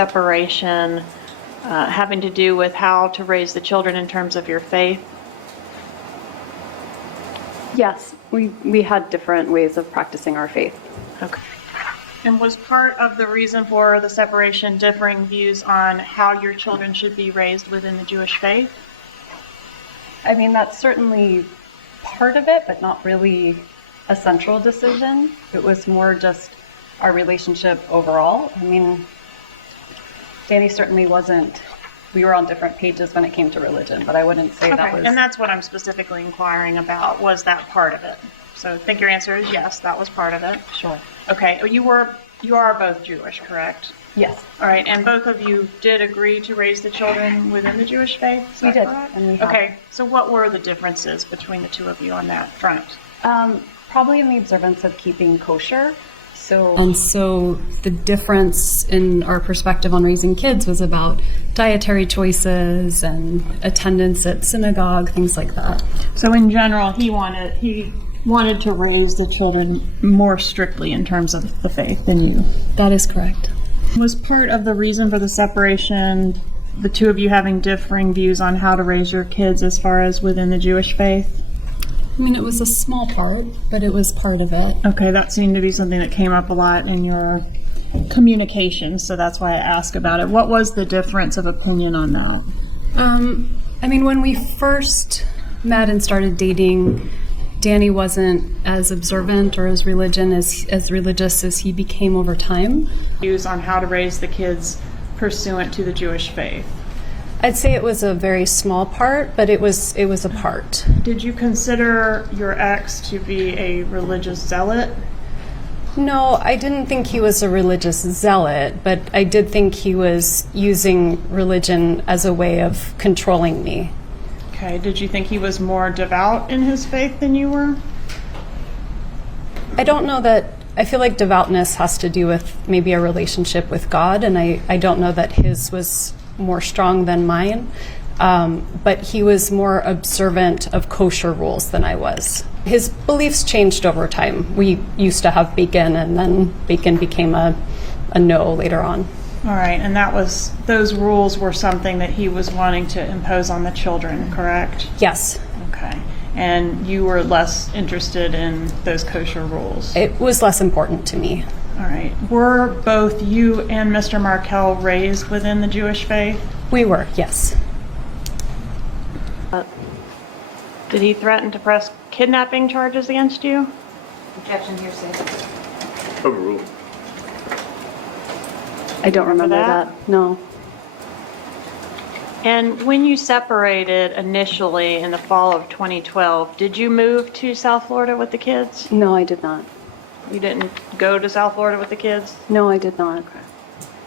separation having to do with how to raise the children in terms of your faith? Yes, we had different ways of practicing our faith. Okay. And was part of the reason for the separation differing views on how your children should be raised within the Jewish faith? I mean, that's certainly part of it, but not really a central decision. It was more just our relationship overall. I mean, Danny certainly wasn't, we were on different pages when it came to religion, but I wouldn't say that was... And that's what I'm specifically inquiring about, was that part of it? So I think your answer is yes, that was part of it. Sure. Okay, you are both Jewish, correct? Yes. All right, and both of you did agree to raise the children within the Jewish faith? We did. And we have. Okay, so what were the differences between the two of you on that front? Probably in the observance of keeping kosher. And so the difference in our perspective on raising kids was about dietary choices and attendance at synagogue, things like that. So in general, he wanted to raise the children more strictly in terms of the faith than you. That is correct. Was part of the reason for the separation the two of you having differing views on how to raise your kids as far as within the Jewish faith? I mean, it was a small part, but it was part of it. Okay, that seemed to be something that came up a lot in your communication, so that's why I asked about it. What was the difference of opinion on that? I mean, when we first met and started dating, Danny wasn't as observant or as religious as he became over time. Views on how to raise the kids pursuant to the Jewish faith. I'd say it was a very small part, but it was a part. Did you consider your ex to be a religious zealot? No, I didn't think he was a religious zealot, but I did think he was using religion as a way of controlling me. Okay, did you think he was more devout in his faith than you were? I don't know that. I feel like devoutness has to do with maybe a relationship with God, and I don't know that his was more strong than mine, but he was more observant of kosher rules than I was. His beliefs changed over time. We used to have bacon, and then bacon became a no later on. All right, and those rules were something that he was wanting to impose on the children, correct? Yes. Okay, and you were less interested in those kosher rules? It was less important to me. All right. Were both you and Mr. Markel raised within the Jewish faith? We were, yes. Did he threaten to press kidnapping charges against you? Objection, hearsay. Overruled. I don't remember that. No. And when you separated initially in the fall of 2012, did you move to South Florida with the kids? No, I did not. You didn't go to South Florida with the kids? No, I did not. Okay.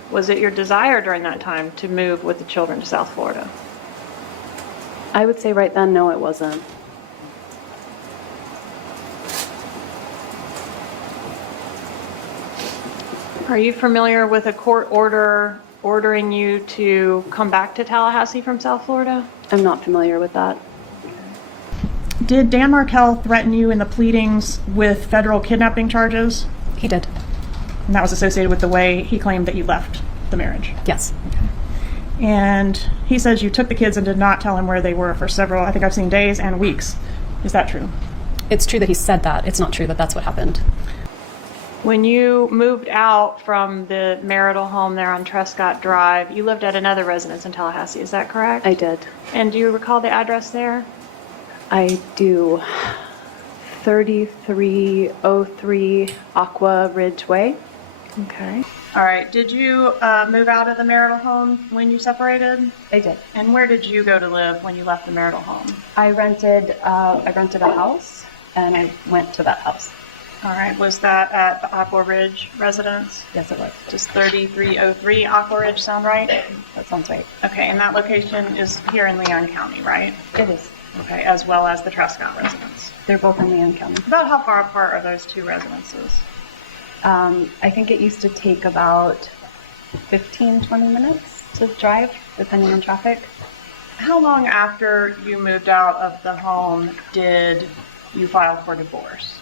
Was it your desire during that time to move with the children to South Florida? I would say right then, no, it wasn't. Are you familiar with a court order ordering you to come back to Tallahassee from South Florida? I'm not familiar with that. Did Dan Markel threaten you in the pleadings with federal kidnapping charges? He did. And that was associated with the way he claimed that you left the marriage? Yes. And he says you took the kids and did not tell him where they were for several, I think I've seen days and weeks. Is that true? It's true that he said that. It's not true that that's what happened. When you moved out from the marital home there on Trescott Drive, you lived at another residence in Tallahassee, is that correct? I did. And do you recall the address there? I do. 3303 Aqua Ridge Way. Okay. All right. Did you move out of the marital home when you separated? I did. And where did you go to live when you left the marital home? I rented a house, and I went to that house. All right. Was that at the Aqua Ridge residence? Yes, it was. Does 3303 Aqua Ridge sound right? That sounds right. Okay. And that location is here in Leon County, right? It is. Okay. As well as the Trescott residence. They're both in Leon County. About how far apart are those two residences? I think it used to take about 15-20 minutes to drive, depending on traffic. How long after you moved out of the home did you file for divorce?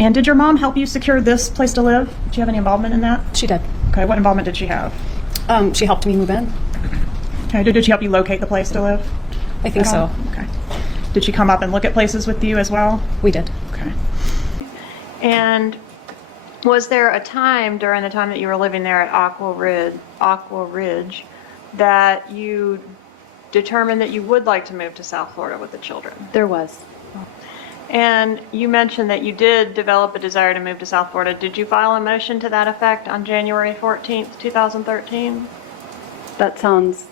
And did your mom help you secure this place to live? Did you have any involvement in that? She did. Okay. Okay, what involvement did she have? She helped me move in. Okay, did she help you locate the place to live? I think at so. all? Okay. Did she come up and look at places with you as well? We did. Okay. And was there a time during the time that you were living there at Aqua Ridge that you determined that you would like to move to South Florida with the children? There was. And you mentioned that you did develop a desire to move to South Florida. Did you file a motion to that effect on January 14th, 2013? That sounds,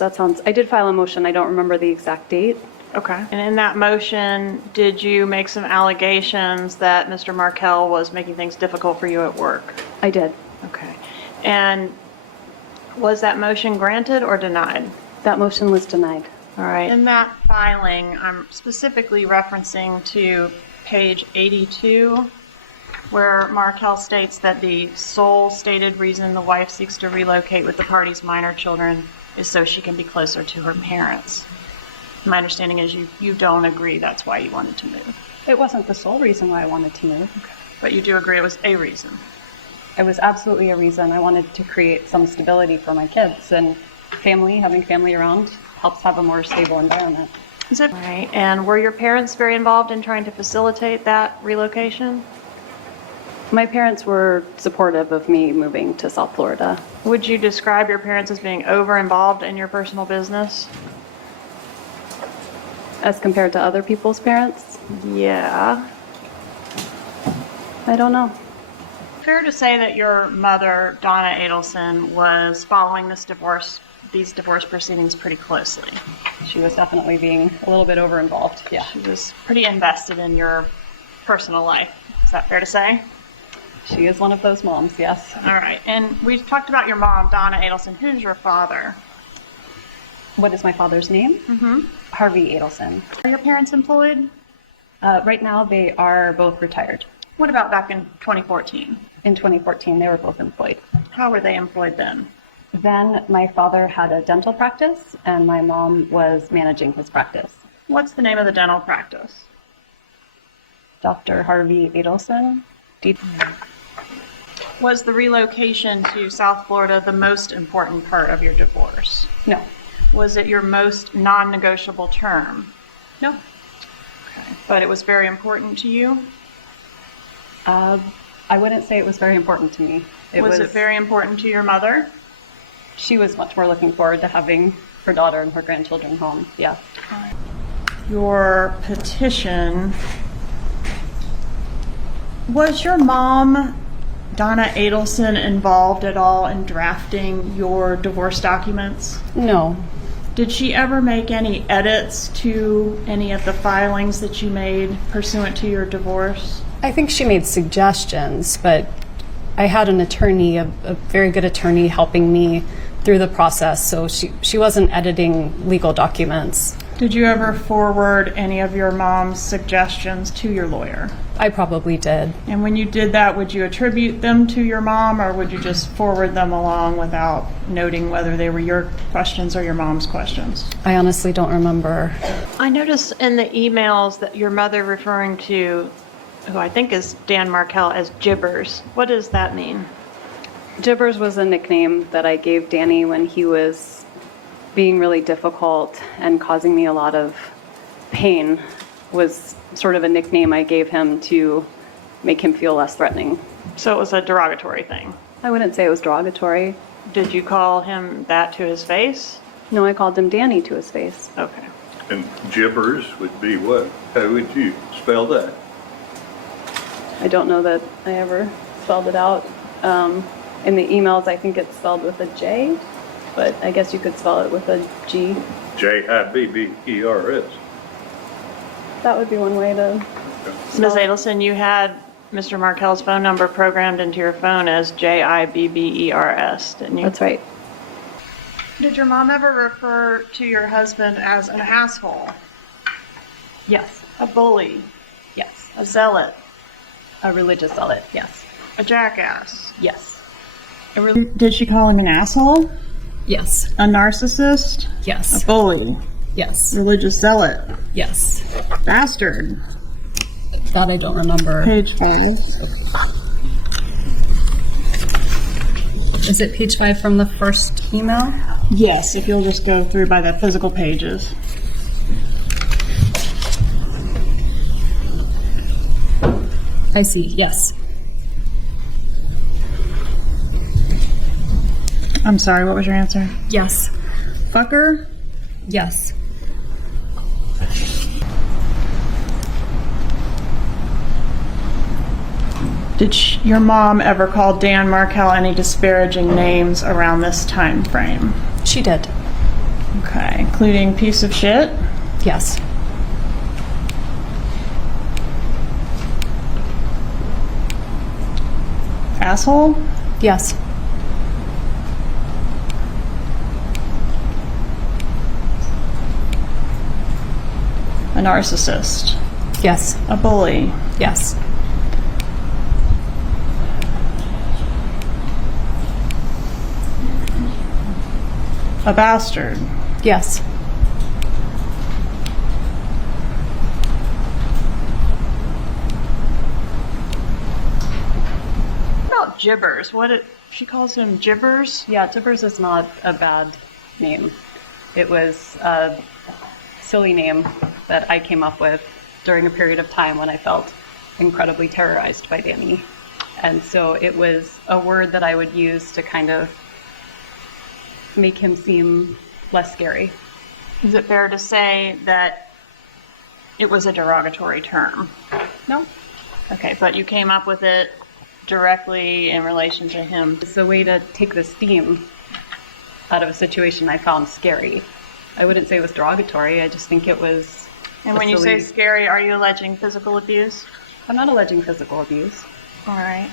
I did file a motion. I don't remember the exact date. Okay. And in that motion, did you make some allegations that Mr. Markell was making things difficult for you at work? I did. Okay. And was that motion granted or denied? That motion was denied. All right. In that filing, I'm specifically referencing to page 82, where Markell states that the sole stated reason the wife seeks to relocate with the party's minor children is so she can be closer to her parents. My understanding is you don't agree that's why you wanted to move. It wasn't the sole reason why I wanted to move. Okay. But you do agree it was a reason. It was absolutely a reason. I wanted to create some stability for my kids, and having family around helps have a more stable environment. Is that right? And were your parents very involved in trying to facilitate that relocation? My parents were supportive of me moving to South Florida. Would you describe your parents as being over involved in your personal business? As compared to other people's parents? Yeah. I don't know. Fair to say that your mother, Donna Adelson, was following these divorce proceedings pretty closely. She was definitely being a little bit over involved. Yeah. She was pretty invested in your personal life. Is that fair to say? She is one of those moms, yes. All right. And we've talked about your mom, Donna Adelson. Who's your father? What is my father's name? Harvey Adelson. Are your parents employed? Right now, they are both retired. What about back in 2014? In 2014, they were both employed. How were they employed then? Then my father had a dental practice, and my mom was managing his practice. What's the name of the dental practice? Dr. Harvey Adelson. Was the relocation to South Florida the most important part of your divorce? No. Was it your most non-negotiable term? No. Okay. But it was very important to you? I wouldn't say it was very important to me. Was it very important to your mother? She was much more looking forward to having her daughter and her grandchildren home. Yeah. Your petition, was your mom, Donna Adelson, involved at all in drafting your divorce documents? No. Did she ever make any edits to any of the filings that you made pursuant to your divorce? I think she made suggestions, but I had an attorney, a very good attorney, helping me through the process, so she wasn't editing legal documents. Did you ever forward any of your mom's suggestions to your lawyer? I probably did. And when you did that, would you attribute them to your mom, or would you just forward them along without noting whether they were your questions or your mom's questions? I honestly don't remember. I noticed in the emails that your mother referring to, who I think is Dan Markell, as Jibbers. What does that mean? Jibbers was a nickname that I gave Danny when he was being really difficult and causing me a lot of pain. Was sort of a nickname I gave him to make him feel less threatening. So it was a derogatory thing. I wouldn't say it was derogatory. Did you call him that to his face? No, I called him Danny to his face. Okay. And gibbers would be what? How would you spell that? I don't know that I ever spelled it out. In the emails, I think it's spelled with a J, but I guess you could spell it with a G. Jibbers. That would be one way to Ms. Adelson, you had Mr. Markell's phone number programmed into your phone as Jibbers, didn't you? That's right. Did your mom ever refer to your husband as an asshole, Yes. a bully, Yes. a zealot, A religious zealot. Yes. a jackass? Yes. Did she call him an asshole? Yes. A narcissist? Yes. A bully? Yes. Religious zealot? Yes. Bastard? That I don't remember. Page 5. Is it page 5 from the first email? Yes, if you'll just go through by the physical pages. I see, yes. I'm sorry, what was your answer? Yes. Fucker? Yes. Did your mom ever call Dan Markel any disparaging names around this time frame? She did. Okay, including piece of shit? Yes. Asshole? Yes. A narcissist? Yes. A bully? Yes. A bastard? Yes. What about Jibbers? She calls him Jibbers? Yeah, Jibbers is not a bad name. It was a silly name that I came up with during a period of time when I felt incredibly terrorized by Danny. And so it was a word that I would use to kind of make him seem less scary. Is it fair to say that it was a derogatory term? No, Okay, but you came up with it directly in relation to him. it's a way to take this theme out of a situation I found scary. I wouldn't say it was derogatory, I just think it was And a when you say silly- scary, are you alleging physical abuse? I'm not alleging physical abuse. All right.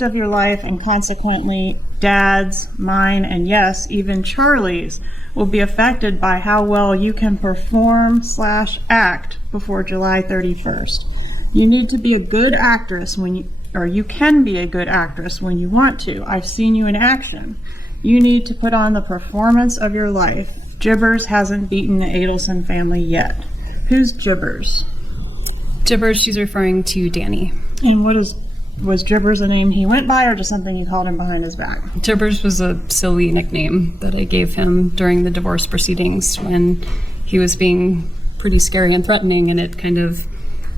Of your life, and consequently Dad's, mine, and yes, even Charlie's, will be affected by how well you can perform/act before July 31st. You need to be a good actress you can be a good actress when you want to. I've seen you in action. You need to put on the performance of your life. Jibbers hasn't beaten the Adelson family yet. Who's Jibbers? Jibbers, she's referring to Danny. And was Jibbers a name he went by, or just something you called him behind his back? Jibbers was a silly nickname that I gave him during the divorce proceedings when he was being pretty scary and threatening, and it kind of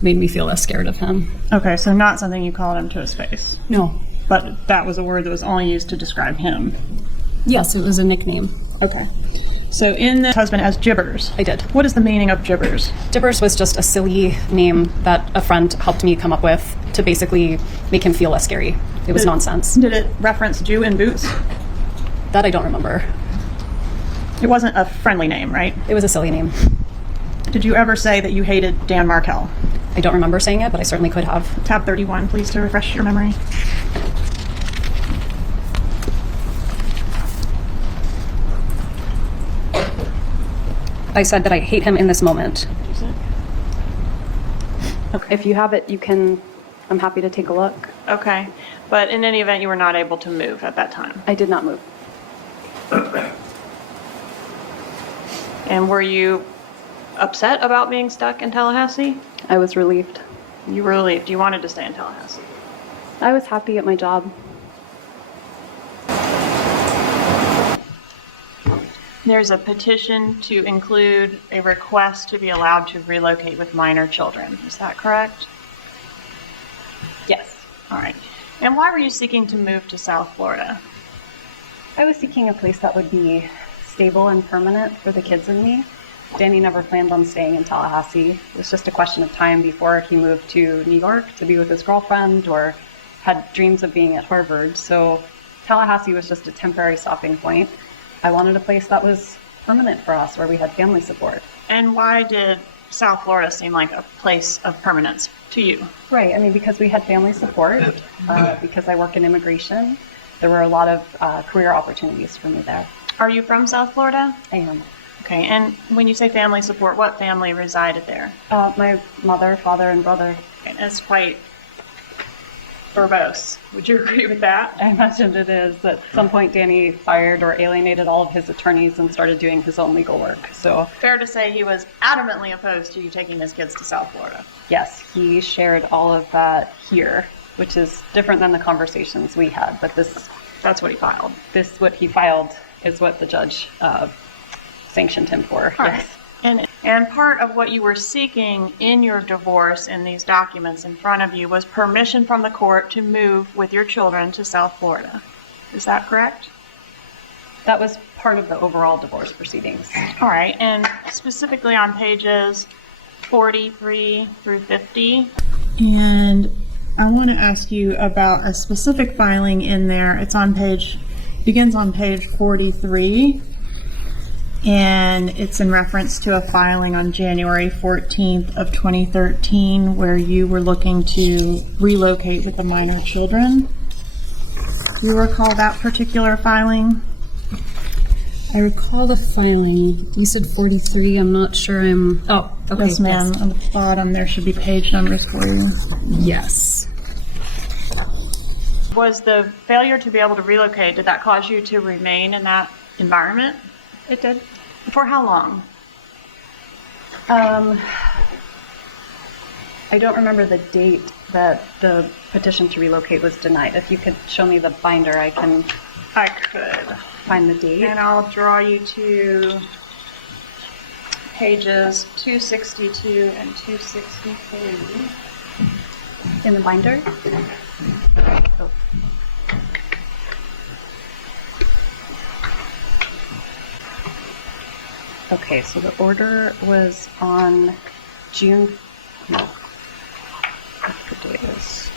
made me feel less scared of him. Okay, so not something you called him to his face, No. but that was a word that was only used to describe him. Yes, it was a nickname. Okay. So in the husband as Jibbers. I did. What is the meaning of Jibbers? Jibbers was just a silly name that a friend helped me come up with to basically make him feel less scary. It was nonsense. Did it reference Jew in boots? That I don't remember. It wasn't a friendly name, right? It was a silly name. Did you ever say that you hated Dan Markel? I don't remember saying it, but I certainly could have. Tab 31, please, to refresh your memory. I said that I hate him in this moment. If you have it, I'm happy to take a look. Okay. But in any event, you were not able to move at that time. I did not move. And were you upset about being stuck in Tallahassee? I was relieved. You were relieved. You wanted to stay in Tallahassee. I was happy at my job. There's a petition to include a request to be allowed to relocate with minor children. Is that correct? Yes. All right. And why were you seeking to move to South Florida? I was seeking a place that would be stable and permanent for the kids and me. Danny never planned on staying in Tallahassee. It was just a question of time before he moved to New York to be with his girlfriend or had dreams of being at Harvard. So Tallahassee was just a temporary stopping point. I wanted a place that was permanent for us, where we had family support. And why did South Florida seem like a place of permanence to you? Right. I mean, because we had family support, because I work in immigration, there were a lot of career opportunities for me there. Are you from South Florida? I am. Okay. And when you say family support, what family resided there? My mother, father, and brother. Okay, that's quite verbose. Would you agree with that? I imagine it is. At some point, Danny fired or alienated all of his attorneys and started doing his own legal work. So, Fair to say he was adamantly opposed to you taking his kids to South Florida. yes, he shared all of that here, which is different than the conversations we had. But this That's what he filed. What he filed is what the judge sanctioned him for. All Yes. right. And part of what you were seeking in your divorce in these documents in front of you was permission from the court to move with your children to South Florida. Is that correct? That was part of the overall divorce proceedings. All right. And specifically on pages 43 through 50. And I want to ask you about a specific filing in there. Begins on page 43. And it's in reference to a filing on January 14th of 2013 where you were looking to relocate with the minor children. Do you recall that particular filing? I recall the filing. You said 43. I'm not sure Oh, okay. Yes, ma'am. On the bottom, there should be page numbers for you. Yes. Was the failure to be able to relocate, did that cause you to remain in that environment? It did. For how long? I don't remember the date that the petition to relocate was denied. If you could show me the binder, I can I could. find the date. And I'll draw you to pages 262 and 263. In the binder? Oh. Okay, so the order was on June, no, what the date is.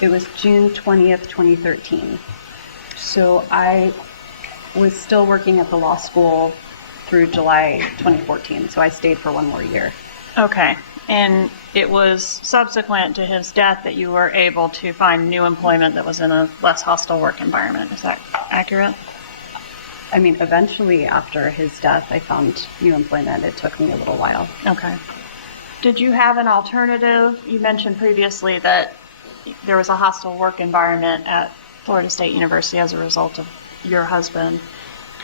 It was June 20th, 2013. So I was still working at the law school through July 2014, so I stayed for one more year. Okay. And it was subsequent to his death that you were able to find new employment that was in a less hostile work environment. Is that accurate? I mean, eventually after his death, I found new employment. It took me a little while. Okay. Did you have an alternative? You mentioned previously that there was a hostile work environment at Florida State University as a result of your husband.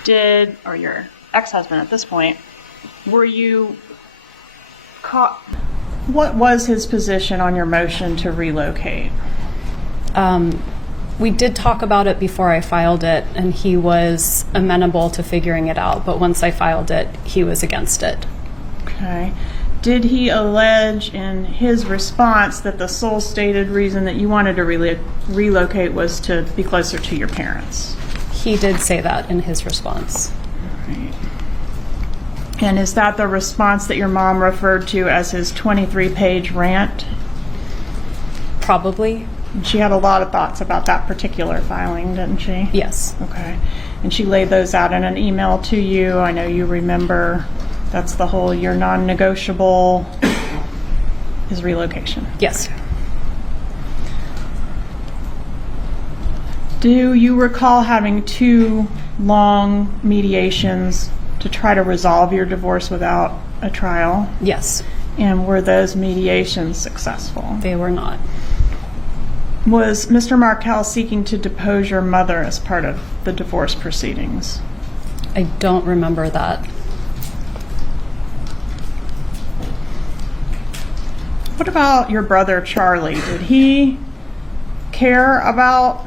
Or your ex-husband at this point, were you caught? What was his position on your motion to relocate? We did talk about it before I filed it, and he was amenable to figuring it out. But once I filed it, he was against it. Okay. Did he allege in his response that the sole stated reason that you wanted to relocate was to be closer to your parents? He did say that in his response. Right. And is that the response that your mom referred to as his 23-page rant? Probably. She had a lot of thoughts about that particular filing, didn't she? Yes. Okay. And she laid those out in an email to you. I know you remember. That's the whole your non-negotiable is relocation. Yes. Do you recall having 2 long mediations to try to resolve your divorce without a trial? Yes. And were those mediations successful? They were not. Was Mr. Markel seeking to depose your mother as part of the divorce proceedings? I don't remember that. What about your brother Charlie? Did he care about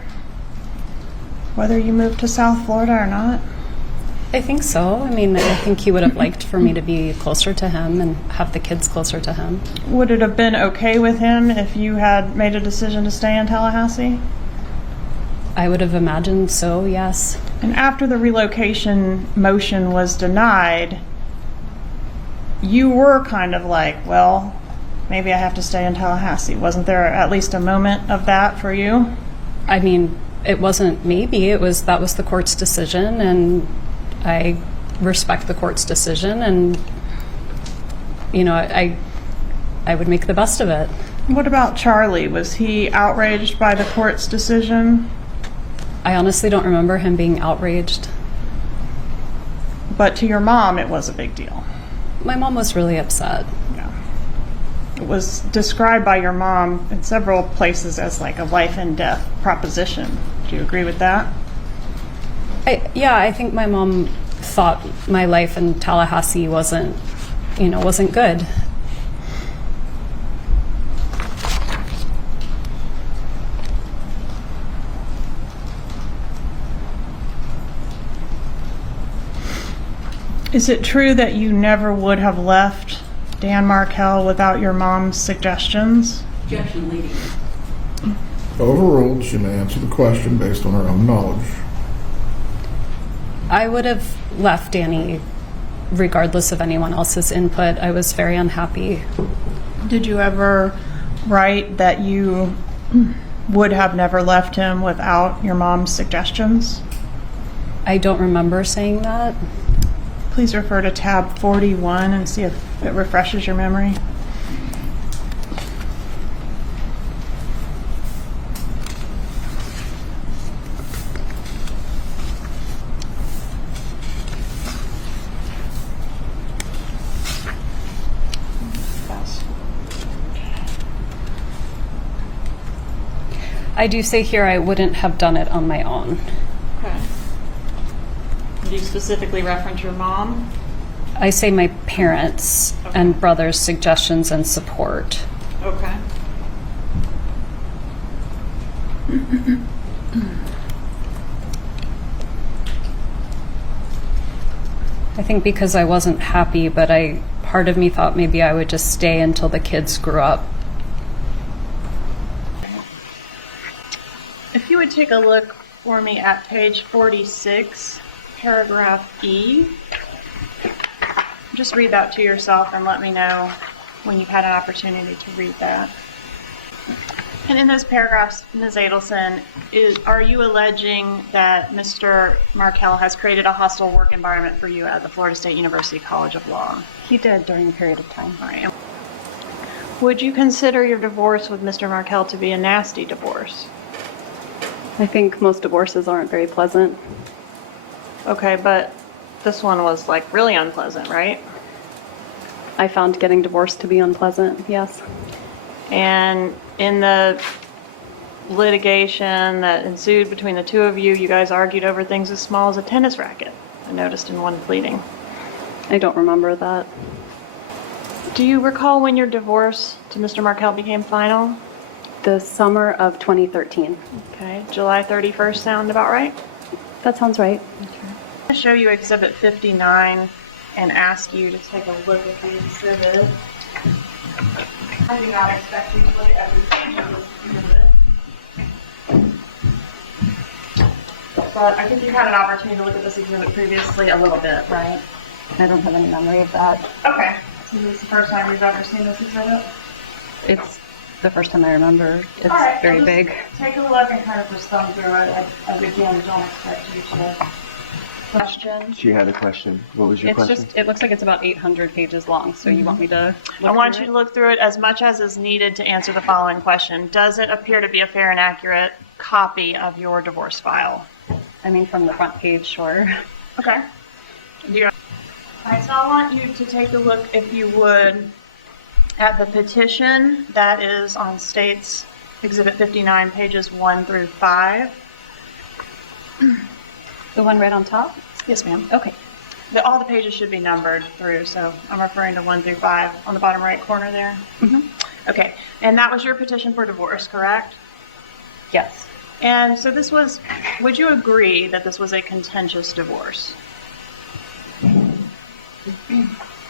whether you moved to South Florida or not? I think so. I mean, I think he would have liked for me to be closer to him and have the kids closer to him. Would it have been okay with him if you had made a decision to stay in Tallahassee? I would have imagined so, yes. And after the relocation motion was denied, you were kind of like, well, maybe I have to stay in Tallahassee. Wasn't there at least a moment of that for you? I mean, it wasn't maybe. That was the court's decision, and I respect the court's decision, and I would make the best of it. What about Charlie? Was he outraged by the court's decision? I honestly don't remember him being outraged. But to your mom, it was a big deal. My mom was really upset. Yeah. It was described by your mom in several places as like a life and death proposition. Do you agree with that? I think my mom thought my life in Tallahassee wasn't good. Is it true that you never would have left Dan Markel without your mom's suggestions? Objection, lady. Overruled. She may answer the question based on her own knowledge. I would have left Danny regardless of anyone else's input. I was very unhappy. Did you ever write that you would have never left him without your mom's suggestions? I don't remember saying that. Please refer to tab 41 and see if it refreshes your memory. I do say here I wouldn't have done it on my own. Okay. Did you specifically reference your mom? I say my parents and brother's suggestions and support. Okay. I think because I wasn't happy, but part of me thought maybe I would just stay until the kids grew up. If you would take a look for me at page 46, paragraph E. Just read that to yourself and let me know when you've had an opportunity to read that. And in those paragraphs, Ms. Adelson, are you alleging that Mr. Markel has created a hostile work environment for you at the Florida State University College of Law? He did during a period of time. All right. Would you consider your divorce with Mr. Markel to be a nasty divorce? I think most divorces aren't very pleasant. Okay, but this one was like really unpleasant, right? I found getting divorced to be unpleasant, yes. And in the litigation that ensued between the two of you, you guys argued over things as small as a tennis racket. I noticed in one pleading. I don't remember that. Do you recall when your divorce to Mr. Markel became final? The summer of 2013. Okay, July 31st sound about right? That sounds right. I'm going to show you Exhibit 59 and ask you to take a look at the exhibit. I do not expect you to look at everything on this exhibit. But I think you had an opportunity to look at this exhibit previously a little bit, right? I don't have any memory of that. Okay. So this is the first time you've ever seen this exhibit? It's the first time I remember. It's All right, very I'll just big. Take a look and kind of just thumb through it. Again, don't expect you to question. She had a question. What was your It's question? just, it looks like it's about 800 pages long, so you want me to I want you to look through it as much as is needed to answer the following question. Does it appear to be a fair and accurate copy of your divorce file? I mean, from the front page, sure. Okay. All right, so I want you to take a look, if you would, at the petition that is on State's Exhibit 59, pages 1 through 5. The one right on top? Yes, ma'am. Okay. All the pages should be numbered through, so I'm referring to 1 through 5 on the bottom right corner there. Mm-hmm. Okay, and that was your petition for divorce, correct? Yes. And so this was, would you agree that this was a contentious divorce?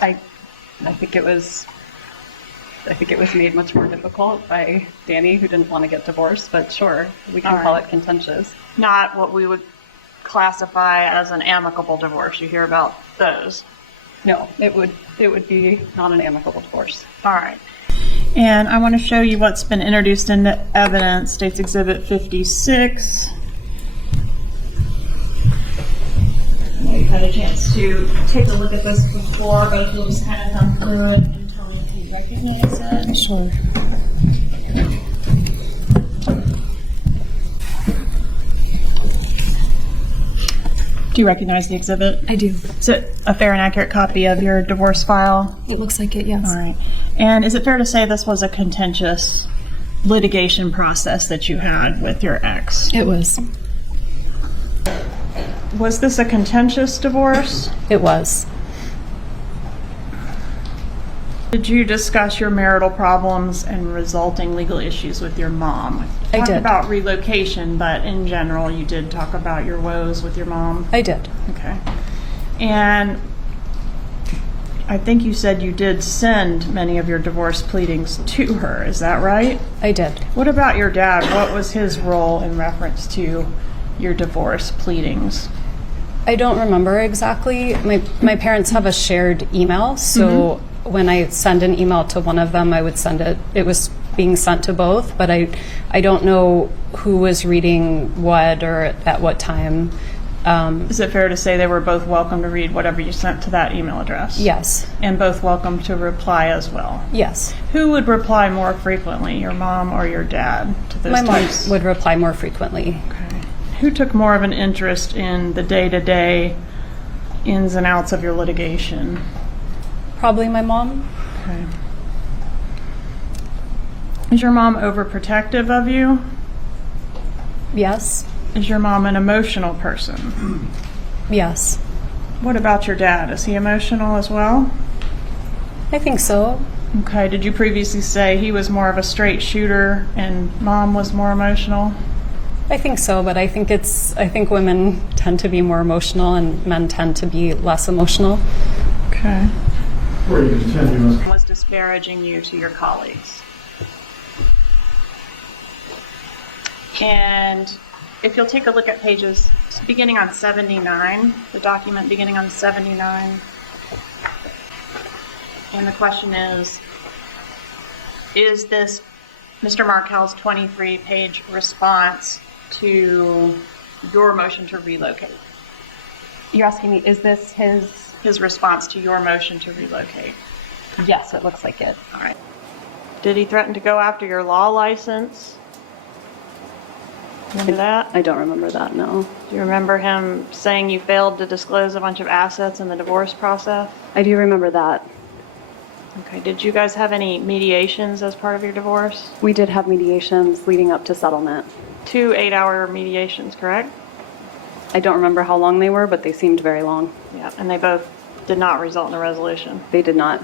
I think it was made much more difficult by Danny, who didn't want to get divorced, but sure, we can All call right. it contentious. Not what we would classify as an amicable divorce. You hear about those. No, it would be not an amicable divorce. All right. And I want to show you what's been introduced into evidence, State's Exhibit 56. We've had a chance to take a look at this before, but we'll just kind of come through it and tell me if you recognize it. Sure. Do you recognize the exhibit? I do. Is it a fair and accurate copy of your divorce file? It looks like it, yes. All right. And is it fair to say this was a contentious litigation process that you had with your ex? It was. Was this a contentious divorce? It was. Did you discuss your marital problems and resulting legal issues with your mom? I Talked did. about relocation, but in general, you did talk about your woes with your mom. I did. Okay. And I think you said you did send many of your divorce pleadings to her. Is that right? I did. What about your dad? What was his role in reference to your divorce pleadings? I don't remember exactly. My parents have a shared email, so when I send an email to one of them, I would send it. It was being sent to both, but I don't know who was reading what or at what time. Is it fair to say they were both welcome to read whatever you sent to that email address? Yes. And both welcome to reply as well? Yes. Who would reply more frequently, your mom or your dad, to those My mom types? would reply more frequently. Okay. Who took more of an interest in the day-to-day ins and outs of your litigation? Probably my mom. Okay. Is your mom overprotective of you? Yes. Is your mom an emotional person? Yes. What about your dad? Is he emotional as well? I think so. Okay, did you previously say he was more of a straight shooter and mom was more emotional? I think so, but I think women tend to be more emotional and men tend to be less emotional. Okay. Where you continue, Mr. Was disparaging you to your colleagues. And if you'll take a look at pages beginning on 79, the document beginning on 79, and the question is this Mr. Markel's 23-page response to your motion to relocate? You're asking me, is this His response to your motion to relocate. Yes, it looks like it. All right. Did he threaten to go after your law license? Remember that? I don't remember that, no. Do you remember him saying you failed to disclose a bunch of assets in the divorce process? I do remember that. Okay. Did you guys have any mediations as part of your divorce? We did have mediations leading up to settlement. 2 8-hour mediations, correct? I don't remember how long they were, but they seemed very long. Yeah. And they both did not result in a resolution. They did not.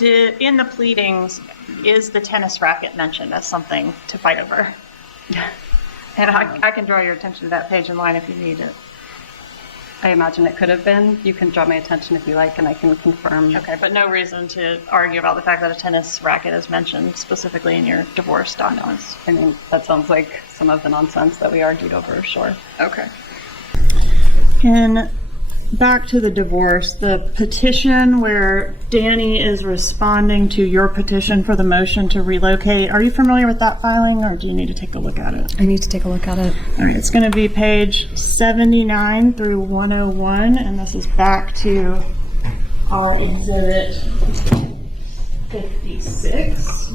In the pleadings, is the tennis racket mentioned as something to fight over? And I can draw your attention to that page in line if you need it. I imagine it could have been. You can draw my attention if you like, and I can confirm. Okay, but no reason to argue about the fact that a tennis racket is mentioned specifically in your divorce documents. I mean, that sounds like some of the nonsense that we argued over, sure. Okay. And back to the divorce, the petition where Danny is responding to your petition for the motion to relocate. Are you familiar with that filing, or do you need to take a look at it? I need to take a look at it. All right, it's going to be page 79 through 101, and this is back to our exhibit 56.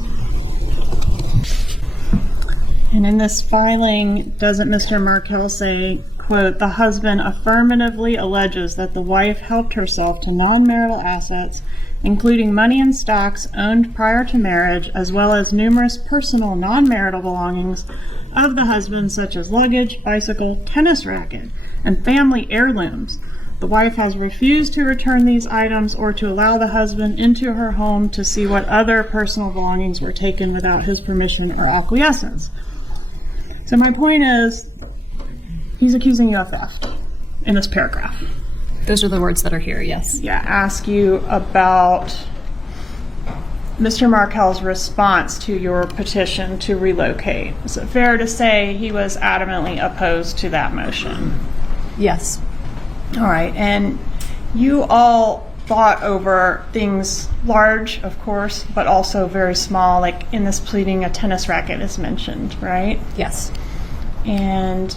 And in this filing, doesn't Mr. Markel say, quote, the husband affirmatively alleges that the wife helped herself to non-marital assets, including money and stocks owned prior to marriage, as well as numerous personal non-marital belongings of the husband, such as luggage, bicycle, tennis racket, and family heirlooms. The wife has refused to return these items or to allow the husband into her home to see what other personal belongings were taken without his permission or acquiescence. So my point is, he's accusing you of theft in this paragraph. Those are the words that are here, yes. Yeah, ask you about Mr. Markel's response to your petition to relocate. Is it fair to say he was adamantly opposed to that motion? Yes. All right, and you all fought over things large, of course, but also very small, like in this pleading, a tennis racket is mentioned, right? Yes. And,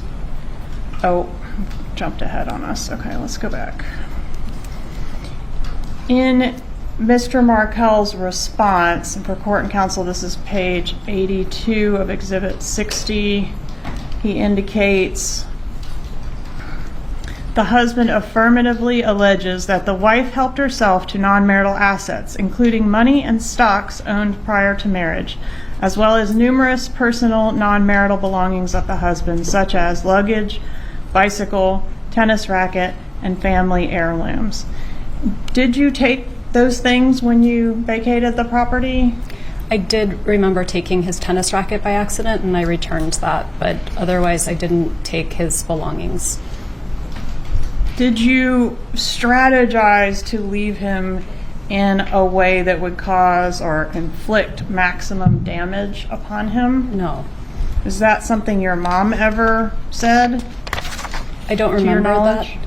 jumped ahead on us. Okay, let's go back. In Mr. Markel's response, and for court and counsel, this is page 82 of Exhibit 60, he indicates, the husband affirmatively alleges that the wife helped herself to non-marital assets, including money and stocks owned prior to marriage, as well as numerous personal non-marital belongings of the husband, such as luggage, bicycle, tennis racket, and family heirlooms. Did you take those things when you vacated the property? I did remember taking his tennis racket by accident, and I returned that, but otherwise I didn't take his belongings. Did you strategize to leave him in a way that would cause or inflict maximum damage upon him? No. Is that something your mom ever said? I don't To your remember that. knowledge?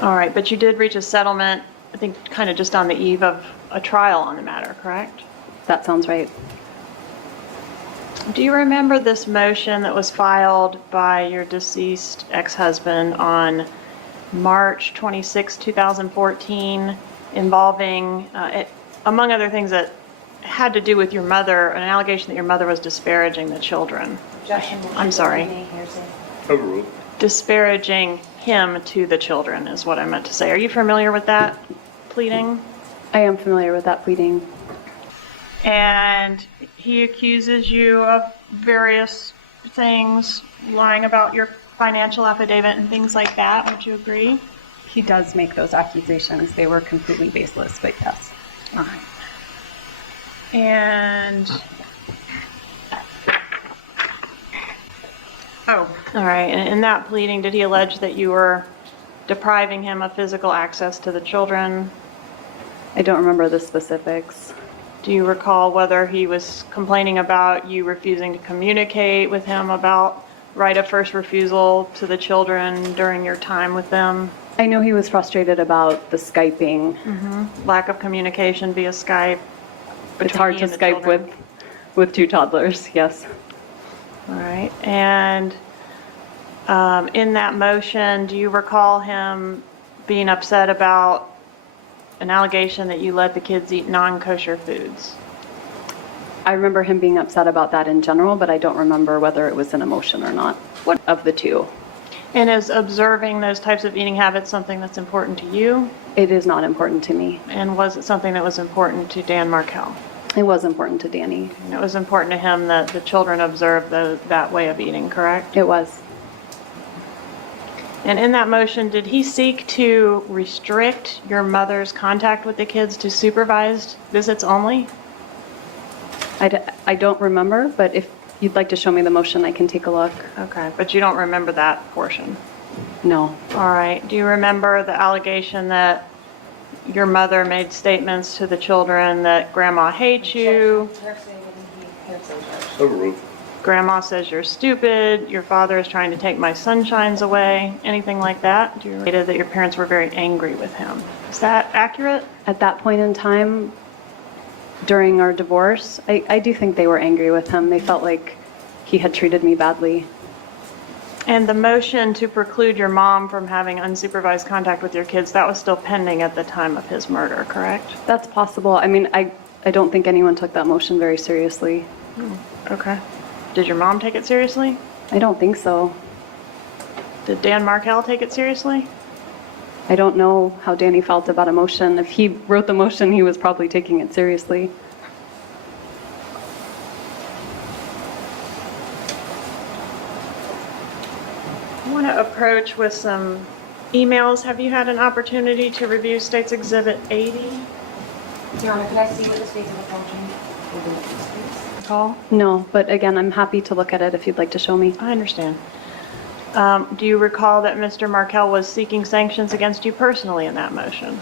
All right, but you did reach a settlement, I think, kind of just on the eve of a trial on the matter, correct? That sounds right. Do you remember this motion that was filed by your deceased ex-husband on March 26, 2014, involving, among other things, that had to do with your mother, an allegation that your mother was disparaging the children? I'm sorry. Overruled. Disparaging him to the children is what I meant to say. Are you familiar with that pleading? I am familiar with that pleading. And he accuses you of various things, lying about your financial affidavit and things like that. Would you agree? He does make those accusations. They were completely baseless, but yes. All right. And all right. And in that pleading, did he allege that you were depriving him of physical access to the children? I don't remember the specifics. Do you recall whether he was complaining about you refusing to communicate with him about right of first refusal to the children during your time with them? I know he was frustrated about the Skyping. Lack of communication via Skype? It's hard to between the Skype children? with two toddlers, yes. All right. And in that motion, do you recall him being upset about an allegation that you let the kids eat non-kosher foods? I remember him being upset about that in general, but I don't remember whether it was an emotion or not. What of the two? And is observing those types of eating habits something that's important to you? It is not important to me. And was it something that was important to Dan Markell? It was important to Danny. And it was important to him that the children observed that way of eating, correct? It was. And in that motion, did he seek to restrict your mother's contact with the kids to supervised visits only? I don't remember, but if you'd like to show me the motion, I can take a look. Okay, but you don't remember that portion? No. All right. Do you remember the allegation that your mother made statements to the children that grandma hates you? Overruled. Grandma says you're stupid. Your father is trying to take my sunshines away. Anything like that? Do you relate that your parents were very angry with him? Is that accurate? At that point in time, during our divorce, I do think they were angry with him. They felt like he had treated me badly. And the motion to preclude your mom from having unsupervised contact with your kids, that was still pending at the time of his murder, correct? That's possible. I mean, I don't think anyone took that motion very seriously. Okay. Did your mom take it seriously? I don't think so. Did Dan Markell take it seriously? I don't know how Danny felt about a motion. If he wrote the motion, he was probably taking it seriously. I want to approach with some emails. Have you had an opportunity to review State's Exhibit 80? Your Honor, could I see what the state's of approaching? Call? No, but again, I'm happy to look at it if you'd like to show me. I understand. Do you recall that Mr. Markell was seeking sanctions against you personally in that motion?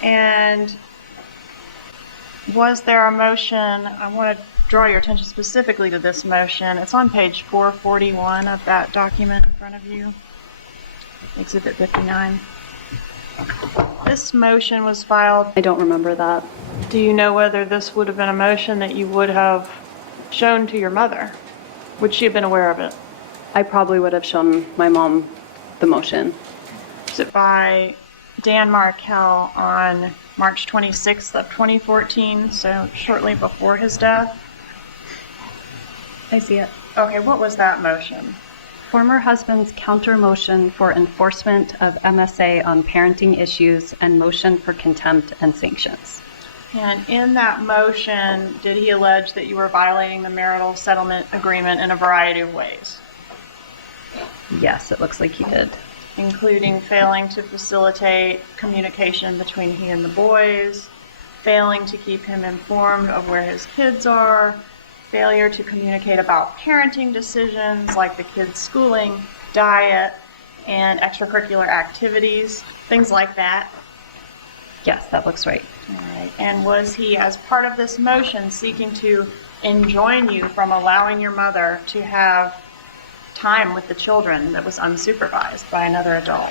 And was there a motion, I want to draw your attention specifically to this motion. It's on page 441 of that document in front of you, Exhibit 59. This motion was filed. I don't remember that. Do you know whether this would have been a motion that you would have shown to your mother? Would she have been aware of it? I probably would have shown my mom the motion. Was it by Dan Markell on March 26th of 2014, so shortly before his death? I see it. Okay, what was that motion? Former husband's counter motion for enforcement of MSA on parenting issues and motion for contempt and sanctions. And in that motion, did he allege that you were violating the marital settlement agreement in a variety of ways, Yes, it looks like he did. including failing to facilitate communication between he and the boys, failing to keep him informed of where his kids are, failure to communicate about parenting decisions like the kids' schooling, diet, and extracurricular activities, things like that. Yes, that looks right. All right. And was he, as part of this motion, seeking to enjoin you from allowing your mother to have time with the children that was unsupervised by another adult?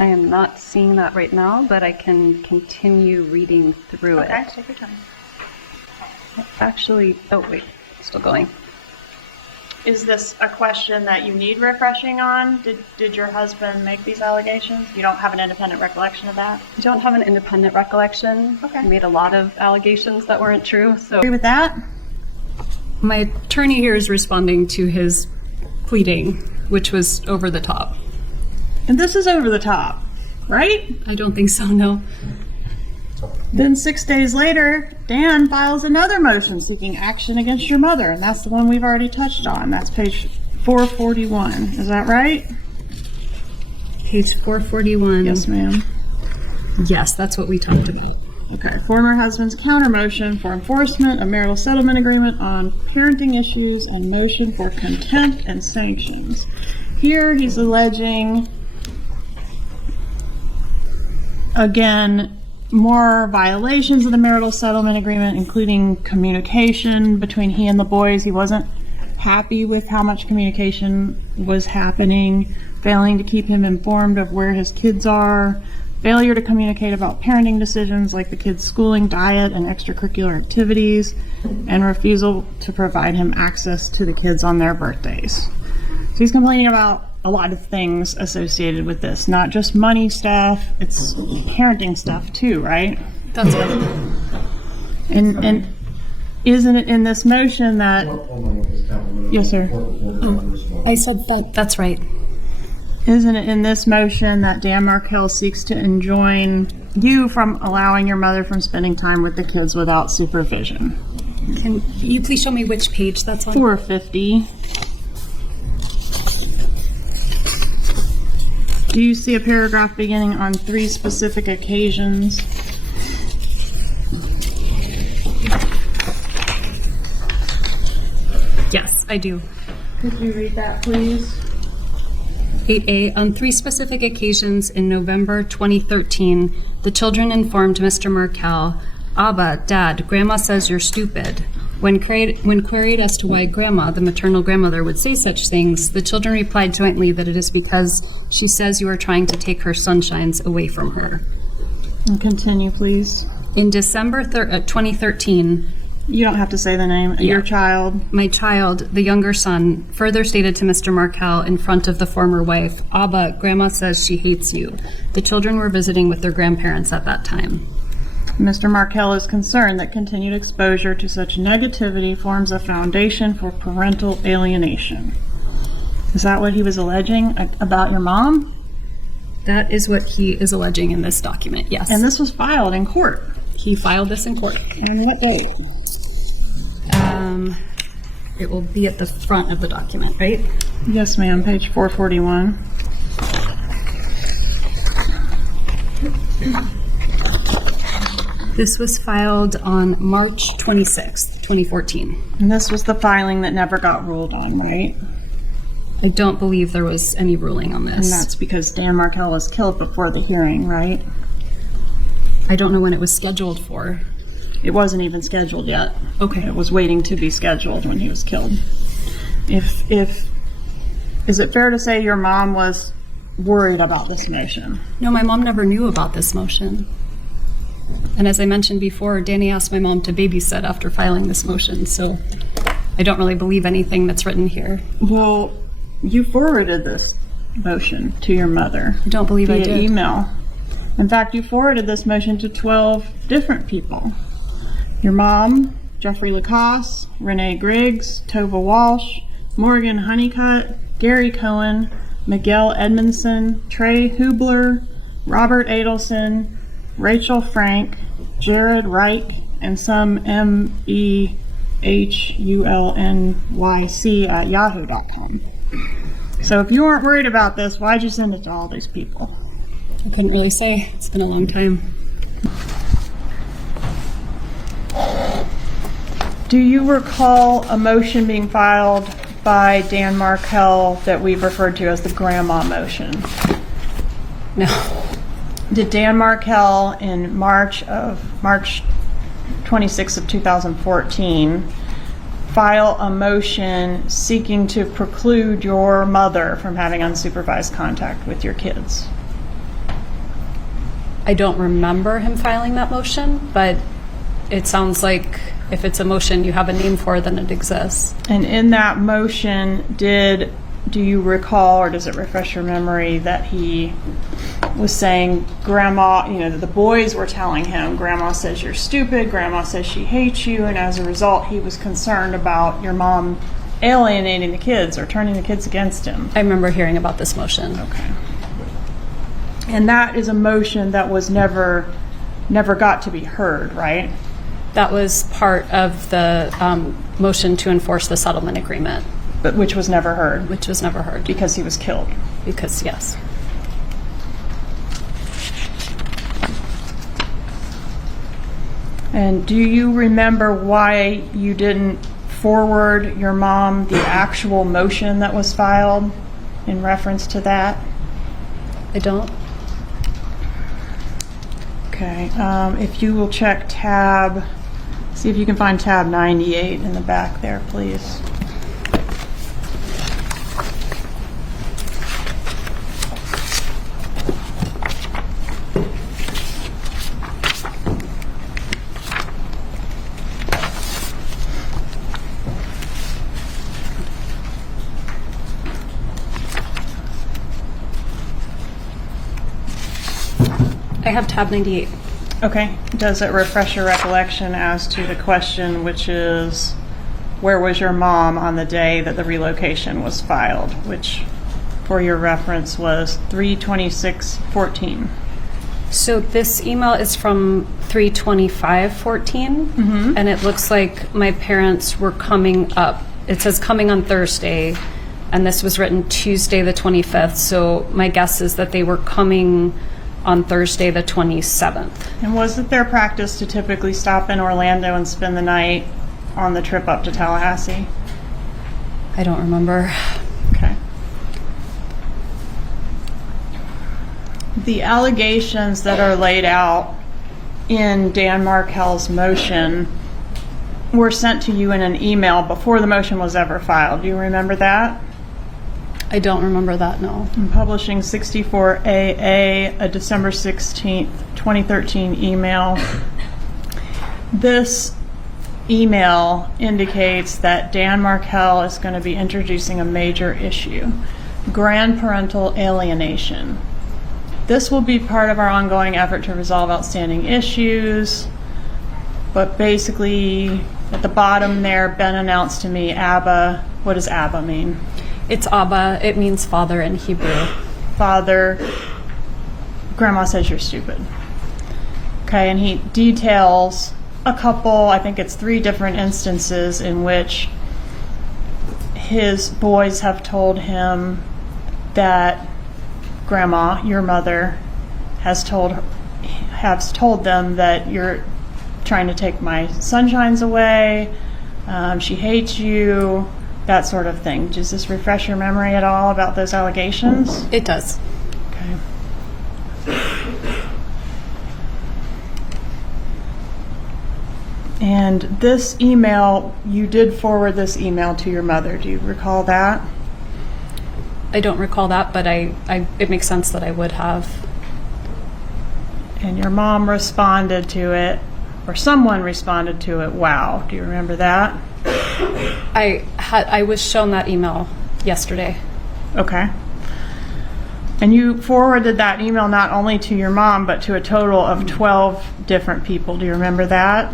I am not seeing that right now, but I can continue reading through Okay, it. take your time. Actually, oh wait, still going. Is this a question that you need refreshing on? Did your husband make these allegations? You don't have an independent recollection of that? I don't have an independent recollection. Okay. He made a lot of allegations that weren't true, so. Agree with that? My attorney here is responding to his pleading, which was over the top. And this is over the top, right? I don't think so, no. Then 6 days later, Dan files another motion seeking action against your mother, and that's the one we've already touched on. That's page 441. Is that right? Page 441. Yes, ma'am. Yes, that's what we talked about. Okay. Former husband's counter motion for enforcement of marital settlement agreement on parenting issues and motion for contempt and sanctions. Here he's alleging, again, more violations of the marital settlement agreement, including communication between he and the boys. He wasn't happy with how much communication was happening, failing to keep him informed of where his kids are, failure to communicate about parenting decisions like the kids' schooling, diet, and extracurricular activities, and refusal to provide him access to the kids on their birthdays. So he's complaining about a lot of things associated with this, not just money stuff, it's parenting stuff too, right? That's right. And isn't it in this motion that, yes, sir. I said that. That's right. Isn't it in this motion that Dan Markell seeks to enjoin you from allowing your mother from spending time with the kids without supervision? Can you please show me which page that's on? 450. Do you see a paragraph beginning on 3 specific occasions? Yes, I do. Could you read that, please? 8A, on 3 specific occasions in November 2013, the children informed Mr. Markell, "Abba, Dad, Grandma says you're stupid." When queried as to why Grandma, the maternal grandmother, would say such things, the children replied jointly that it is because she says you are trying to take her sunshines away from her. And continue, please. In December 2013, You don't have to say the name. Yeah. Your child. my child, the younger son, further stated to Mr. Markell in front of the former wife, "Abba, Grandma says she hates you." The children were visiting with their grandparents at that time. Mr. Markell is concerned that continued exposure to such negativity forms a foundation for parental alienation. Is that what he was alleging about your mom? That is what he is alleging in this document, yes. And this was filed in court. He filed this in court. On what date? It will be at the front of the document, right? Yes, ma'am. Page 441. This was filed on March 26th, 2014. And this was the filing that never got ruled on, right? I don't believe there was any ruling on And this. that's because Dan Markell was killed before the hearing, right? I don't know when it was scheduled for. It wasn't even scheduled yet. Okay. It was waiting to be scheduled when he was killed. Is it fair to say your mom was worried about this motion? No, my mom never knew about this motion. And as I mentioned before, Danny asked my mom to babysit after filing this motion, so I don't really believe anything that's written here. Well, you forwarded this motion to your mother. I don't believe I via did. email. In fact, you forwarded this motion to 12 different people. Your mom, Jeffrey Lacoste, Renee Griggs, Tova Walsh, Morgan Honeycutt, Gary Cohen, Miguel Edmondson, Trey Hubler, Robert Adelson, Rachel Frank, Jared Reich, and some MEHULNYC at yahoo.com. So if you weren't worried about this, why'd you send it to all these people? I couldn't really say. It's been a long time. Do you recall a motion being filed by Dan Markell that we've referred to as the grandma motion? No. Did Dan Markell in March 26th of 2014 file a motion seeking to preclude your mother from having unsupervised contact with your kids? I don't remember him filing that motion, but it sounds like if it's a motion you have a name for, then it exists. And in that motion, do you recall, or does it refresh your memory, that he was saying, Grandma, the boys were telling him, Grandma says you're stupid, Grandma says she hates you, and as a result, he was concerned about your mom alienating the kids or turning the kids against him? I remember hearing about this motion. Okay. And that is a motion that was never got to be heard, right? That was part of the motion to enforce the settlement agreement. But which was never heard? Which was never heard. Because he was killed? Because, yes. And do you remember why you didn't forward your mom the actual motion that was filed in reference to that? I don't. Okay, if you will check see if you can find tab 98 in the back there, please. I have tab 98. Okay. Does it refresh your recollection as to the question, which is, where was your mom on the day that the relocation was filed, which, for your reference, was 3/26/14? So this email is from 3/25/14, and it looks like my parents were coming up. It says coming on Thursday, and this was written Tuesday the 25th, so my guess is that they were coming on Thursday the 27th. And was it their practice to typically stop in Orlando and spend the night on the trip up to Tallahassee? I don't remember. Okay. The allegations that are laid out in Dan Markell's motion were sent to you in an email before the motion was ever filed. Do you remember that? I don't remember that, no. In Publishing 64AA, a December 16th, 2013 email. This email indicates that Dan Markell is going to be introducing a major issue, grandparental alienation. This will be part of our ongoing effort to resolve outstanding issues, but basically at the bottom there, Ben announced to me Abba. What does Abba mean? It's Abba. It means father in Hebrew. Father, Grandma says you're stupid. Okay, and he details a couple, I think it's 3 different instances in which his boys have told him that Grandma, your mother, has told them that you're trying to take my sunshines away, she hates you, that sort of thing. Does this refresh your memory at all about those allegations? It does. Okay. And this email, you did forward this email to your mother. Do you recall that? I don't recall that, but it makes sense that I would have. And your mom responded to it, or someone responded to it, wow. Do you remember that? I was shown that email yesterday. Okay. And you forwarded that email not only to your mom, but to a total of 12 different people. Do you remember that?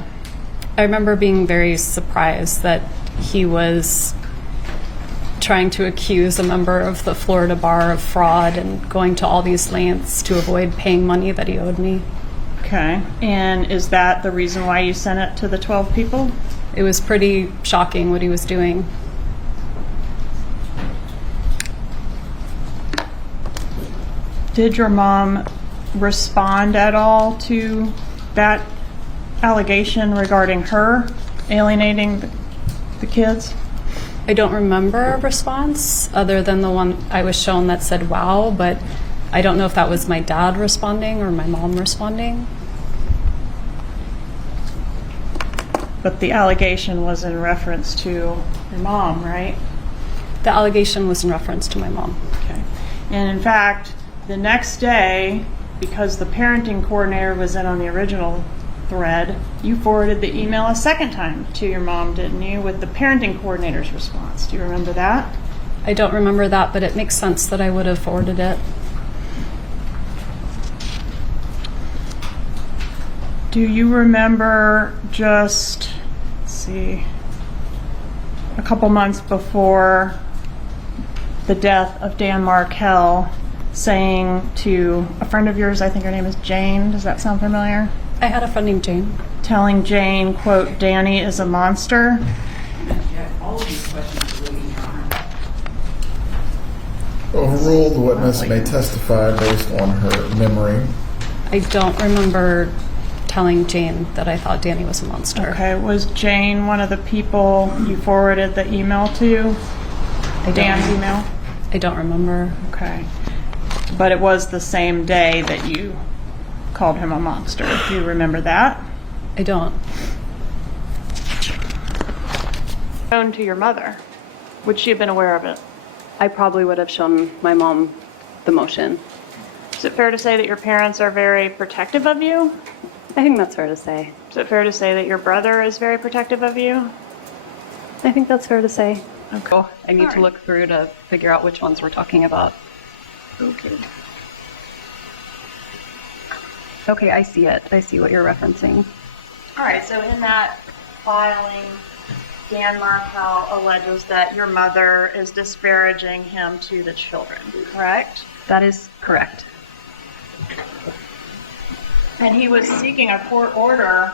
I remember being very surprised that he was trying to accuse a member of the Florida bar of fraud and going to all these lengths to avoid paying money that he owed me. Okay. And is that the reason why you sent it to the 12 people? It was pretty shocking what he was doing. Did your mom respond at all to that allegation regarding her? alienating the kids? I don't remember a response other than the one I was shown that said wow, but I don't know if that was my dad responding or my mom responding. But the allegation was in reference to your mom, right? The allegation was in reference to my mom. Okay. And in fact, the next day, because the parenting coordinator was in on the original thread, you forwarded the email a second time to your mom, didn't you, with the parenting coordinator's response. Do you remember that? I don't remember that, but it makes sense that I would have forwarded it. Do you remember just, let's see, a couple months before the death of Dan Markell, saying to a friend of yours, I think her name is Jane, does that sound familiar? I had a friend named Jane. Telling Jane, quote, Danny is a monster? All of these questions are really Overruled, the witness may testify based on her memory. I don't remember telling Jane that I thought Danny was a monster. Okay, was Jane one of the people you forwarded the email to? Dan's email? I don't remember. Okay. But it was the same day that you called him a monster. Do you remember that? I don't. Known to your mother. Would she have been aware of it? I probably would have shown my mom the motion. Is it fair to say that your parents are very protective of you? I think that's fair to say. Is it fair to say that your brother is very protective of you? I think that's fair to say. Okay. I need to All right. look through to figure out which ones we're talking about. Okay. Okay, I see it. I see what you're referencing. All right, so in that filing, Dan Markell alleges that your mother is disparaging him to the children, correct? That is correct. And he was seeking a court order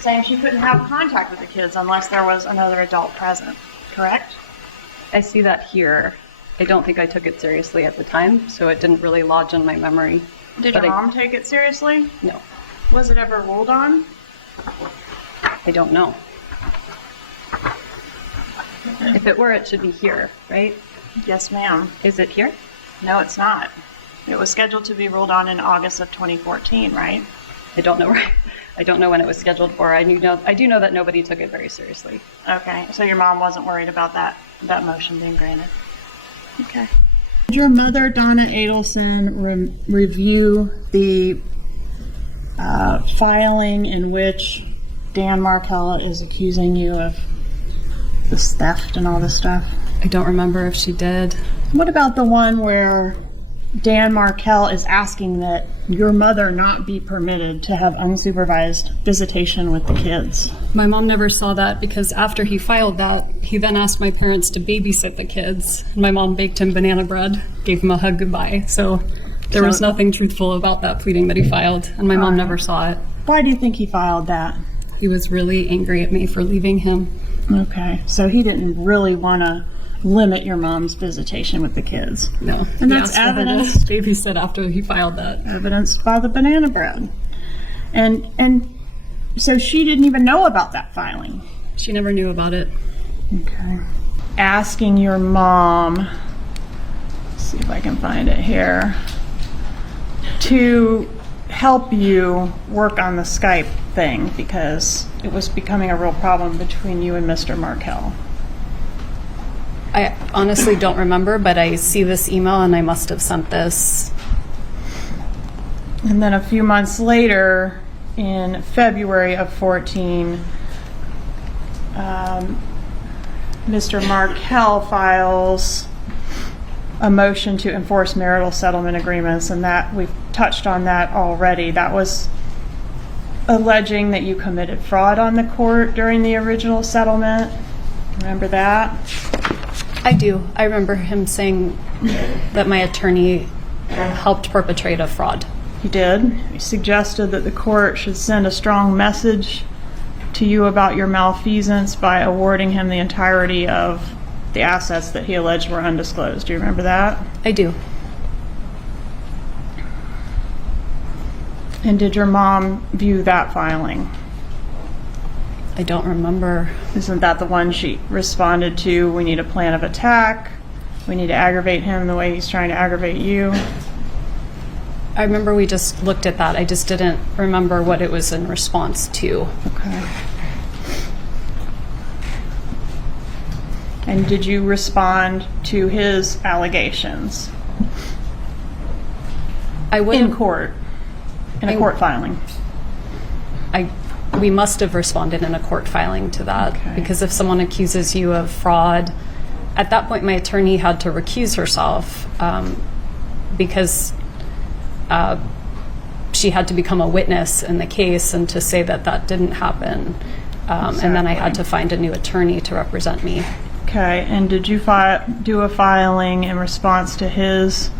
saying she couldn't have contact with the kids unless there was another adult present, correct? I see that here. I don't think I took it seriously at the time, so it didn't really lodge in my memory. Did But your I- mom take it seriously? No, Was it ever ruled on? I don't know. If it were, it should be here, right? Yes, ma'am. Is it here? No, it's not. It was scheduled to be ruled on in August of 2014, right? I don't know. I don't know when it was scheduled for. I do know that nobody took it very seriously. Okay, so your mom wasn't worried about that motion being granted. Okay. Did your mother, Donna Adelson, review the filing in which Dan Markell is accusing you of this theft and all this stuff? I don't remember if she did. What about the one where Dan Markell is asking that your mother not be permitted to have unsupervised visitation with the kids? My mom never saw that because after he filed that, he then asked my parents to babysit the kids. My mom baked him banana bread, gave him a hug goodbye. So there was nothing truthful about that pleading that he filed, and my mom never saw it. Why do you think he filed that? He was really angry at me for leaving him. Okay, so he didn't really want to limit your mom's visitation with the kids. No. And He that's asked for her to evidenced babysit after he filed that. evidenced by the banana bread. And so she didn't even know about that filing. She never knew about it. Okay. Asking your mom, let's see if I can find it here, to help you work on the Skype thing because it was becoming a real problem between you and Mr. Markell. I honestly don't remember, but I see this email and I must have sent this. And then a few months later, in February of 14, Mr. Markell files a motion to enforce marital settlement agreements, and that we've touched on that already. That was alleging that you committed fraud on the court during the original settlement. Remember that? I do. I remember him saying that my attorney helped perpetrate a fraud. He did. He suggested that the court should send a strong message to you about your malfeasance by awarding him the entirety of the assets that he alleged were undisclosed. Do you remember that? I do. And did your mom view that filing? I don't remember. Isn't that the one she responded to? We need a plan of attack. We need to aggravate him the way he's trying to aggravate you. I remember we just looked at that. I just didn't remember what it was in response to. Okay. And did you respond to his allegations I wouldn't. in court, in a court filing? We must have responded in a court filing to that, Okay. because if someone accuses you of fraud, at that point my attorney had to recuse herself because she had to become a witness in the case and to say that that didn't happen. And then I had to find a new attorney to represent me. Okay, and did you do a filing in response to his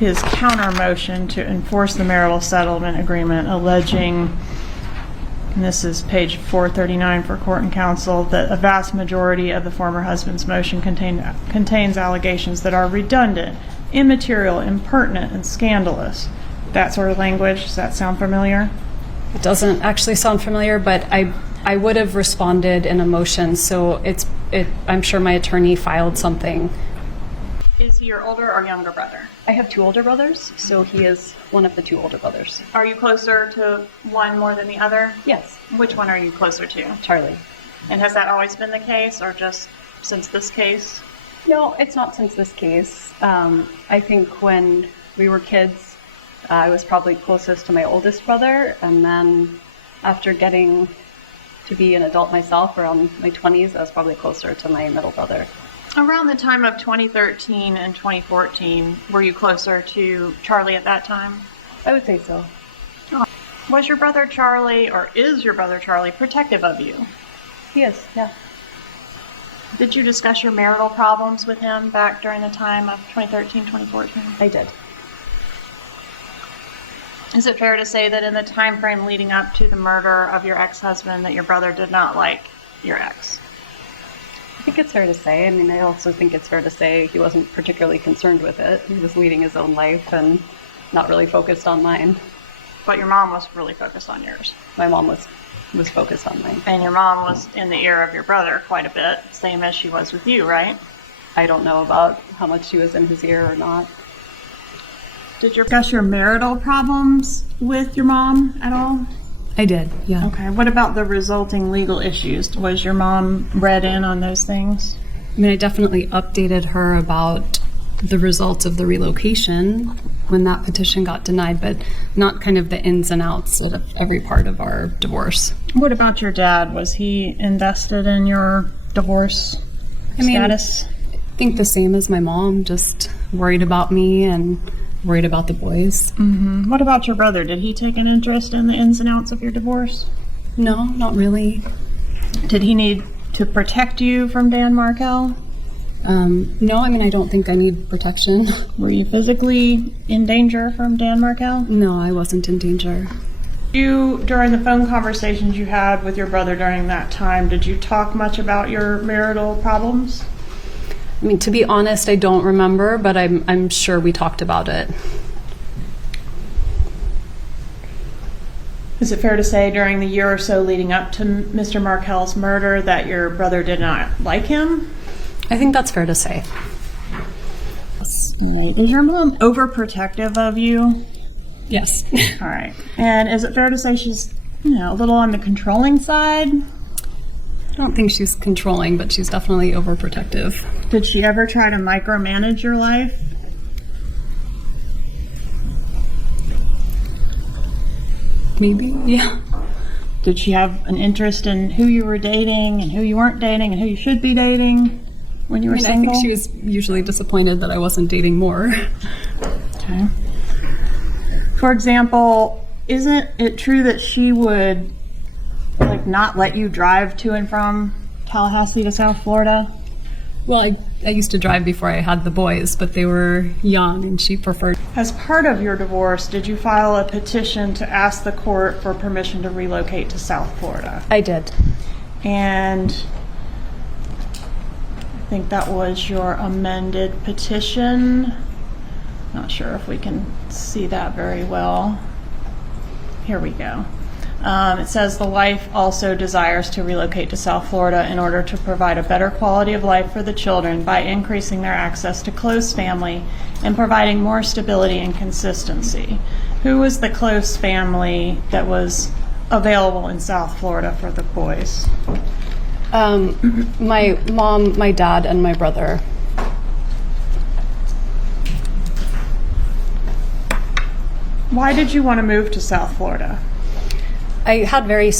counter motion to enforce the marital settlement agreement, alleging, and this is page 439 for court and counsel, that a vast majority of the former husband's motion contains allegations that are redundant, immaterial, impertinent, and scandalous? That sort of language, does that sound familiar? It doesn't actually sound familiar, but I would have responded in a motion, so I'm sure my attorney filed something. Is he your older or younger brother? I have 2 older brothers, so he is one of the 2 older brothers. Are you closer to one more than the other? Yes, Which one are you closer to? Charlie. And has that always been the case, or just since this case? No, it's not since this case. I think when we were kids, I was probably closest to my oldest brother, and then after getting to be an adult myself around my 20s, I was probably closer to my middle brother. Around the time of 2013 and 2014, were you closer to Charlie at that time? I would say so. Was your brother Charlie, or is your brother Charlie, protective of you? He is, yeah. Did you discuss your marital problems with him back during the time of 2013, 2014? I did. Is it fair to say that in the time frame leading up to the murder of your ex-husband that your brother did not like your ex? I think it's fair to say. I mean, I also think it's fair to say he wasn't particularly concerned with it. He was leading his own life and not really focused on mine. But your mom was really focused on yours. My mom was focused on mine. And your mom was in the ear of your brother quite a bit, same as she was with you, right? I don't know about how much she was in his ear or not. Did you discuss your marital problems with your mom at all? I did, yeah. Okay, what about the resulting legal issues? Was your mom read in on those things? I mean, I definitely updated her about the results of the relocation when that petition got denied, but not kind of the ins and outs of every part of our divorce. What about your dad? Was he invested in your divorce status? I think the same as my mom, just worried about me and worried about the boys. Mm-hmm. What about your brother? Did he take an interest in the ins and outs of your divorce? No, not really. Did he need to protect you from Dan Markel? No, I mean, I don't think I need protection. Were you physically in danger from Dan Markel? No, I wasn't in danger. During the phone conversations you had with your brother during that time, did you talk much about your marital problems? I mean, to be honest, I don't remember, but I'm sure we talked about it. Is it fair to say during the year or so leading up to Mr. Markel's murder that your brother did not like him? I think that's fair to say. Right. Is your mom overprotective of you? Yes. All right. And is it fair to say she's, a little on the controlling side? I don't think she's controlling, but she's definitely overprotective. Did she ever try to micromanage your life? Maybe, yeah. Did she have an interest in who you were dating and who you weren't dating and who you should be dating when you were single? I think she was usually disappointed that I wasn't dating more. Okay. For example, isn't it true that she would not let you drive to and from Tallahassee to South Florida? Well, I used to drive before I had the boys, but they were young and she preferred. As part of your divorce, did you file a petition to ask the court for permission to relocate to South Florida? I did. And I think that was your amended petition. Not sure if we can see that very well. Here we go. It says the wife also desires to relocate to South Florida in order to provide a better quality of life for the children by increasing their access to close family and providing more stability and consistency. Who was the close family that was available in South Florida for the boys? My mom, my dad, and my brother. Why did you want to move to South Florida? I had very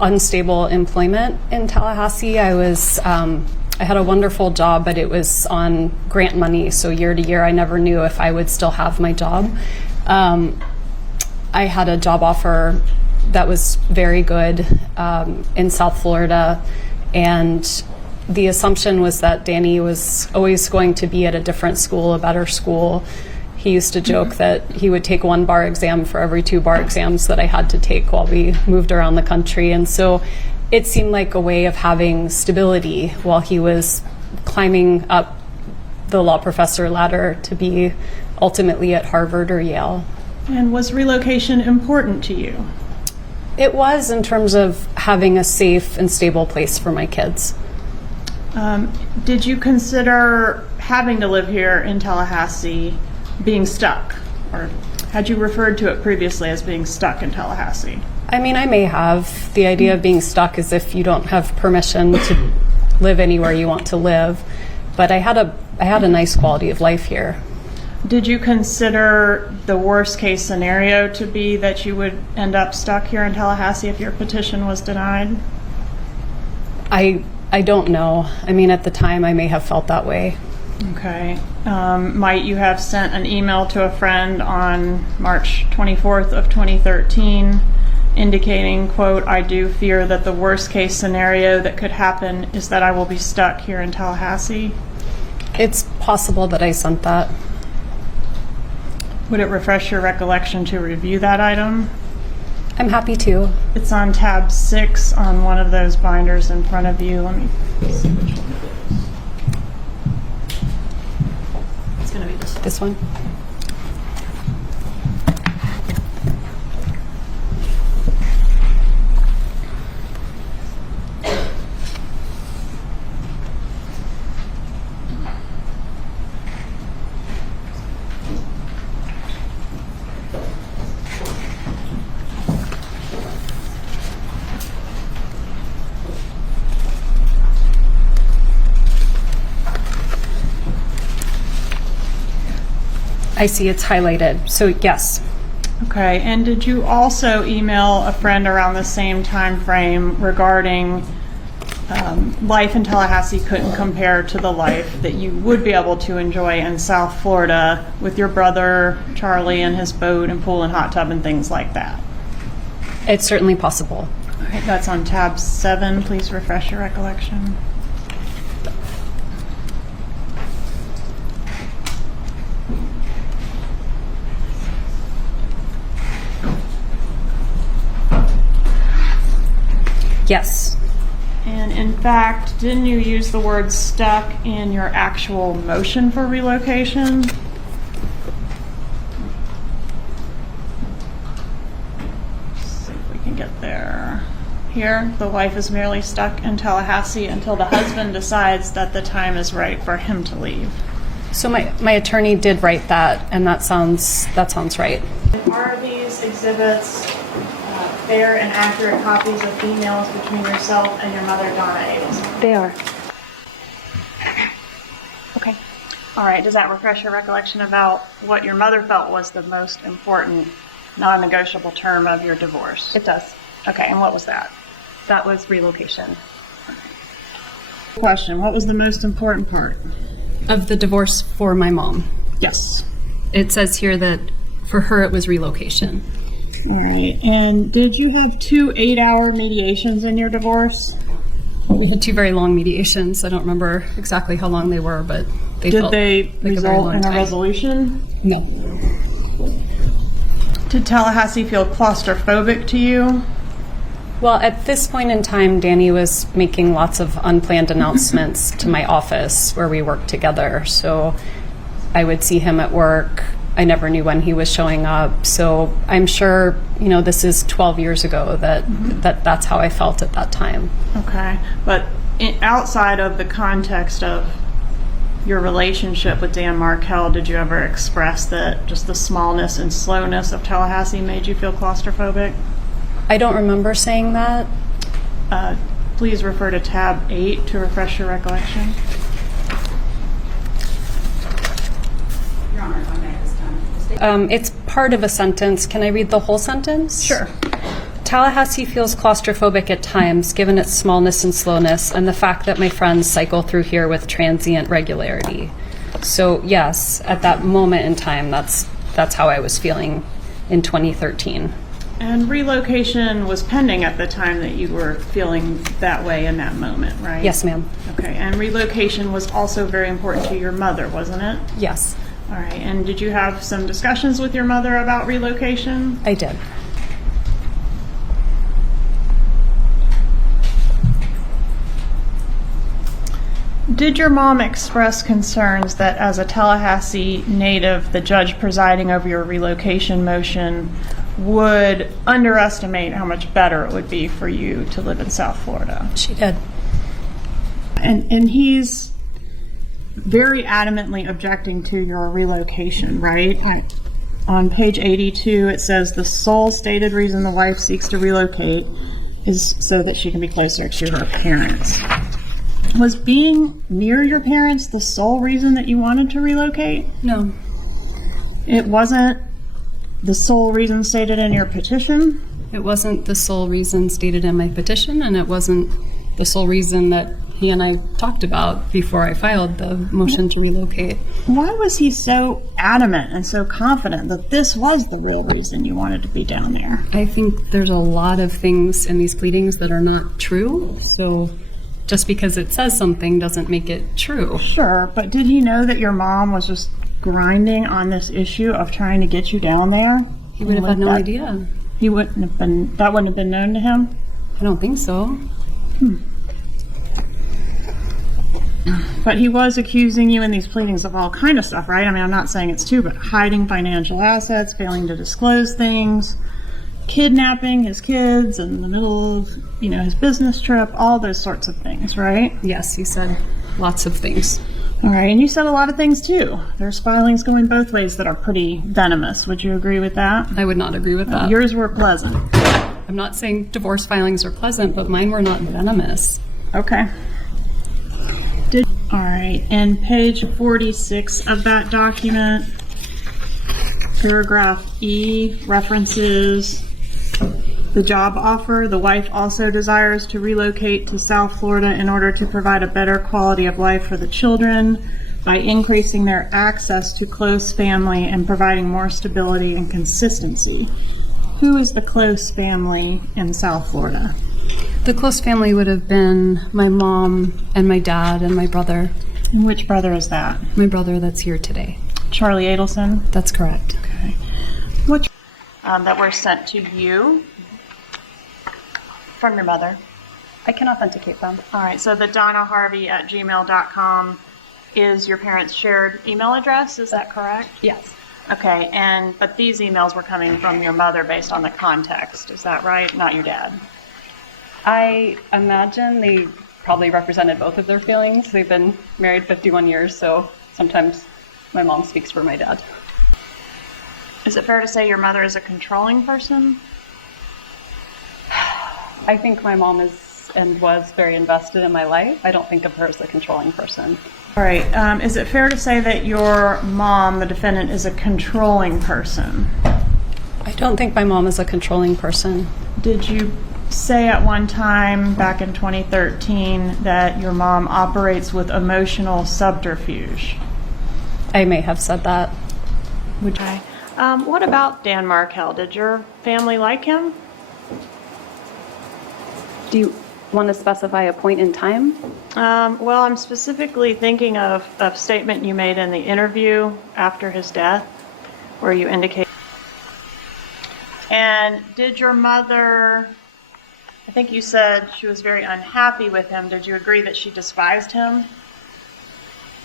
unstable employment in Tallahassee. I had a wonderful job, but it was on grant money, so year to year I never knew if I would still have my job. I had a job offer that was very good in South Florida, and the assumption was that Danny was always going to be at a different school, a better school. He used to joke that he would take one bar exam for every 2 bar exams that I had to take while we moved around the country. And so it seemed like a way of having stability while he was climbing up the law professor ladder to be ultimately at Harvard or Yale. And was relocation important to you? It was, in terms of having a safe and stable place for my kids. Did you consider having to live here in Tallahassee being stuck? Or had you referred to it previously as being stuck in Tallahassee? I mean, I may have. The idea of being stuck is if you don't have permission to live anywhere you want to live. But I had a nice quality of life here. Did you consider the worst case scenario to be that you would end up stuck here in Tallahassee if your petition was denied? I don't know. I mean, at the time, I may have felt that way. Okay. Might you have sent an email to a friend on March 24th of 2013 indicating, quote, "I do fear that the worst case scenario that could happen is that I will be stuck here in Tallahassee"? It's possible that I sent that. Would it refresh your recollection to review that item? I'm happy to. It's on tab 6 on one of those binders in front of you. Let me see which one it is. It's going to be This one? I see it's highlighted, so yes. Okay, and did you also email a friend around the same time frame regarding life in Tallahassee couldn't compare to the life that you would be able to enjoy in South Florida with your brother Charlie and his boat and pool and hot tub and things like that? It's certainly possible. All right, that's on tab 7. Please refresh your recollection. Yes. And in fact, didn't you use the word stuck in your actual motion for relocation? Let's see if we can get there. Here, the wife is merely stuck in Tallahassee until the husband decides that the time is right for him to leave. So my attorney did write that, and that sounds right. Are these exhibits fair and accurate copies of emails between yourself and your mother, Donna Adelson? They are. Okay. All right. Does that refresh your recollection about what your mother felt was the most important non-negotiable term of your divorce? It does. Okay. And what was that? That was relocation. Question, what was the most important part? Of the divorce for my mom. Yes. It says here that for her it was relocation. All right. And did you have 2 8-hour mediations in your divorce? We had 2 very long mediations. I don't remember exactly how long they were, but they Did felt they like a very result long in a time. resolution? No. Did Tallahassee feel claustrophobic to you? Well, at this point in time, Danny was making lots of unplanned announcements to my office where we worked together. So I would see him at work. I never knew when he was showing up. So I'm sure you know, this is 12 years ago, that's how I felt at that time. Okay, but outside of the context of your relationship with Dan Markell, did you ever express that just the smallness and slowness of Tallahassee made you feel claustrophobic? I don't remember saying that. Please refer to tab 8 to refresh your recollection. Your Honor, if I may at this time. The state- It's part of a sentence. Can I read the whole sentence? Sure. Tallahassee feels claustrophobic at times, given its smallness and slowness, and the fact that my friends cycle through here with transient regularity. So yes, at that moment in time, that's how I was feeling in 2013. And relocation was pending at the time that you were feeling that way in that moment, right? Yes, ma'am. Okay, and relocation was also very important to your mother, wasn't it? Yes, All right, and did you have some discussions with your mother about relocation? I did. Did your mom express concerns that as a Tallahassee native, the judge presiding over your relocation motion would underestimate how much better it would be for you to live in South Florida? She did. And he's very adamantly objecting to your relocation, right? On page 82, it says the sole stated reason the wife seeks to relocate is so that she can be closer to her parents. Was being near your parents the sole reason that you wanted to relocate? No. It wasn't the sole reason stated in your petition? It wasn't the sole reason stated in my petition, and it wasn't the sole reason that he and I talked about before I filed the motion to relocate. Why was he so adamant and so confident that this was the real reason you wanted to be down there? I think there's a lot of things in these pleadings that are not true, so just because it says something doesn't make it true. Sure, but did he know that your mom was just grinding on this issue of trying to get you down there? He would have had no idea. He wouldn't have been, that wouldn't have been known to him? I don't think so. But he was accusing you in these pleadings of all kind of stuff, right? I mean, I'm not saying it's true, but hiding financial assets, failing to disclose things, kidnapping his kids in the middle of, his business trip, all those sorts of things, right? Yes, he said lots of things. All right, and you said a lot of things too. There's filings going both ways that are pretty venomous. Would you agree with that? I would not agree with that. Yours were pleasant. I'm not saying divorce filings are pleasant, but mine were not venomous. Okay. All right, and page 46 of that document, paragraph E references the job offer. The wife also desires to relocate to South Florida in order to provide a better quality of life for the children by increasing their access to close family and providing more stability and consistency. Who is the close family in South Florida? The close family would have been my mom and my dad and my brother. And which brother is that? My brother that's here today. Charlie Adelson? That's correct. Okay. That were sent to you from your mother. I can authenticate them. All right, so the donnaharvey@gmail.com is your parents' shared email address, is that correct? Yes. Okay, but these emails were coming from your mother based on the context, is that right? Not your dad? I imagine they probably represented both of their feelings. They've been married 51 years, so sometimes my mom speaks for my dad. Is it fair to say your mother is a controlling person? I think my mom is and was very invested in my life. I don't think of her as a controlling person. All right. Is it fair to say that your mom, the defendant, is a controlling person? I don't think my mom is a controlling person. Did you say at one time back in 2013 that your mom operates with emotional subterfuge? I may have said that. Okay. What about Dan Markell? Did your family like him? Do you want to specify a point in time? Well, I'm specifically thinking of a statement you made in the interview after his death, where you indicate. And did your mother, I think you said she was very unhappy with him. Did you agree that she despised him?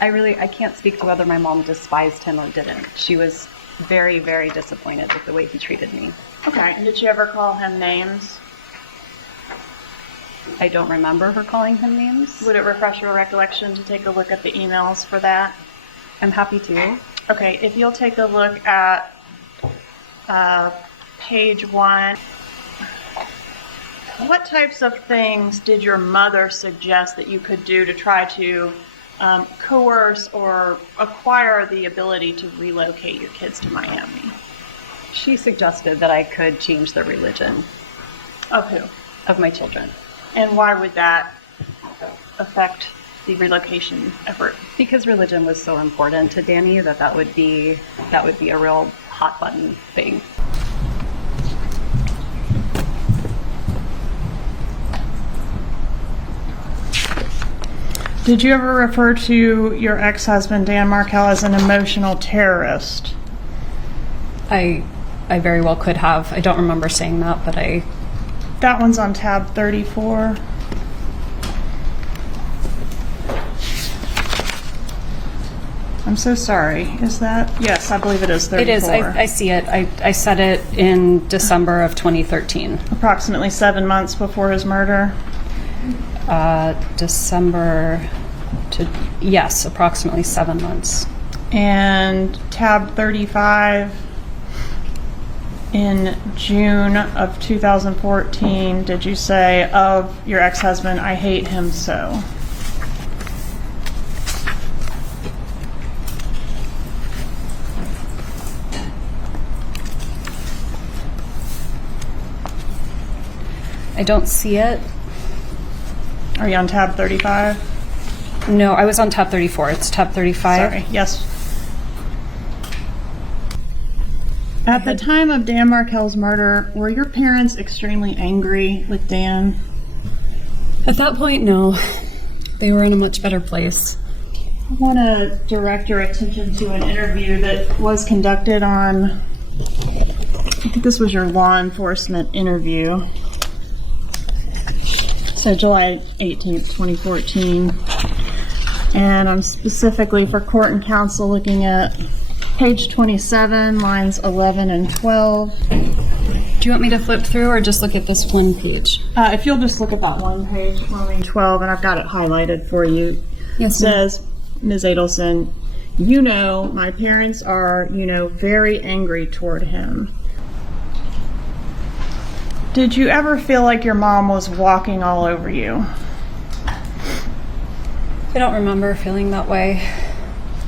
I can't speak to whether my mom despised him or didn't. She was very, very disappointed with the way he treated me. Okay. And did she ever call him names? I don't remember her calling him names. Would it refresh your recollection to take a look at the emails for that? I'm happy to. Okay, if you'll take a look at page 1. What types of things did your mother suggest that you could do to try to coerce or acquire the ability to relocate your kids to Miami? She suggested that I could change the religion Of who? of my children And why would that affect the relocation effort? because religion was so important to Danny that would be a real hot button thing. Did you ever refer to your ex-husband, Dan Markel, as an emotional terrorist? I very well could have. I don't remember saying that, but That one's on tab 34. I'm so sorry. Is that? Yes, I believe it is 34. it is. I see it. I said it in December of 2013. Approximately 7 months before his murder. Yes, approximately 7 months. And tab 35, in June of 2014, did you say of your ex-husband, I hate him so? I don't see it. Are you on tab 35? No, I was on tab 34. It's tab 35. Sorry, yes. At the time of Dan Markel's murder, were your parents extremely angry with Dan? At that point, no. They were in a much better place. I want to direct your attention to an interview that was conducted on, I think this was your law enforcement interview. So July 18th, 2014. And I'm specifically for court and counsel looking at page 27, lines 11 and 12. Do you want me to flip through or just look at this one page? If you'll just look at that one page, line 12, and I've got it highlighted for you. Yes, It ma'am. says, Ms. Adelson, my parents are, very angry toward him. Did you ever feel like your mom was walking all over you? I don't remember feeling that way.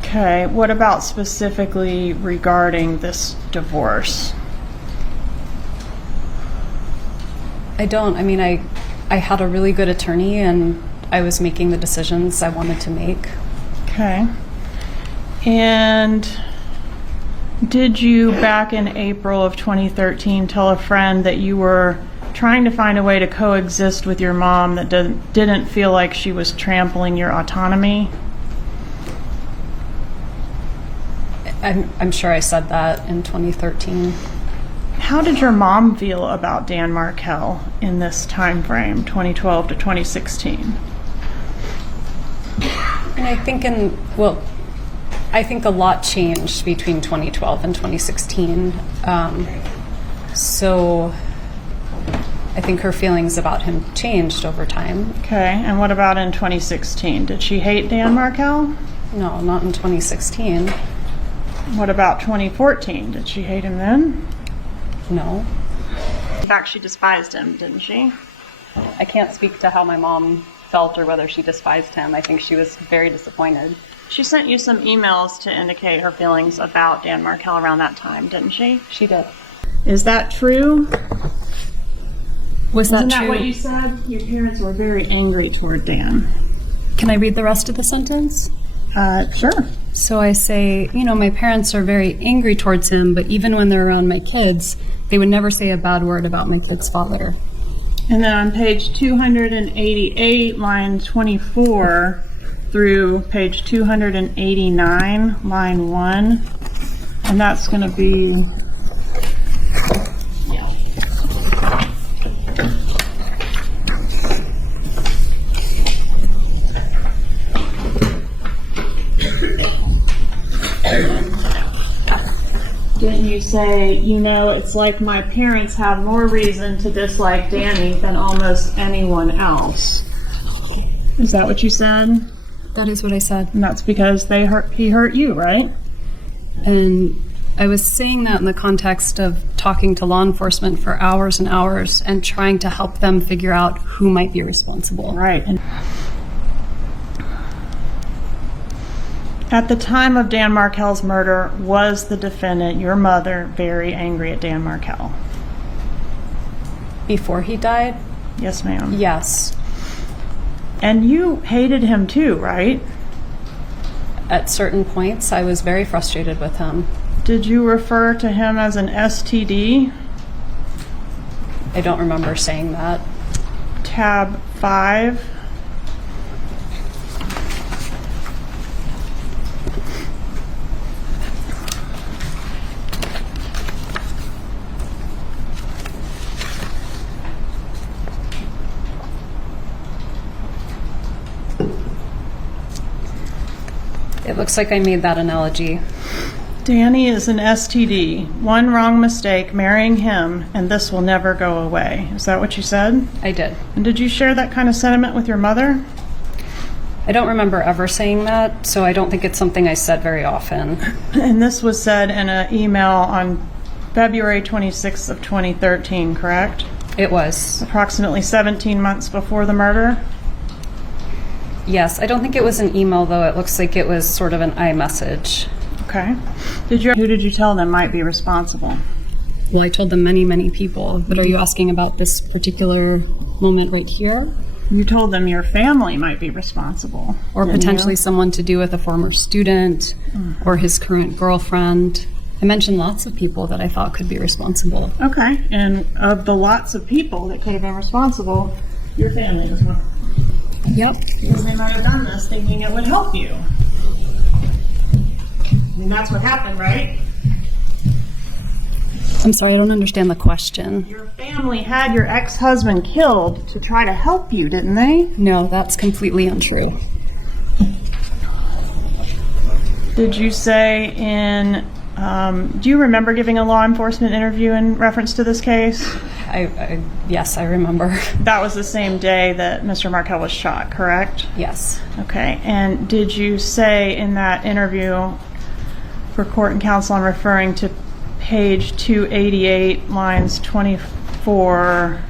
Okay, what about specifically regarding this divorce? I don't. I mean, I had a really good attorney and I was making the decisions I wanted to make. Okay. And did you, back in April of 2013, tell a friend that you were trying to find a way to coexist with your mom that didn't feel like she was trampling your autonomy? I'm sure I said that in 2013. How did your mom feel about Dan Markel in this time frame, 2012 to 2016? And I think I think a lot changed between 2012 and 2016. So I think her feelings about him changed over time. Okay, and what about in 2016? Did she hate Dan Markel? No, not in 2016. What about 2014? Did she hate him then? No. In fact, she despised him, didn't she? I can't speak to how my mom felt or whether she despised him. I think she was very disappointed. She sent you some emails to indicate her feelings about Dan Markel around that time, didn't she? She did. Is that true? Was that Isn't that true? what you said? Your parents were very angry toward Dan. Can I read the rest of the sentence? Sure. So I say, my parents are very angry towards him, but even when they're around my kids, they would never say a bad word about my kid's father. And then on page 288, line 24 through page 289, line 1, and that's going to be... you say, it's like my parents have more reason to dislike Danny than almost anyone else. Is that what you said? That is what I said. And that's because he hurt you, right? And I was saying that in the context of talking to law enforcement for hours and hours and trying to help them figure out who might be responsible. Right. And at the time of Dan Markel's murder, was the defendant, your mother, very angry at Dan Markel? Before he died? Yes, ma'am. Yes. And you hated him too, right? At certain points, I was very frustrated with him. Did you refer to him as an STD? I don't remember saying that. Tab 5. It looks like I made that analogy. Danny is an STD. One wrong mistake, marrying him, and this will never go away. Is that what you said? I did. And did you share that kind of sentiment with your mother? I don't remember ever saying that, so I don't think it's something I said very often. And this was said in an email on February 26th of 2013, correct? It was. Approximately 17 months before the murder? Yes, I don't think it was an email, though. It looks like it was sort of an iMessage. Okay. Who did you tell them might be responsible? Well, I told them many, many people, but are you asking about this particular moment right here? You told them your family might be responsible. Or potentially someone to do with a former student or his current girlfriend. I mentioned lots of people that I thought could be responsible. Okay. And of the lots of people that could have been responsible, your family was one. Yep. Because they might have done this thinking it would help you. And that's what happened, right? I'm sorry, I don't understand the question. Your family had your ex-husband killed to try to help you, didn't they? No, that's completely untrue. Did you say do you remember giving a law enforcement interview in reference to this case? Yes, I remember. That was the same day that Mr. Markel was shot, correct? Yes. Okay. And did you say in that interview for court and counsel, I'm referring to page 288, lines 24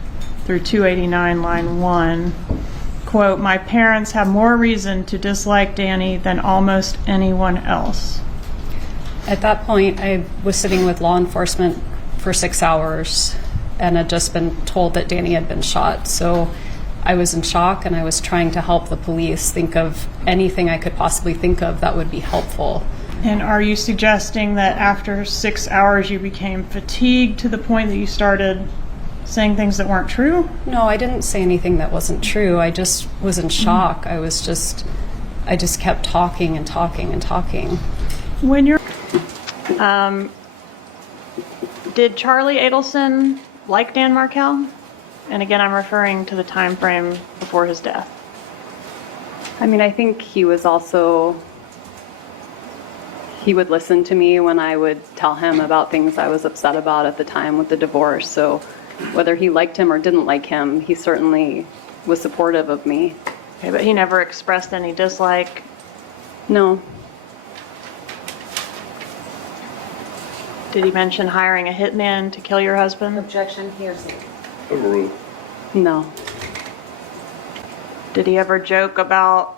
through 289, line 1, quote, "My parents have more reason to dislike Danny than almost anyone else"? At that point, I was sitting with law enforcement for 6 hours and had just been told that Danny had been shot. So I was in shock, and I was trying to help the police think of anything I could possibly think of that would be helpful. And are you suggesting that after 6 hours you became fatigued to the point that you started saying things that weren't true? No, I didn't say anything that wasn't true. I just was in shock. I just kept talking and talking and talking. When you're Did Charlie Adelson like Dan Markel? And again, I'm referring to the time frame before his death. I mean, I think he would listen to me when I would tell him about things I was upset about at the time with the divorce. So whether he liked him or didn't like him, he certainly was supportive of me. Okay, but he never expressed any dislike. No. Did he mention hiring a hitman to kill your husband? Objection, hearsay. Overruled. No. Did he ever joke about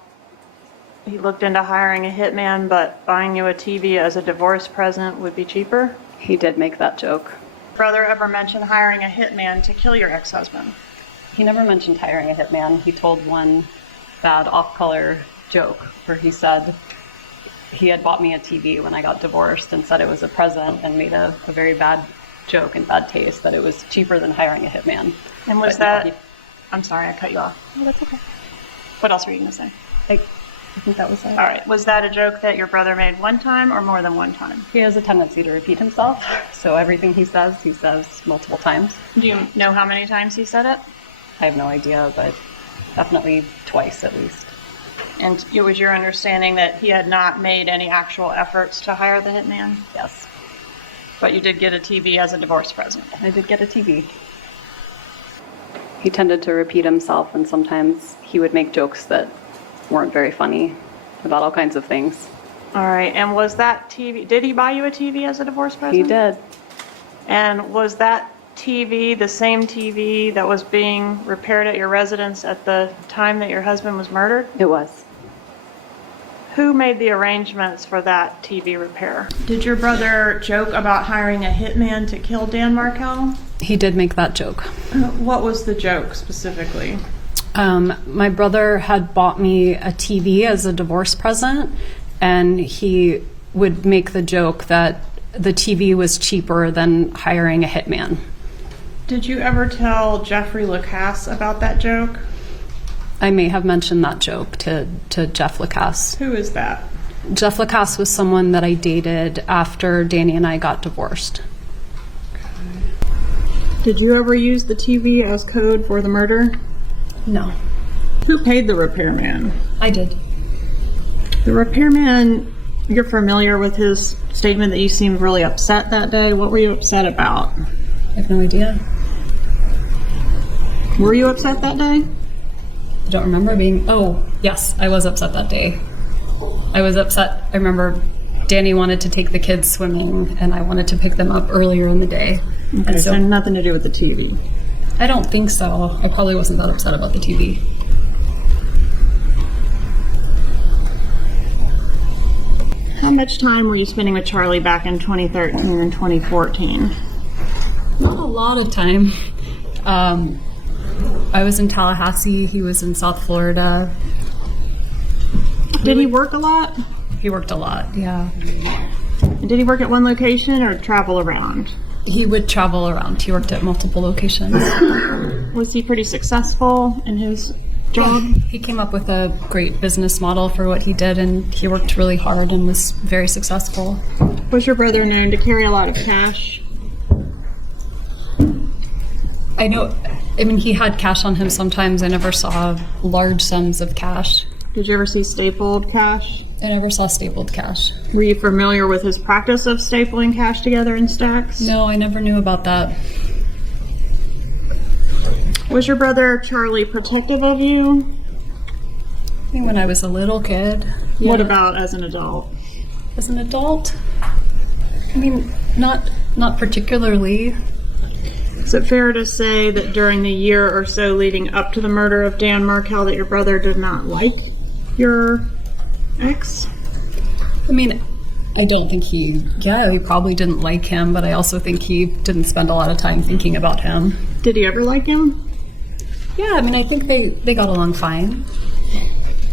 he looked into hiring a hitman, but buying you a TV as a divorce present would be cheaper? He did make that joke. Brother ever mention hiring a hitman to kill your ex-husband? He never mentioned hiring a hitman. He told one bad off-color joke where he said he had bought me a TV when I got divorced and said it was a present, and made a very bad joke in bad taste that it was cheaper than hiring a hitman. And was But no, that... I'm sorry, I cut you off. Oh, that's okay. What else were you going to say? I think that was it. All right. Was that a joke that your brother made one time or more than one time? He has a tendency to repeat himself, so everything he says multiple times. Do you know how many times he said it? I have no idea, but definitely twice at least. And it was your understanding that he had not made any actual efforts to hire the hitman? Yes. But you did get a TV as a divorce present. I did get a TV. He tended to repeat himself, and sometimes he would make jokes that weren't very funny about all kinds of things. All right, and was that TV, did he buy you a TV as a divorce present? He did. And was that TV the same TV that was being repaired at your residence at the time that your husband was murdered? It was. Who made the arrangements for that TV repair? Did your brother joke about hiring a hitman to kill Dan Markel? He did make that joke. What was the joke specifically? My brother had bought me a TV as a divorce present, and he would make the joke that the TV was cheaper than hiring a hitman. Did you ever tell Jeffrey Lacasse about that joke? I may have mentioned that joke to Jeff Lacasse. Who is that? Jeff Lacasse was someone that I dated after Danny and I got divorced. Did you ever use the TV as code for the murder? No. Who paid the repairman? I did. The repairman, you're familiar with his statement that you seemed really upset that day. What were you upset about? I have no idea. Were you upset that day? I don't remember being... Oh, yes, I was upset that day. I was upset. I remember Danny wanted to take the kids swimming, and I wanted to pick them up earlier in the day. Okay, And so nothing to do with the TV. I don't think so. I probably wasn't that upset about the TV. How much time were you spending with Charlie back in 2013 and 2014? Not a lot of time. I was in Tallahassee. He was in South Florida. Did he work a lot? He worked a lot, yeah. Did he work at one location or travel around? He would travel around. He worked at multiple locations. Was he pretty successful in his job? He came up with a great business model for what he did, and he worked really hard and was very successful. Was your brother known to carry a lot of cash? I mean, he had cash on him sometimes. I never saw large sums of cash. Did you ever see stapled cash? I never saw stapled cash. Were you familiar with his practice of stapling cash together in stacks? No, I never knew about that. Was your brother Charlie protective of you? I think when I was a little kid. Yeah. What about as an adult? As an adult? I mean, not particularly. Is it fair to say that during the year or so leading up to the murder of Dan Markel that your brother did not like your ex? I mean, I don't think he probably didn't like him, but I also think he didn't spend a lot of time thinking about him. Did he ever like him? Yeah, I mean, I think they got along fine.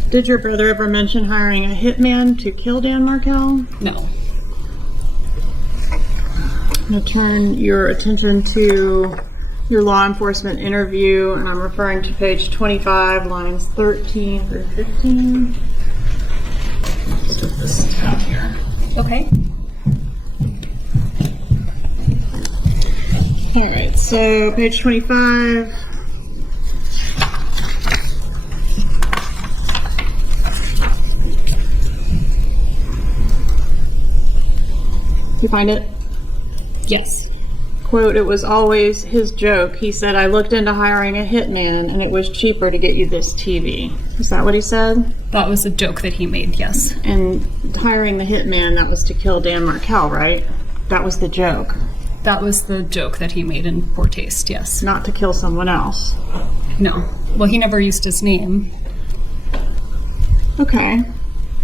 Did your brother ever mention hiring a hitman to kill Dan Markel? No. I'm going to turn your attention to your law enforcement interview, and I'm referring to page 25, lines 13 through 15. Let's put this tab here. Okay. All right, so page 25. You find it? Yes. Quote, "It was always his joke. He said, I looked into hiring a hitman and it was cheaper to get you this TV." Is that what he said? That was a joke that he made, yes. And hiring the hitman, that was to kill Dan Markel, right? That was the joke. That was the joke that he made in poor taste, yes. Not to kill someone else. No. Well, he never used his name. Okay.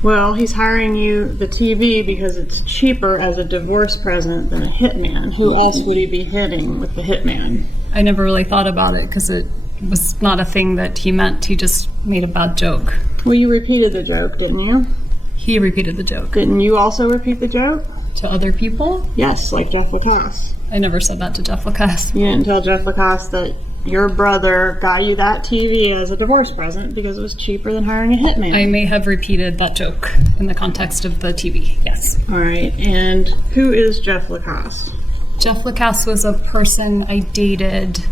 Well, he's hiring you the TV because it's cheaper as a divorce present than a hitman. Who else would he be hitting with the hitman? I never really thought about it because it was not a thing that he meant. He just made a bad joke. Well, you repeated the joke, didn't you? He repeated the joke. Didn't you also repeat the joke? To other people? Yes, like Jeff Lacasse. I never said that to Jeff Lacasse. You didn't tell Jeff Lacasse that your brother got you that TV as a divorce present because it was cheaper than hiring a hitman. I may have repeated that joke in the context of the TV, yes. All right, and who is Jeff Lacasse? Jeff Lacasse was a person I dated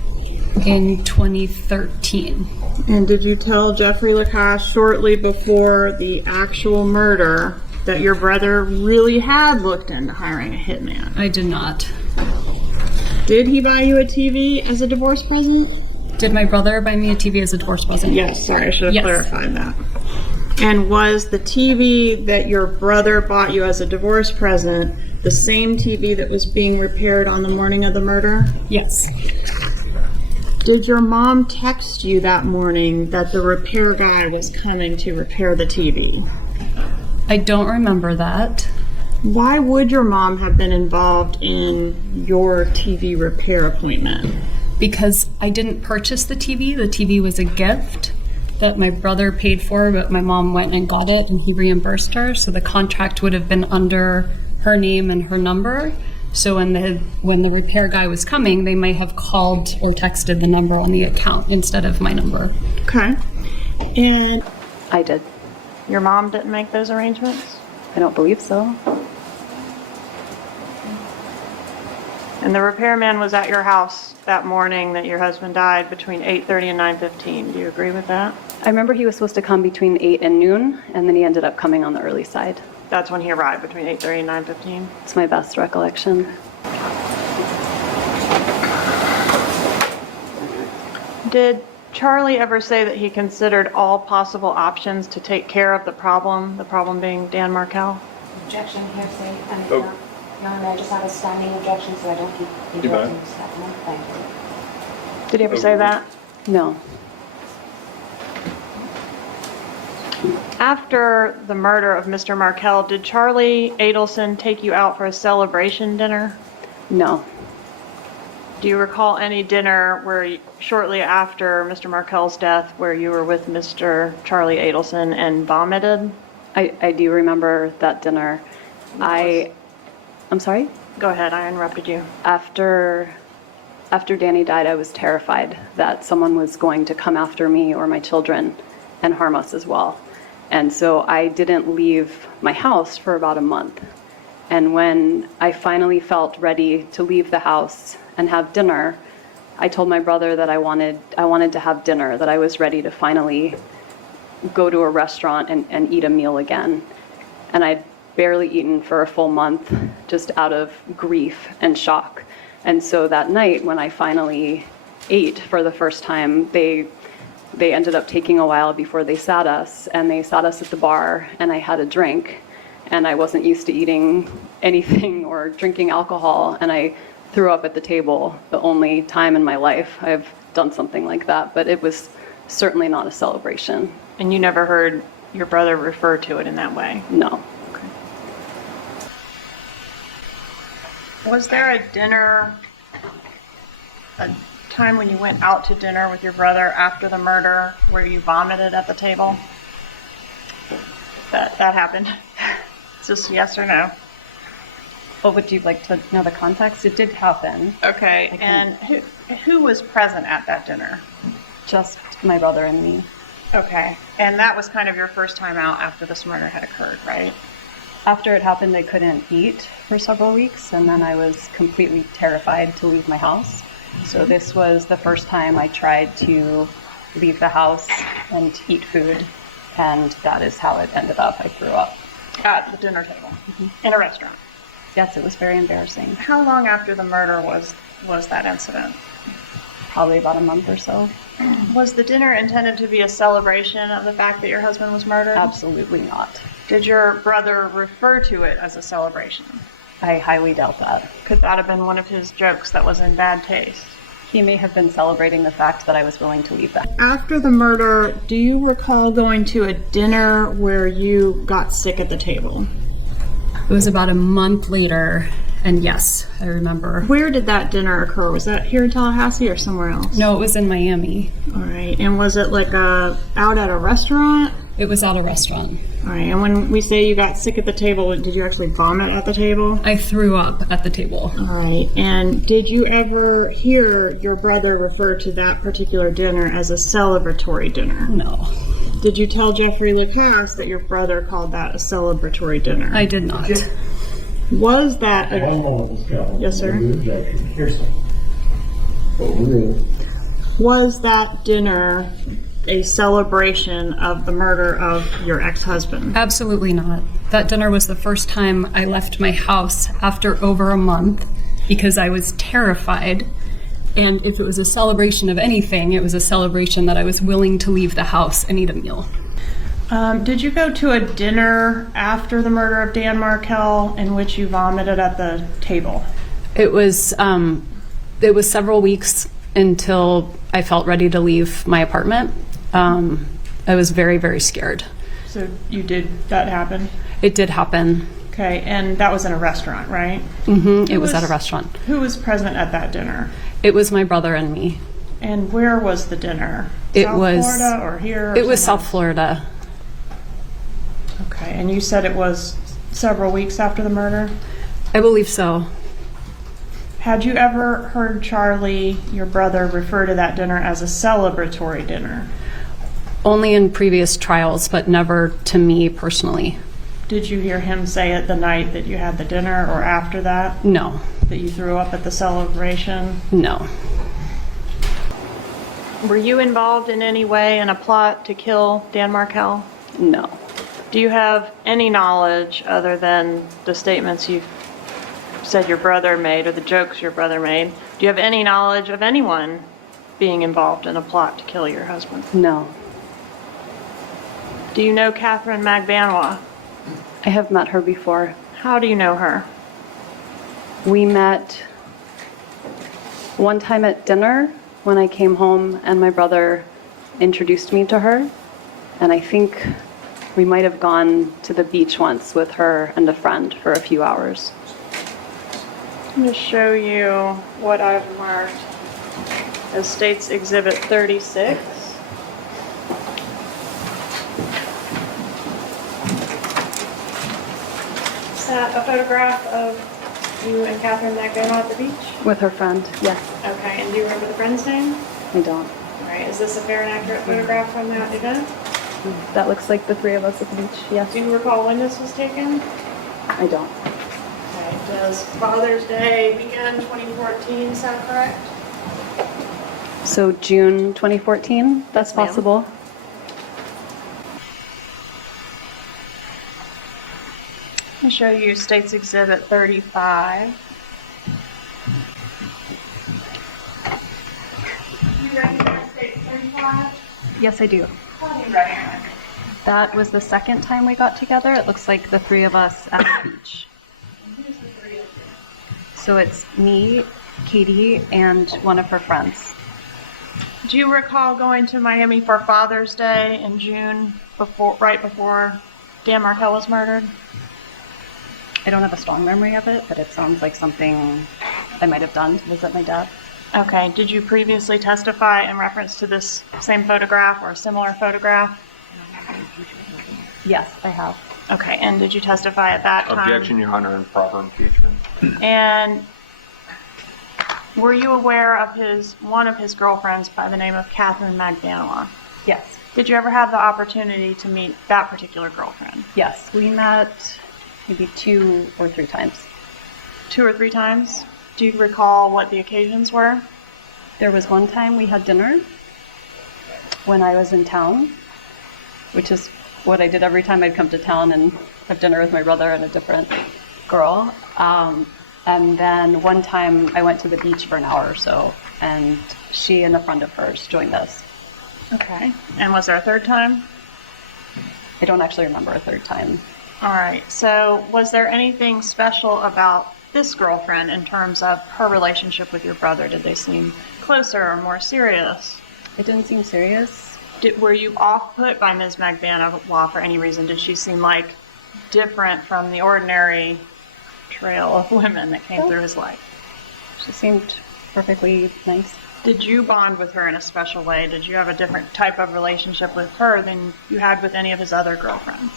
in 2013. And did you tell Jeffrey Lacasse shortly before the actual murder that your brother really had looked into hiring a hitman? I did not. Did he buy you a TV as a divorce present? Did my brother buy me a TV as a divorce present? Yes, sorry, I should have Yes. clarified that. And was the TV that your brother bought you as a divorce present the same TV that was being repaired on the morning of the murder? Yes. Did your mom text you that morning that the repair guy was coming to repair the TV? I don't remember that. Why would your mom have been involved in your TV repair appointment? Because I didn't purchase the TV. The TV was a gift that my brother paid for, but my mom went and got it and he reimbursed her. So the contract would have been under her name and her number. So when the repair guy was coming, they might have called or texted the number on the account instead of my number. Okay. And I did. Your mom didn't make those arrangements? I don't believe so. And the repairman was at your house that morning that your husband died between 8:30 and 9:15. Do you agree with that? I remember he was supposed to come between 8 and noon, and then he ended up coming on the early side. That's when he arrived, between 8:30 and 9:15. It's my best recollection. Did Charlie ever say that he considered all possible options to take care of the problem being Dan Markell? Objection, hearsay, and Oh. Your Honor, I just have a standing objection, so I don't keep interrupting Ms. Cappleman. Thank you. Did he ever say that? No. After the murder of Mr. Markell, did Charlie Adelson take you out for a celebration dinner? No. Do you recall any dinner shortly after Mr. Markell's death where you were with Mr. Charlie Adelson and vomited? I do remember that dinner. I'm sorry? Go ahead, I interrupted you. After Danny died, I was terrified that someone was going to come after me or my children and harm us as well. And so I didn't leave my house for about a month. And when I finally felt ready to leave the house and have dinner, I told my brother that I wanted to have dinner, that I was ready to finally go to a restaurant and eat a meal again. And I'd barely eaten for a full month, just out of grief and shock. And so that night, when I finally ate for the first time, they ended up taking a while before they sat us, and they sat us at the bar, and I had a drink, and I wasn't used to eating anything or drinking alcohol, and I threw up at the table. The only time in my life I've done something like that, but it was certainly not a celebration. And you never heard your brother refer to it in that way? No. Was there a dinner, a time when you went out to dinner with your brother after the murder where you vomited at the table? That happened? It's just yes or no? Well, would you like to know the context? It did happen. Okay, and who was present at that dinner? Just my brother and me. Okay, and that was kind of your first time out after this murder had occurred, right? After it happened, I couldn't eat for several weeks, and then I was completely terrified to leave my house. So this was the first time I tried to leave the house and eat food, and that is how it ended up. I threw up. At the dinner table, in a restaurant. Yes, it was very embarrassing. How long after the murder was that incident? Probably about a month or so. Was the dinner intended to be a celebration of the fact that your husband was murdered? Absolutely not. Did your brother refer to it as a celebration? I highly doubt that. Could that have been one of his jokes that was in bad taste? He may have been celebrating the fact that I was willing to leave that. after the murder, do you recall going to a dinner where you got sick at the table? It was about a month later, and yes, I remember. Where did that dinner occur? Was that here in Tallahassee or somewhere else? No, it was in Miami. All right. And was it like out at a restaurant? It was at a restaurant. All right. And when we say you got sick at the table, did you actually vomit at the table? I threw up at the table. All right. And did you ever hear your brother refer to that particular dinner as a celebratory dinner? No, Did you tell Jeffrey LePasse that your brother called that a celebratory dinner? I did not. Was that a... Hold on, Ms. Cappleman. Yes, sir. Here's some. Overruled. Was that dinner a celebration of the murder of your ex-husband? Absolutely not. That dinner was the first time I left my house after over a month because I was terrified. And if it was a celebration of anything, it was a celebration that I was willing to leave the house and eat a meal. Did you go to a dinner after the murder of Dan Markell in which you vomited at the table? It was several weeks until I felt ready to leave my apartment. I was very, very scared. So that happen? It did happen. Okay, and that was in a restaurant, right? Mm-hmm. It was at a restaurant. Who was present at that dinner? It was my brother and me. And where was the dinner? It was Florida or here? Or it was somewhere? South Florida. Okay, and you said it was several weeks after the murder? I believe so. Had you ever heard Charlie, your brother, refer to that dinner as a celebratory dinner? Only in previous trials, but never to me personally. Did you hear him say it the night that you had the dinner or after that? No. That you threw up at the celebration? No. Were you involved in any way in a plot to kill Dan Markell? No. Do you have any knowledge other than the statements you said your brother made or the jokes your brother made? Do you have any knowledge of anyone being involved in a plot to kill your husband? No. Do you know Catherine Magbanwa? I have met her before. How do you know her? We met one time at dinner when I came home and my brother introduced me to her. And I think we might have gone to the beach once with her and a friend for a few hours. I'm going to show you what I've marked as State's Exhibit 36. Is that a photograph of you and Catherine Magbanwa at the beach? With her friend, yes. Okay, and do you remember the friend's name? I don't. All right, is this a fair and accurate photograph from that event? That looks like the three of us at the beach, yes. Do you recall when this was taken? I don't. Okay, does Father's Day weekend 2014 sound correct? So June 2014, that's Yes, ma'am. possible. I'll show you State's Exhibit 35. Do you recognize State's 35? Yes, I do. How do you recognize it? That was the second time we got together. It looks like the three of us at the beach. Who's the three of you? So it's me, Katie, and one of her friends. Do you recall going to Miami for Father's Day in June, right before Dan Markell was murdered? I don't have a strong memory of it, but it sounds like something I might have done to visit my dad. Okay, did you previously testify in reference to this same photograph or a similar photograph? Yes, I have. Okay, and did you testify at that time? Objection, Your Honor, improper impeachment. And were you aware of one of his girlfriends by the name of Catherine Magbanwa? Yes. Did you ever have the opportunity to meet that particular girlfriend? Yes, we met maybe 2 or 3 times. 2 or 3 times? Do you recall what the occasions were? There was one time we had dinner when I was in town, which is what I did every time I'd come to town and have dinner with my brother and a different girl. And then one time I went to the beach for an hour or so, and she and a friend of hers joined us. Okay. And was there a third time? I don't actually remember a third time. All right. So was there anything special about this girlfriend in terms of her relationship with your brother? Did they seem closer or more serious? It didn't seem serious. Were you off-put by Ms. Magbanwa for any reason? Did she seem like different from the ordinary trail of women that came through his life? She seemed perfectly nice. Did you bond with her in a special way? Did you have a different type of relationship with her than you had with any of his other girlfriends?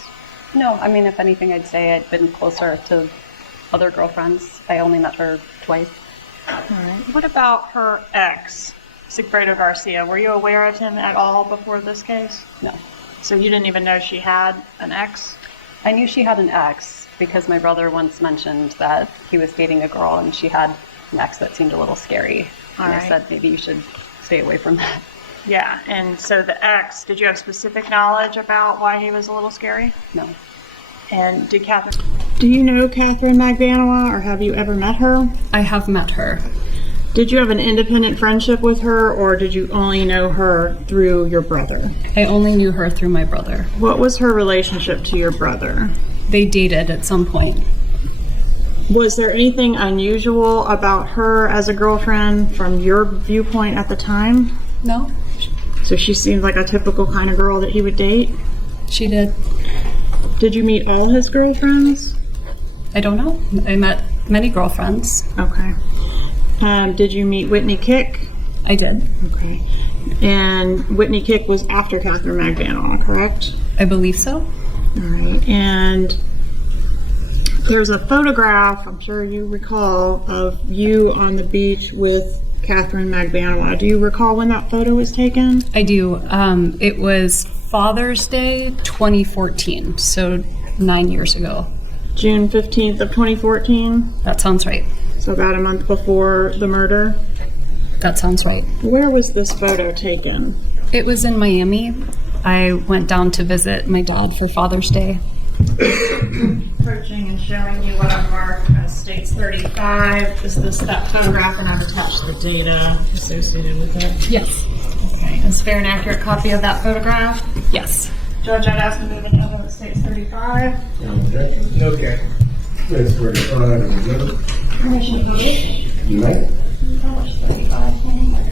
No, I mean, if anything, I'd say I'd been closer to other girlfriends. I only met her twice. All right. What about her ex, Sigfredo Garcia? Were you aware of him at all before this case? No. So you didn't even know she had an ex? I knew she had an ex because my brother once mentioned that he was dating a girl and she had an ex that seemed a little scary. All and right. I said, maybe you should stay away from that. Yeah, and so the ex, did you have specific knowledge about why he was a little scary? No. And did Catherine... Do you know Catherine Magbanua, or have you ever met her? I have met her. Did you have an independent friendship with her, or did you only know her through your brother? I only knew her through my brother. What was her relationship to your brother? They dated at some point. Was there anything unusual about her as a girlfriend from your viewpoint at the time? No, So she seemed like a typical kind of girl that he would date? she did. Did you meet all his girlfriends? I don't know. I met many girlfriends. Okay. Did you meet Whitney Kick? I did. Okay. And Whitney Kick was after Catherine Magbanua, correct? I believe so. All right. And there's a photograph, I'm sure you recall, of you on the beach with Catherine Magbanua. Do you recall when that photo was taken? I do. It was Father's Day 2014, so 9 years ago. June 15th of 2014? That sounds right. So about a month before the murder? That sounds right. Where was this photo taken? It was in Miami. I went down to visit my dad for Father's Day. Approaching and showing you what I've marked as States 35. Is this that photograph, and I've attached the data associated with it? Yes. Okay. Is fair and accurate copy of that photograph? Yes. Judge, I'd ask you to move in evidence States 35. Okay. That's where the front of the exhibit. Permission for this? You may. Publish 35 thing.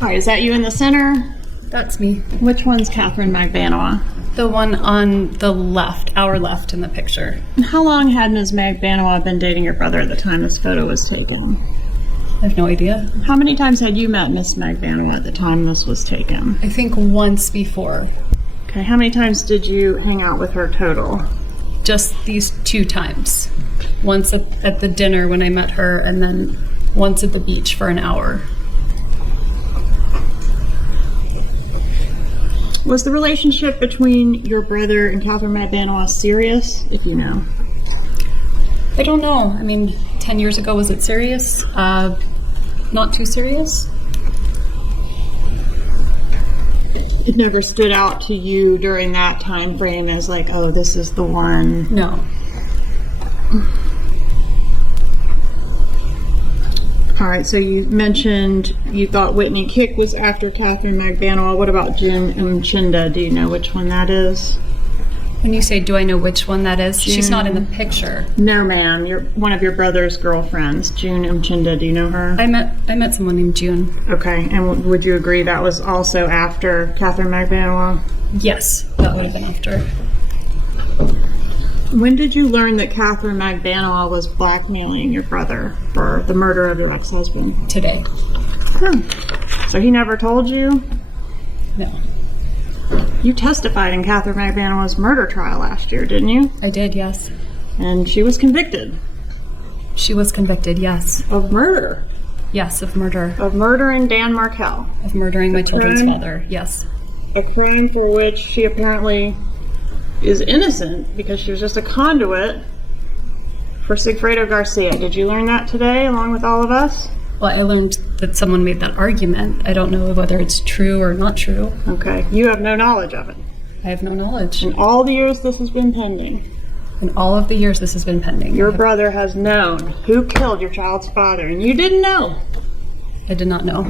All right, is that you in the center? That's me. Which one's Catherine Magbanua? The one on the left, our left in the picture. And how long had Ms. Magbanua been dating your brother at the time this photo was taken? I have no idea. How many times had you met Ms. Magbanua at the time this was taken? I think once before. Okay, how many times did you hang out with her total? Just these 2 times. Once at the dinner when I met her, and then once at the beach for an hour. Was the relationship between your brother and Catherine Magbanua serious, if you know? I don't know. I mean, 10 years ago, was it serious? Not too serious? It never stood out to you during that time frame as like, oh, this is the one. No. All right, so you mentioned you thought Whitney Kick was after Catherine Magbanua. What about June Mchinda? Do you know which one that is? When you say, do I know which one that is? She's not in the picture. No, ma'am. You're one of your brother's girlfriends, June Mchinda. Do you know her? I met someone named June. Okay, and would you agree that was also after Catherine Magbanua? Yes, that would have been after. When did you learn that Catherine Magbanua was blackmailing your brother for the murder of your ex-husband? Today. So he never told you? No. You testified in Catherine Magbanua's murder trial last year, didn't you? I did, yes. And she was convicted. She was convicted, yes. Of murder? Yes, of murder. Of murdering Dan Markell? Of murdering my children's father, yes. A crime for which she apparently is innocent because she was just a conduit for Sigfredo Garcia. Did you learn that today along with all of us? Well, I learned that someone made that argument. I don't know whether it's true or not true. Okay. You have no knowledge of it. I have no knowledge. In all the years this has been pending, In all of the years this has been pending. your brother has known who killed your child's father, and you didn't know. I did not know.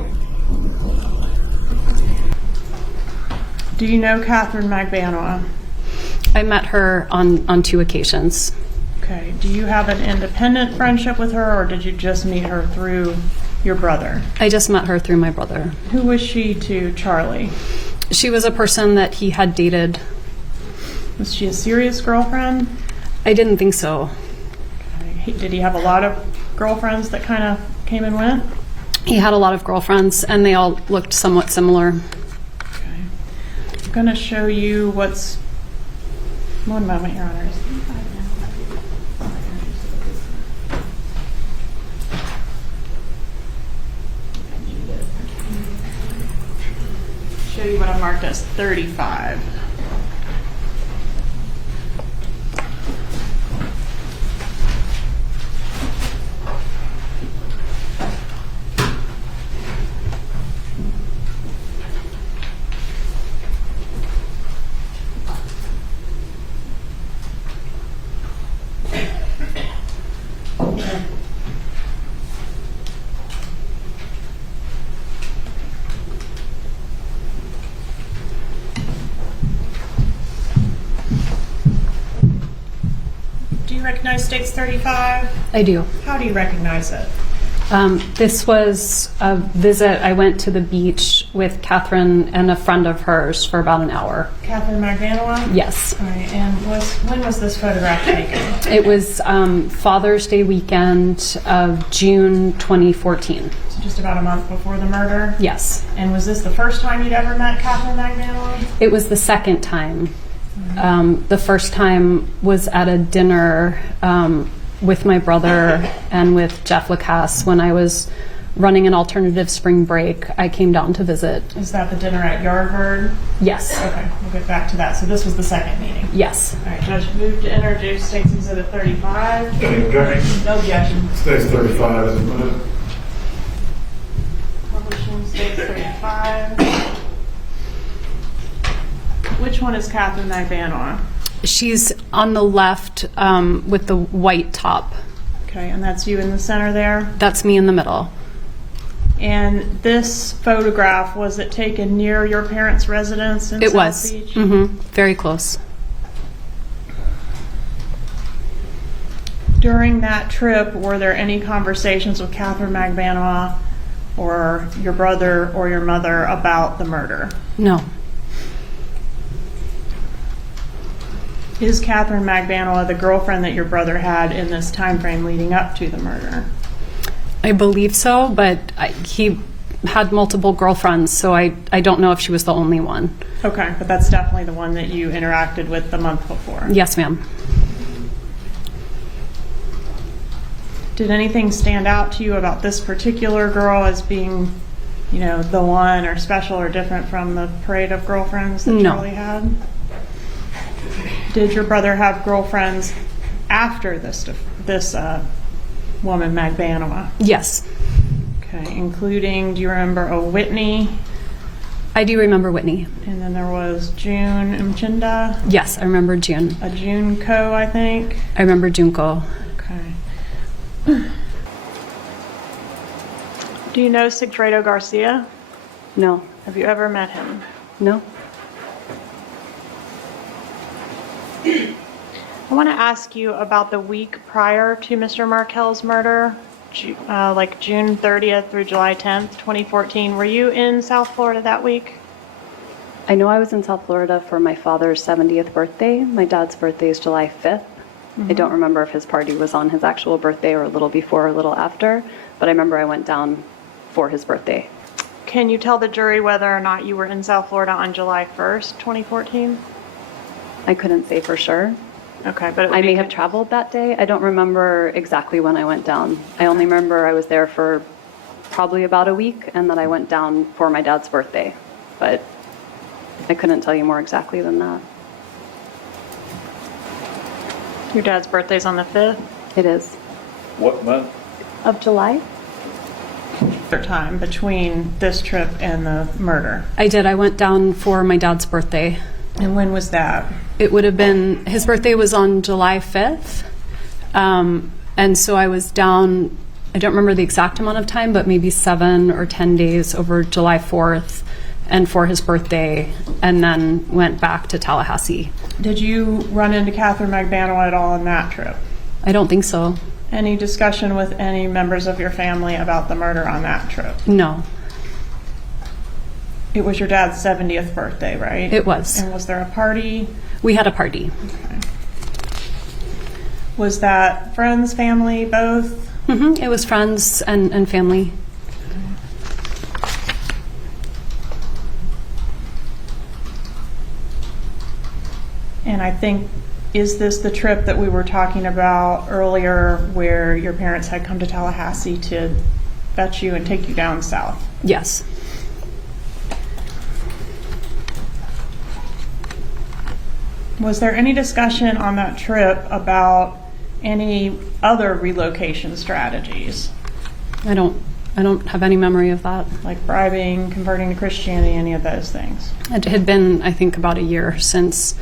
Do you know Catherine Magbanua? I met her on 2 occasions. Okay. Do you have an independent friendship with her, or did you just meet her through your brother? I just met her through my brother. Who was she to Charlie? She was a person that he had dated. Was she a serious girlfriend? I didn't think so. Okay. Did he have a lot of girlfriends that kind of came and went? He had a lot of girlfriends, and they all looked somewhat similar. Okay. I'm going to show you what's... One moment, Your Honors. Show you what I marked as 35. Do you recognize States 35? I do. How do you recognize it? This was a visit. I went to the beach with Catherine and a friend of hers for about an hour. Catherine Magdanoa? Yes. All right, and when was this photograph taken? It was Father's Day weekend of June 2014. So just about a month before the murder? Yes. And was this the first time you'd ever met Catherine Magdanoa? It was the second time. The first time was at a dinner with my brother and with Jeff Lacasse when I was running an alternative spring break. I came down to visit. Is that the dinner at Yardbird? Yes. Okay, we'll get back to that. So this was the second meeting? Yes. All right, Judge, move to introduce State's Exhibit 35. Any objection? No objection. States 35 is admitted. Publishing States 35. Which one is Catherine Magdanoa? She's on the left with the white top. Okay, and that's you in the center there? That's me in the middle. And this photograph, was it taken near your parents' residence in It South was. Beach? Very close. During that trip, were there any conversations with Catherine Magdanoa or your brother or your mother about the murder? No. Is Catherine Magdanoa the girlfriend that your brother had in this time frame leading up to the murder? I believe so, but he had multiple girlfriends, so I don't know if she was the only one. Okay, but that's definitely the one that you interacted with the month before. Yes, ma'am. Did anything stand out to you about this particular girl as being, you know, the one or special or different from the parade of girlfriends that No. Charlie had? Did your brother have girlfriends after this woman, Magdanoa? Yes. Okay, including, do you remember a Whitney? I do remember Whitney. And then there was June Mchinda, Yes, I remember June. a June Co, I think. I remember Junko. Okay. Do you know Sigfredo Garcia? No. Have you ever met him? No. I want to ask you about the week prior to Mr. Markel's murder, like June 30th through July 10th, 2014. Were you in South Florida that week? I know I was in South Florida for my father's 70th birthday. My dad's birthday is July 5th. I don't remember if his party was on his actual birthday or a little before or a little after, but I remember I went down for his birthday. Can you tell the jury whether or not you were in South Florida on July 1st, 2014? I couldn't say for sure. Okay, but it would I be may have traveled that day. I don't remember exactly when I went down. I only remember I was there for probably about a week and then I went down for my dad's birthday. But I couldn't tell you more exactly than that. Your dad's birthday's on the 5th? It is. What month? Of July? Time between this trip and the murder. I did. I went down for my dad's birthday. And when was that? It would have been, his birthday was on July 5th. And so I was down, I don't remember the exact amount of time, but maybe 7 or 10 days over July 4th and for his birthday, and then went back to Tallahassee. Did you run into Catherine Magdanoa at all on that trip? I don't think so. Any discussion with any members of your family about the murder on that trip? No. It was your dad's 70th birthday, right? It was. And was there a party? We had a party. Okay. Was that friends, family, both? It was friends and family. And I think, is this the trip that we were talking about earlier where your parents had come to Tallahassee to fetch you and take you down south? Yes. Was there any discussion on that trip about any other relocation strategies? I don't have any memory of that. Like bribing, converting to Christianity, any of those things? It had been, I think, about a year since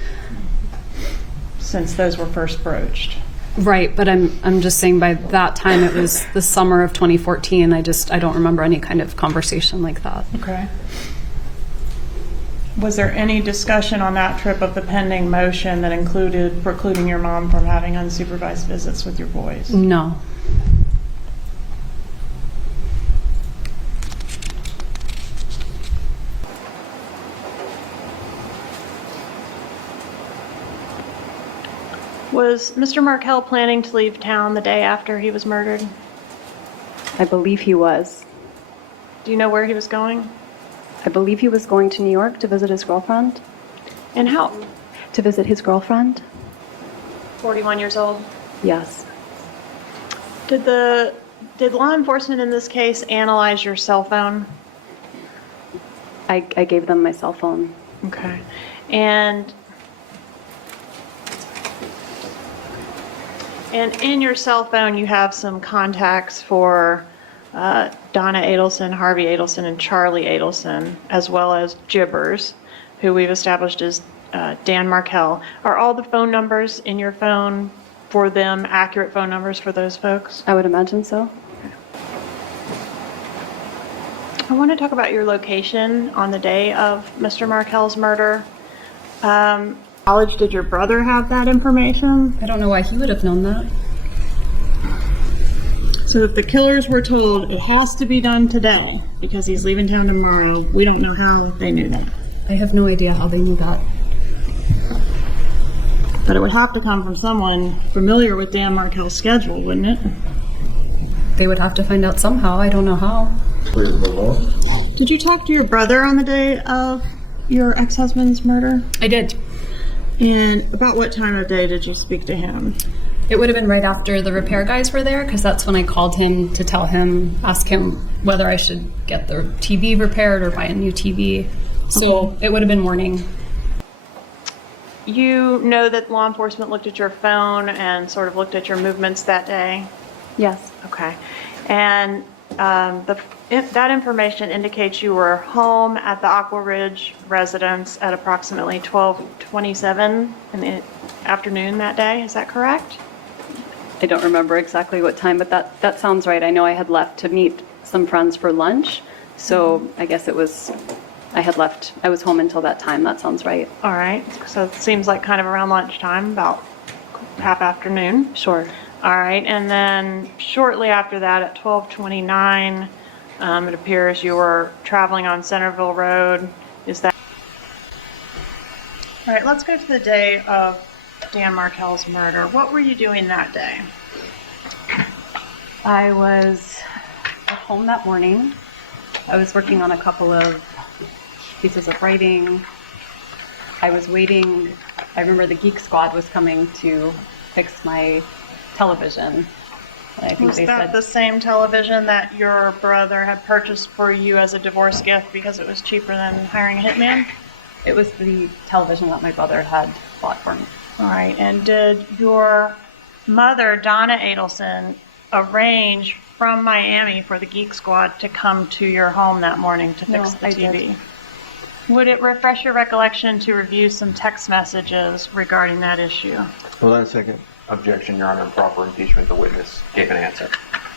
those were first broached. Right, but I'm just saying by that time it was the summer of 2014. I don't remember any kind of conversation like that. Okay. Was there any discussion on that trip of the pending motion that included precluding your mom from having unsupervised visits with your boys? No. Was Mr. Markell planning to leave town the day after he was murdered? I believe he was. Do you know where he was going? I believe he was going to New York to visit his girlfriend. And how? To visit his girlfriend? 41 years old. Yes. Did law enforcement in this case analyze your cell phone? I gave them my cell phone. Okay. And in your cell phone, you have some contacts for Donna Adelson, Harvey Adelson, and Charlie Adelson, as well as Jibbers, who we've established as Dan Markell. Are all the phone numbers in your phone for them accurate phone numbers for those folks? I would imagine so. I want to talk about your location on the day of Mr. Markell's murder. College, did your brother have that information? I don't know why he would have known that. So if the killers were told it has to be done today because he's leaving town tomorrow, we don't know how they knew that. I have no idea how they knew that. But it would have to come from someone familiar with Dan Markell's schedule, wouldn't it? They would have to find out somehow. I don't know how. Did you talk to your brother on the day of your ex-husband's murder? I did. And about what time of day did you speak to him? It would have been right after the repair guys were there, because that's when I called him to ask him whether I should get the TV repaired or buy a new TV. So it would have been morning. You know that law enforcement looked at your phone and sort of looked at your movements that day? Yes. Okay. And that information indicates you were home at the Aqua Ridge residence at approximately 12:27 in the afternoon that day. Is that correct? I don't remember exactly what time, but that sounds right. I know I had left to meet some friends for lunch, so I guess I was home until that time. That sounds right. All right. So it seems like kind of around lunchtime, about half afternoon. Sure. All right. And then shortly after that, at 12:29, it appears you were traveling on Centerville Road. Is that? All right. Let's go to the day of Dan Markell's murder. What were you doing that day? I was at home that morning. I was working on a couple of pieces of writing. I was waiting. I remember the Geek Squad was coming to fix my television. And I think Was they that said the same television that your brother had purchased for you as a divorce gift because it was cheaper than hiring a hitman? it was the television that my brother had bought for me. All right. And did your mother, Donna Adelson, arrange from Miami for the Geek Squad to come to your home that morning to fix the I TV? did. Would it refresh your recollection to review some text messages regarding that issue? Hold on a second. Objection, Your Honor. Improper impeachment. The witness gave an answer.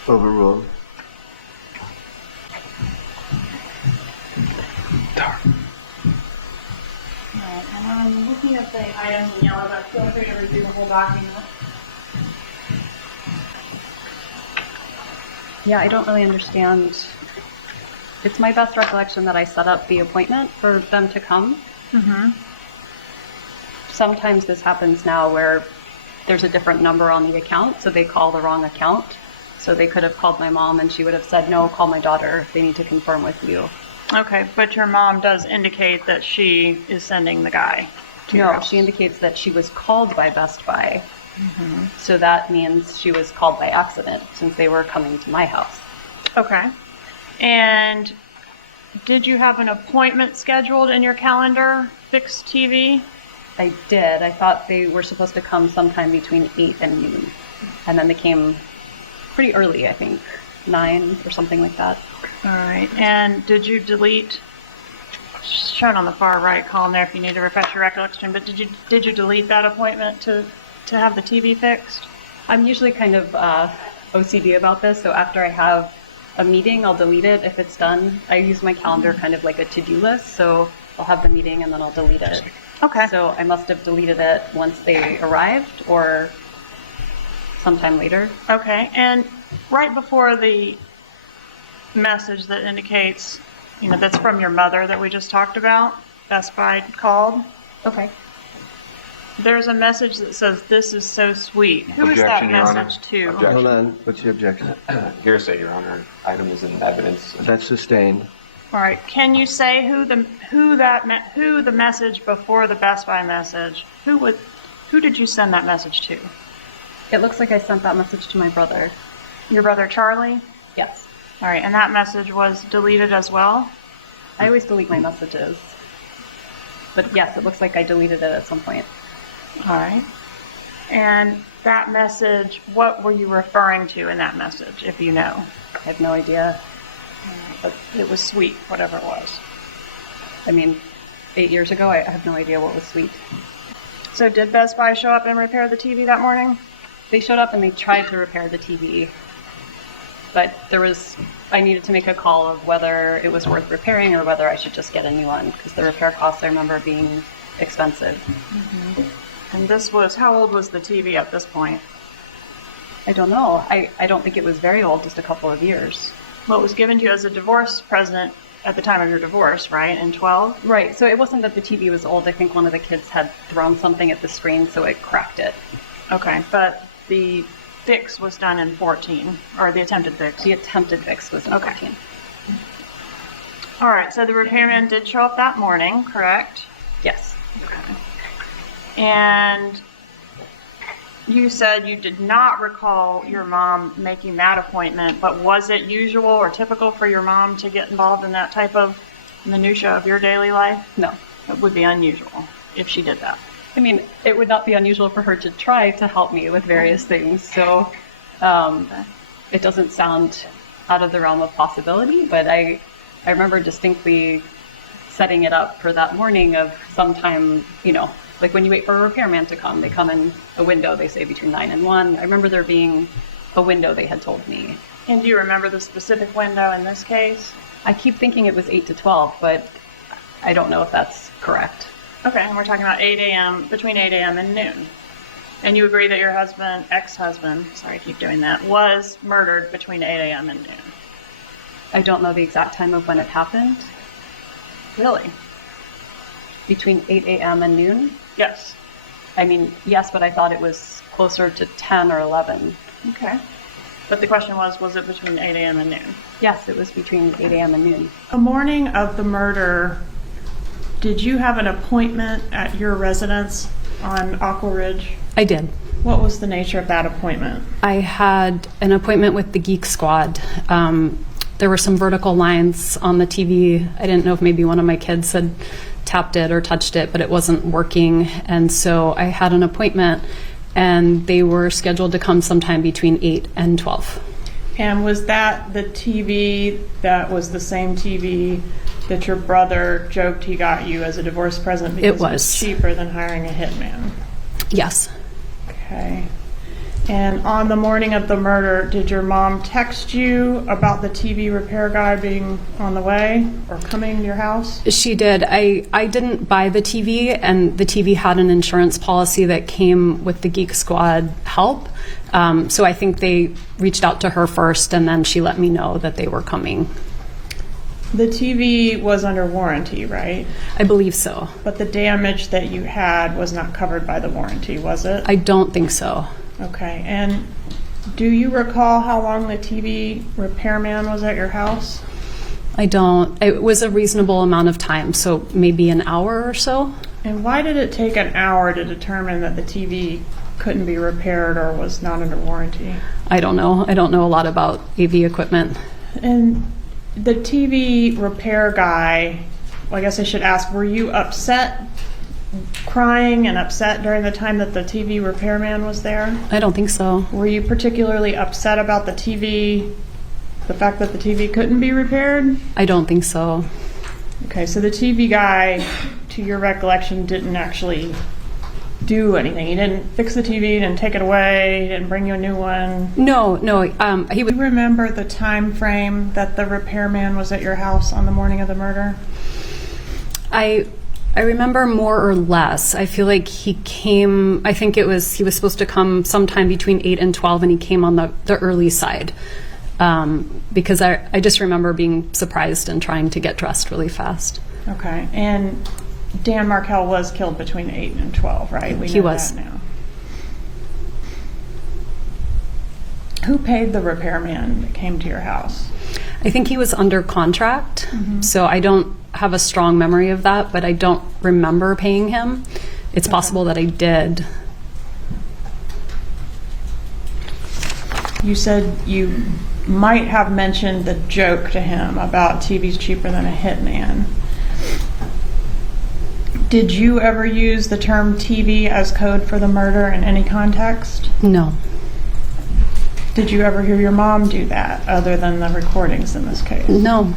Overruled. Right, and I'm looking at the items in yellow, but feel free to review the whole document. Yeah, I don't really understand. It's my best recollection that I set up the appointment for them to come. Mm-hmm. Sometimes this happens now where there's a different number on the account, so they call the wrong account. So they could have called my mom and she would have said, no, call my daughter. They need to confirm with you. Okay, but your mom does indicate that she is sending the guy to your No, house. she indicates that she was called by Best Buy. So that means she was called by accident since they were coming to my house. Okay. And did you have an appointment scheduled in your calendar, fixed TV? I did. I thought they were supposed to come sometime between 8 and noon. And then they came pretty early, I think, 9 or something like that. All right. And did you delete, shown on the far right column there if you need to refresh your recollection, but did you delete that appointment to have the TV fixed? I'm usually kind of OCD about this, so after I have a meeting, I'll delete it if it's done. I use my calendar kind of like a to-do list, so I'll have the meeting and then I'll delete it. Okay. So I must have deleted it once they arrived or sometime later. Okay. And right before the message that indicates, that's from your mother that we just talked about, Best Buy called, Okay. there's a message that says, "This is so sweet." Who is that Objection, Your Honor. message to? Objection. Hold on, what's the objection? Hearsay, Your Honor. Item is in evidence. That's sustained. All right. Can you say who the message before the Best Buy message? Who did you send that message to? It looks like I sent that message to my brother. Your brother Charlie? Yes. All right. And that message was deleted as well? I always delete my messages. But yes, it looks like I deleted it at some point. All right. And that message, what were you referring to in that message, if you know? I have no idea. But it was sweet, whatever it was. I mean, 8 years ago, I have no idea what was sweet. So did Best Buy show up and repair the TV that morning? They showed up and they tried to repair the TV. But I needed to make a call of whether it was worth repairing or whether I should just get a new one, because the repair costs I remember being expensive. And how old was the TV at this point? I don't know. I don't think it was very old, just a couple of years. Well, it was given to you as a divorce present at the time of your divorce, right? In 12? Right, so it wasn't that the TV was old. I think one of the kids had thrown something at the screen, so it cracked it. Okay, but the fix was done in 14, or the attempted fix. The attempted fix was in Okay. 14. All right, so the repairman did show up that morning, correct? Yes. Okay. And you said you did not recall your mom making that appointment, but was it usual or typical for your mom to get involved in that type of minutia of your daily life? No. It would be unusual if she did that. I mean, it would not be unusual for her to try to help me with various things, so it doesn't sound out of the realm of possibility, but I remember distinctly setting it up for that morning of sometime, like when you wait for a repairman to come, they come in a window, they say between 9 and 1. I remember there being a window they had told me. And do you remember the specific window in this case? I keep thinking it was 8 to 12, but I don't know if that's correct. Okay, and we're talking about 8 a.m., between 8 a.m. and noon. And you agree that your ex-husband, sorry I keep doing that, was murdered between 8 a.m. and noon? I don't know the exact time of when it happened. Really? Between 8 a.m. and noon? Yes. I mean, yes, but I thought it was closer to 10 or 11. Okay. But the question was it between 8 a.m. and noon? Yes, it was between 8 a.m. and noon. The morning of the murder, did you have an appointment at your residence on Aqua Ridge? I did. What was the nature of that appointment? I had an appointment with the Geek Squad. There were some vertical lines on the TV. I didn't know if maybe one of my kids had tapped it or touched it, but it wasn't working. And so I had an appointment, and they were scheduled to come sometime between 8 and 12. And was that the TV that was the same TV that your brother joked he got you as a divorce present because It was. cheaper than hiring a hitman? Yes. Okay. And on the morning of the murder, did your mom text you about the TV repair guy being on the way or coming to your house? She did. I didn't buy the TV, and the TV had an insurance policy that came with the Geek Squad help. So I think they reached out to her first, and then she let me know that they were coming. The TV was under warranty, right? I believe so. But the damage that you had was not covered by the warranty, was it? I don't think so. Okay, and do you recall how long the TV repairman was at your house? I don't. It was a reasonable amount of time, so maybe an hour or so. And why did it take an hour to determine that the TV couldn't be repaired or was not under warranty? I don't know. I don't know a lot about AV equipment. And the TV repair guy, well, I guess I should ask, were you upset, crying and upset during the time that the TV repairman was there? I don't think so. Were you particularly upset about the TV, the fact that the TV couldn't be repaired? I don't think so. Okay, so the TV guy, to your recollection, didn't actually do anything. He didn't fix the TV, didn't take it away, he didn't bring you a new one. No. He Do you remember the time frame that the repairman was at your house on the morning of the murder? I remember more or less. I feel like he came, I think he was supposed to come sometime between 8 and 12, and he came on the early side. Because I just remember being surprised and trying to get dressed really fast. Okay, and Dan Markell was killed between 8 and 12, right? We know He was. that now. Who paid the repairman that came to your house? I think he was under contract, so I don't have a strong memory of that, but I don't remember paying him. It's possible that I did. You said you might have mentioned the joke to him about TV's cheaper than a hitman. Did you ever use the term TV as code for the murder in any context? No. Did you ever hear your mom do that, other than the recordings in this case? No.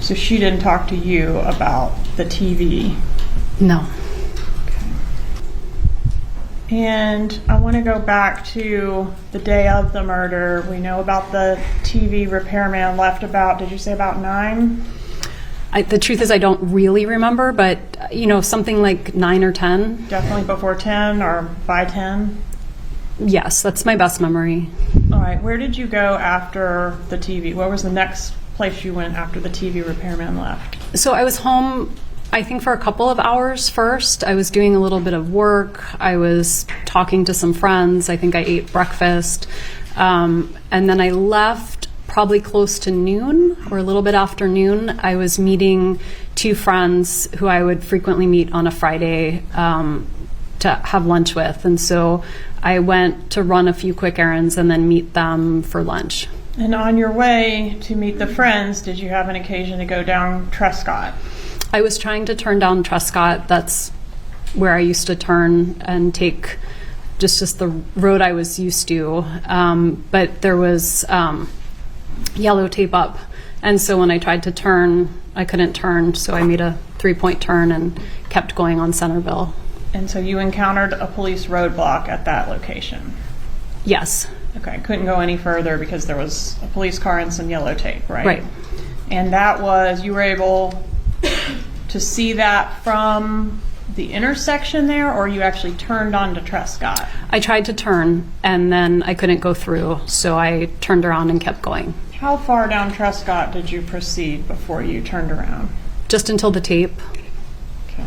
So she didn't talk to you about the TV? No. And I want to go back to the day of the murder. We know about the TV repairman left about, did you say about 9? The truth is I don't really remember, but something like 9 or 10. Definitely before 10 or by 10? Yes, that's my best memory. All right, where did you go after the TV? Where was the next place you went after the TV repairman left? So I was home, I think, for a couple of hours first. I was doing a little bit of work. I was talking to some friends. I think I ate breakfast. And then I left probably close to noon or a little bit after noon. I was meeting 2 friends who I would frequently meet on a Friday to have lunch with. And so I went to run a few quick errands and then meet them for lunch. And on your way to meet the friends, did you have an occasion to go down Trescott? I was trying to turn down Trescott. That's where I used to turn and take just the road I was used to. But there was yellow tape up. And so when I tried to turn, I couldn't turn. So I made a 3-point turn and kept going on Centerville. And so you encountered a police roadblock at that location? Yes. Okay, couldn't go any further because there was a police car and some yellow tape, right? Right. And that was, you were able to see that from the intersection there, or you actually turned onto Trescott? I tried to turn and then I couldn't go through, so I turned around and kept going. How far down Trescott did you proceed before you turned around? Just until the tape. Okay.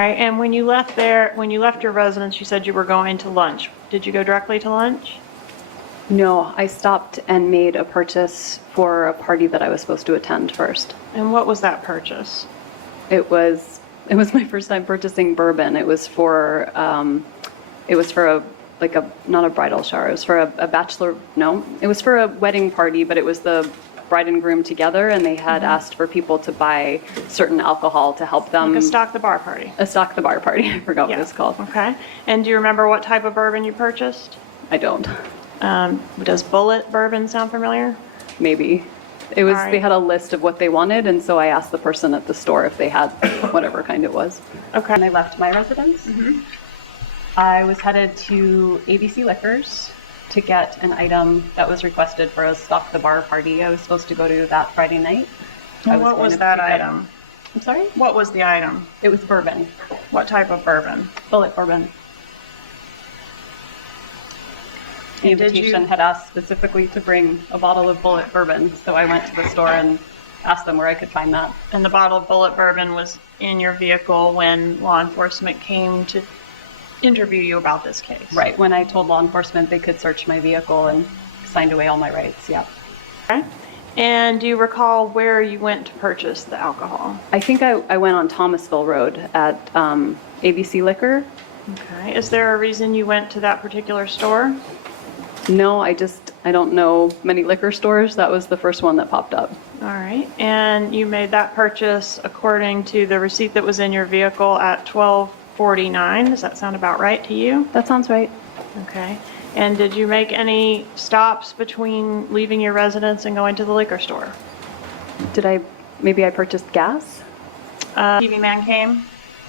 All right, and when you left your residence, you said you were going to lunch. Did you go directly to lunch? No, I stopped and made a purchase for a party that I was supposed to attend first. And what was that purchase? It was my first time purchasing bourbon. It was for not a bridal shower. It was for a bachelor. No, it was for a wedding party, but it was the bride and groom together, and they had asked for people to buy certain alcohol to help them. Like a stock the bar party. A stock the bar party. I forgot what it's called. Okay. And do you remember what type of bourbon you purchased? I don't. Does Bullet bourbon sound familiar? Maybe. It was. All right. They had a list of what they wanted, and so I asked the person at the store if they had whatever kind it was. Okay. And I left my residence. I was headed to ABC Liquors to get an item that was requested for a stock the bar party I was supposed to go to that Friday night. And what was that item? I'm sorry? What was the item? It was bourbon. What type of bourbon? Bullet bourbon. The invitation had asked specifically to bring a bottle of Bullet bourbon, so I went to the store and asked them where I could find that. And the bottle of Bullet bourbon was in your vehicle when law enforcement came to interview you about this case? Right, when I told law enforcement they could search my vehicle and signed away all my rights, yeah. Okay. And do you recall where you went to purchase the alcohol? I think I went on Thomasville Road at ABC Liquor. Okay. Is there a reason you went to that particular store? No, I don't know many liquor stores. That was the first one that popped up. All right. And you made that purchase according to the receipt that was in your vehicle at 12:49. Does that sound about right to you? That sounds right. Okay. And did you make any stops between leaving your residence and going to the liquor store? Maybe I purchased gas? TV man came?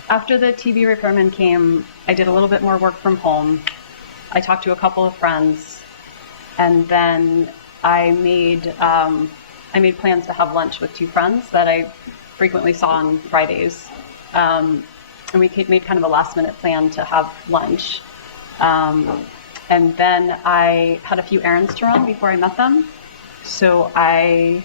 After the TV repairman came, I did a little bit more work from home. I talked to a couple of friends, and then I made plans to have lunch with two friends that I frequently saw on Fridays. And we made kind of a last-minute plan to have lunch. And then I had a few errands to run before I met them. So I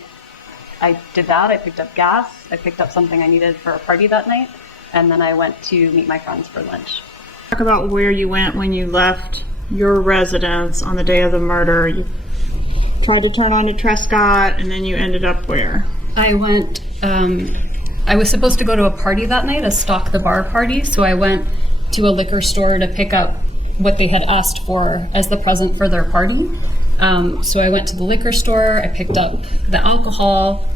did that. I picked up gas. I picked up something I needed for a party that night. And then I went to meet my friends for lunch. Talk about where you went when you left your residence on the day of the murder. You tried to turn on to Trescott, and then you ended up where? I went, I was supposed to go to a party that night, a Stock the Bar party, so I went to a liquor store to pick up what they had asked for as the present for their party. So I went to the liquor store, I picked up the alcohol,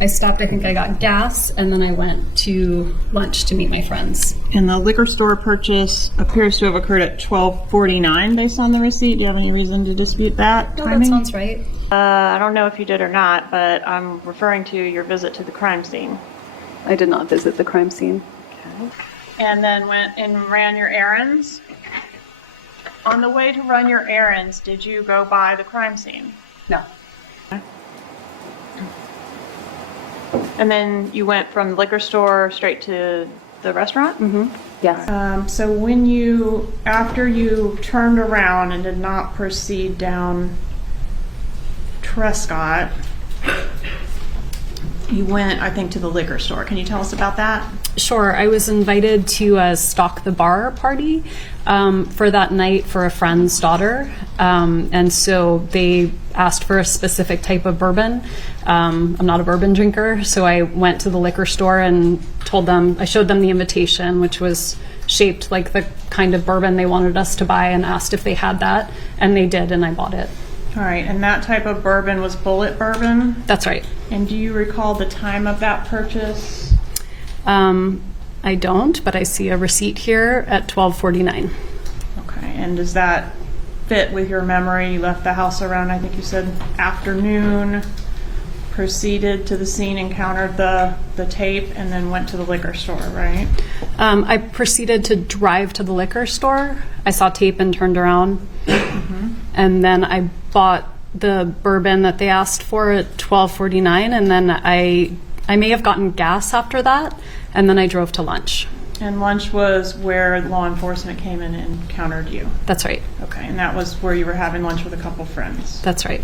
I stopped, I think I got gas, and then I went to lunch to meet my friends. And the liquor store purchase appears to have occurred at 12:49 based on the receipt. Do you have any reason to dispute that No, timing? that sounds right. I don't know if you did or not, but I'm referring to your visit to the crime scene. I did not visit the crime scene. Okay. And then went and ran your errands? On the way to run your errands, did you go by the crime scene? No. And then you went from the liquor store straight to the restaurant? Mm-hmm. Yes. So after you turned around and did not proceed down Trescott, you went, I think, to the liquor store. Can you tell us about that? Sure. I was invited to a Stock the Bar party for that night for a friend's daughter. And so they asked for a specific type of bourbon. I'm not a bourbon drinker, so I went to the liquor store and I showed them the invitation, which was shaped like the kind of bourbon they wanted us to buy, and asked if they had that. And they did, and I bought it. All right. And that type of bourbon was Bullet bourbon? That's right. And do you recall the time of that purchase? I don't, but I see a receipt here at 12:49. Okay, and does that fit with your memory? You left the house around, I think you said, afternoon, proceeded to the scene, encountered the tape, and then went to the liquor store, right? I proceeded to drive to the liquor store. I saw tape and turned around. Mm-hmm. And then I bought the bourbon that they asked for at 12:49, and then I may have gotten gas after that, and then I drove to lunch. And lunch was where law enforcement came in and encountered you? That's right. Okay, and that was where you were having lunch with a couple friends? That's right.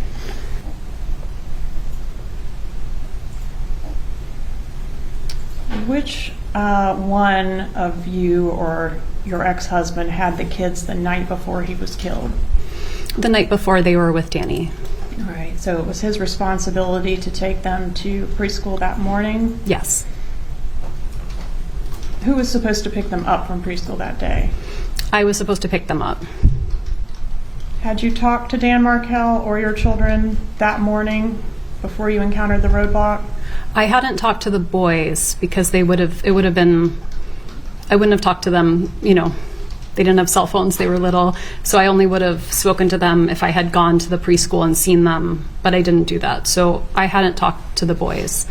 Which one of you or your ex-husband had the kids the night before he was killed? The night before, they were with Danny. All right, so it was his responsibility to take them to preschool that morning? Yes. Who was supposed to pick them up from preschool that day? I was supposed to pick them up. Had you talked to Dan Markell or your children that morning before you encountered the roadblock? I hadn't talked to the boys because I wouldn't have talked to them, they didn't have cell phones, they were little, so I only would have spoken to them if I had gone to the preschool and seen them, but I didn't do that. So I hadn't talked to the boys.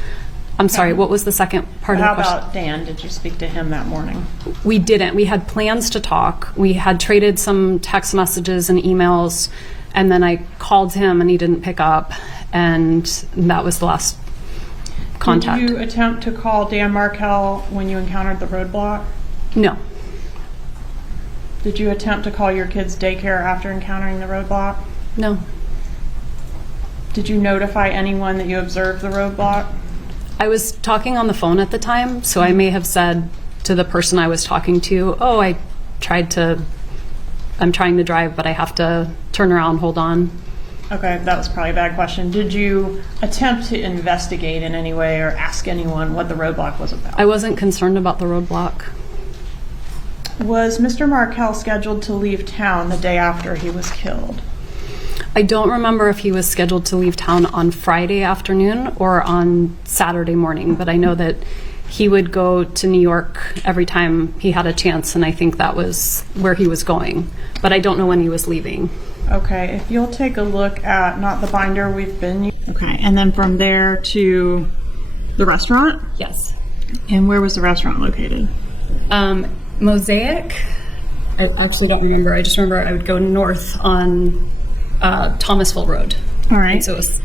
I'm sorry, what was the second part of the question? How about Dan? Did you speak to him that morning? We didn't. We had plans to talk. We had traded some text messages and emails, and then I called him and he didn't pick up, and that was the last contact. Did you attempt to call Dan Markell when you encountered the roadblock? No. Did you attempt to call your kids' daycare after encountering the roadblock? No. Did you notify anyone that you observed the roadblock? I was talking on the phone at the time, so I may have said to the person I was talking to, oh, I'm trying to drive, but I have to turn around, hold on. Okay, that was probably a bad question. Did you attempt to investigate in any way or ask anyone what the roadblock was about? I wasn't concerned about the roadblock. Was Mr. Markel scheduled to leave town the day after he was killed? I don't remember if he was scheduled to leave town on Friday afternoon or on Saturday morning, but I know that he would go to New York every time he had a chance, and I think that was where he was going. But I don't know when he was leaving. Okay, if you'll take a look at, not the binder we've been... Okay, and then from there to the restaurant? Yes. And where was the restaurant located? Mosaic? I actually don't remember. I just remember I would go north on Thomasville Road. All right. So it was...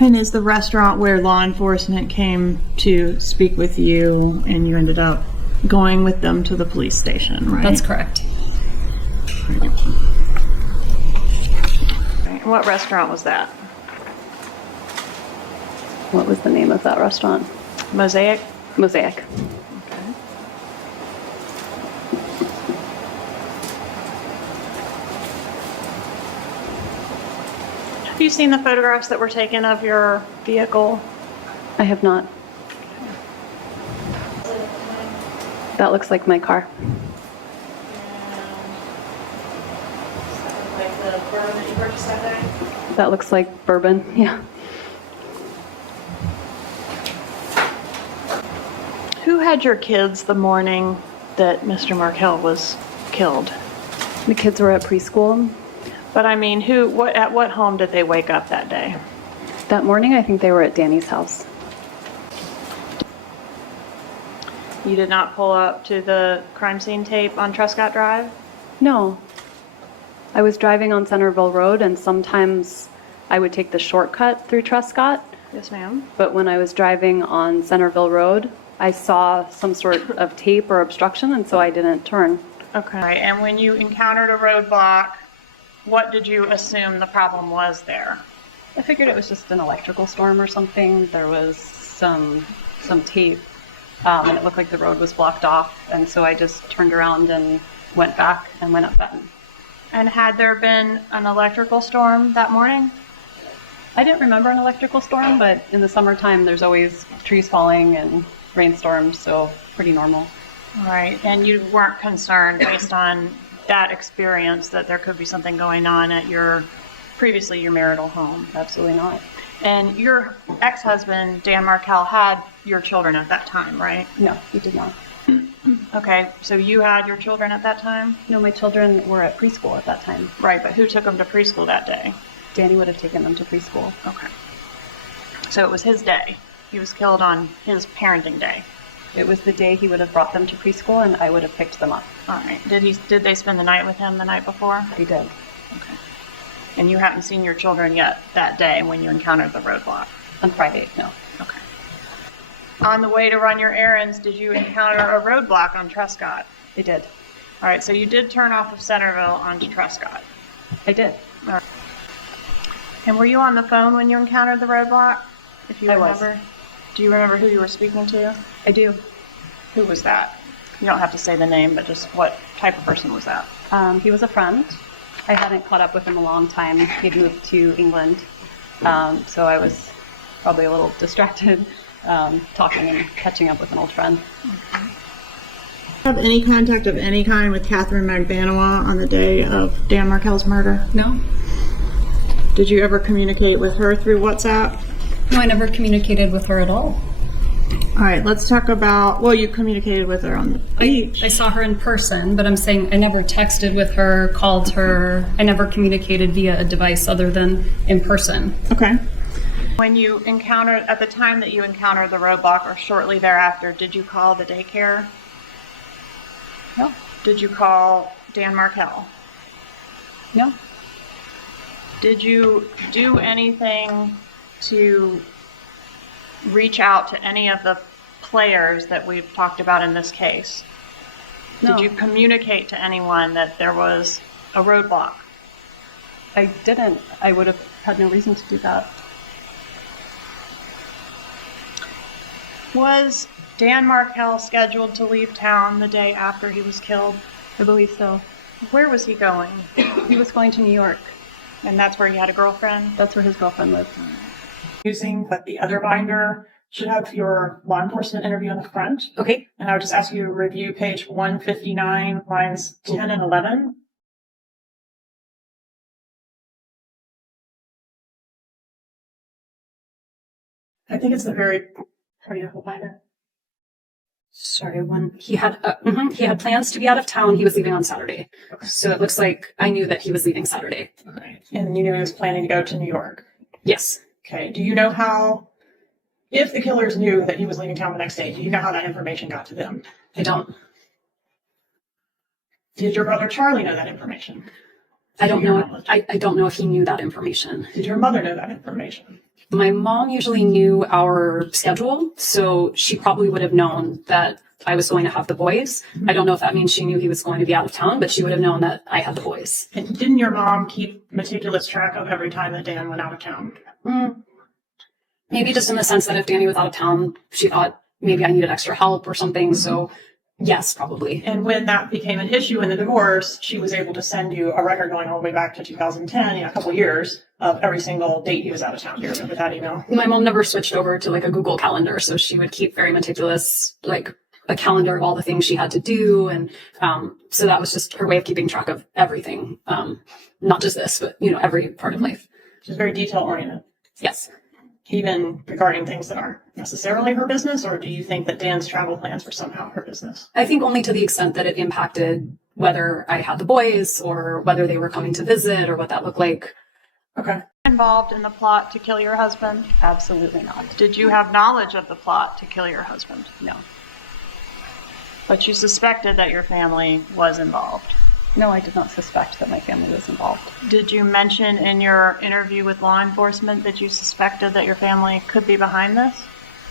And is the restaurant where law enforcement came to speak with you and you ended up going with them to the police station, right? That's correct. What restaurant was that? What was the name of that restaurant? Mosaic? Mosaic. Have you seen the photographs that were taken of your vehicle? I have not. That looks like my car. Like the bourbon that you purchased that day? That looks like bourbon, yeah. Who had your kids the morning that Mr. Markel was killed? The kids were at preschool. But I mean, at what home did they wake up that day? That morning, I think they were at Danny's house. You did not pull up to the crime scene tape on Truscott Drive? No. I was driving on Centerville Road, and sometimes I would take the shortcut through Truscott. Yes, ma'am. But when I was driving on Centerville Road, I saw some sort of tape or obstruction, and so I didn't turn. Okay. And when you encountered a roadblock, what did you assume the problem was there? I figured it was just an electrical storm or something. There was some tape, and it looked like the road was blocked off, and so I just turned around and went back and went up Benton. And had there been an electrical storm that morning? I didn't remember an electrical storm, but in the summertime there's always trees falling and rainstorms, so pretty normal. All right. And you weren't concerned based on that experience that there could be something going on at previously your marital home? Absolutely not. And your ex-husband, Dan Markel, had your children at that time, right? No, he did not. Okay, so you had your children at that time? No, my children were at preschool at that time. Right, but who took them to preschool that day? Danny would have taken them to preschool. Okay. So it was his day. He was killed on his parenting day. It was the day he would have brought them to preschool, and I would have picked them up. All right. Did they spend the night with him the night before? They did. Okay. And you haven't seen your children yet that day when you encountered the roadblock? On Friday, no. Okay. On the way to run your errands, did you encounter a roadblock on Truscott? I did. All right, so you did turn off of Centerville onto Truscott. I did. All right. And were you on the phone when you encountered the roadblock? If you remember? Was. Do you remember who you were speaking to? I do. Who was that? You don't have to say the name, but just what type of person was that? He was a friend. I hadn't caught up with him a long time. He'd moved to England, so I was probably a little distracted talking and catching up with an old friend. Have any contact of any kind with Catherine Magbanua on the day of Dan Markel's murder? No. Did you ever communicate with her through WhatsApp? No, I never communicated with her at all. All right, let's talk about, well, you communicated with her on the beach. I saw her in person, but I'm saying I never texted with her, called her. I never communicated via a device other than in person. Okay. When you encountered, at the time that you encountered the roadblock or shortly thereafter, did you call the daycare? No. Did you call Dan Markel? No. Did you do anything to reach out to any of the players that we've talked about in this case? No. Did you communicate to anyone that there was a roadblock? I didn't. I would have had no reason to do that. Was Dan Markell scheduled to leave town the day after he was killed? I believe so. Where was he going? He was going to New York. And that's where he had a girlfriend? That's where his girlfriend lived. Using, but the other binder should have your law enforcement interview on the front. Okay. And I would just ask you to review page 159, lines 10 and 11. I think it's the very, are you hold binder? Sorry, he had plans to be out of town. He was leaving on Saturday. So it looks like I knew that he was leaving Saturday. Okay. And you knew he was planning to go to New York. Yes. Okay. Do you know how, if the killers knew that he was leaving town the next day, do you know how that information got to them? I don't. Did your brother Charlie know that information? I don't know. I don't know if he knew that information. Did your mother know that information? My mom usually knew our schedule, so she probably would have known that I was going to have the boys. I don't know if that means she knew he was going to be out of town, but she would have known that I had the boys. And didn't your mom keep meticulous track of every time that Dan went out of town? Maybe just in the sense that if Danny was out of town, she thought maybe I needed extra help or something. So yes, probably. And when that became an issue in the divorce, she was able to send you a record going all the way back to 2010, a couple years of every single date he was out of town. Do you remember that email? My mom never switched over to like a Google Calendar, so she would keep very meticulous, like a calendar of all the things she had to do. And so that was just her way of keeping track of everything. Not just this, but, every part of life. She's very detail oriented. Yes. Even regarding things that aren't necessarily her business, or do you think that Dan's travel plans were somehow her business? I think only to the extent that it impacted whether I had the boys or whether they were coming to visit or what that looked like. Okay. Involved in the plot to kill your husband? Absolutely not. Did you have knowledge of the plot to kill your husband? No. But you suspected that your family was involved? No, I did not suspect that my family was involved. Did you mention in your interview with law enforcement that you suspected that your family could be behind this?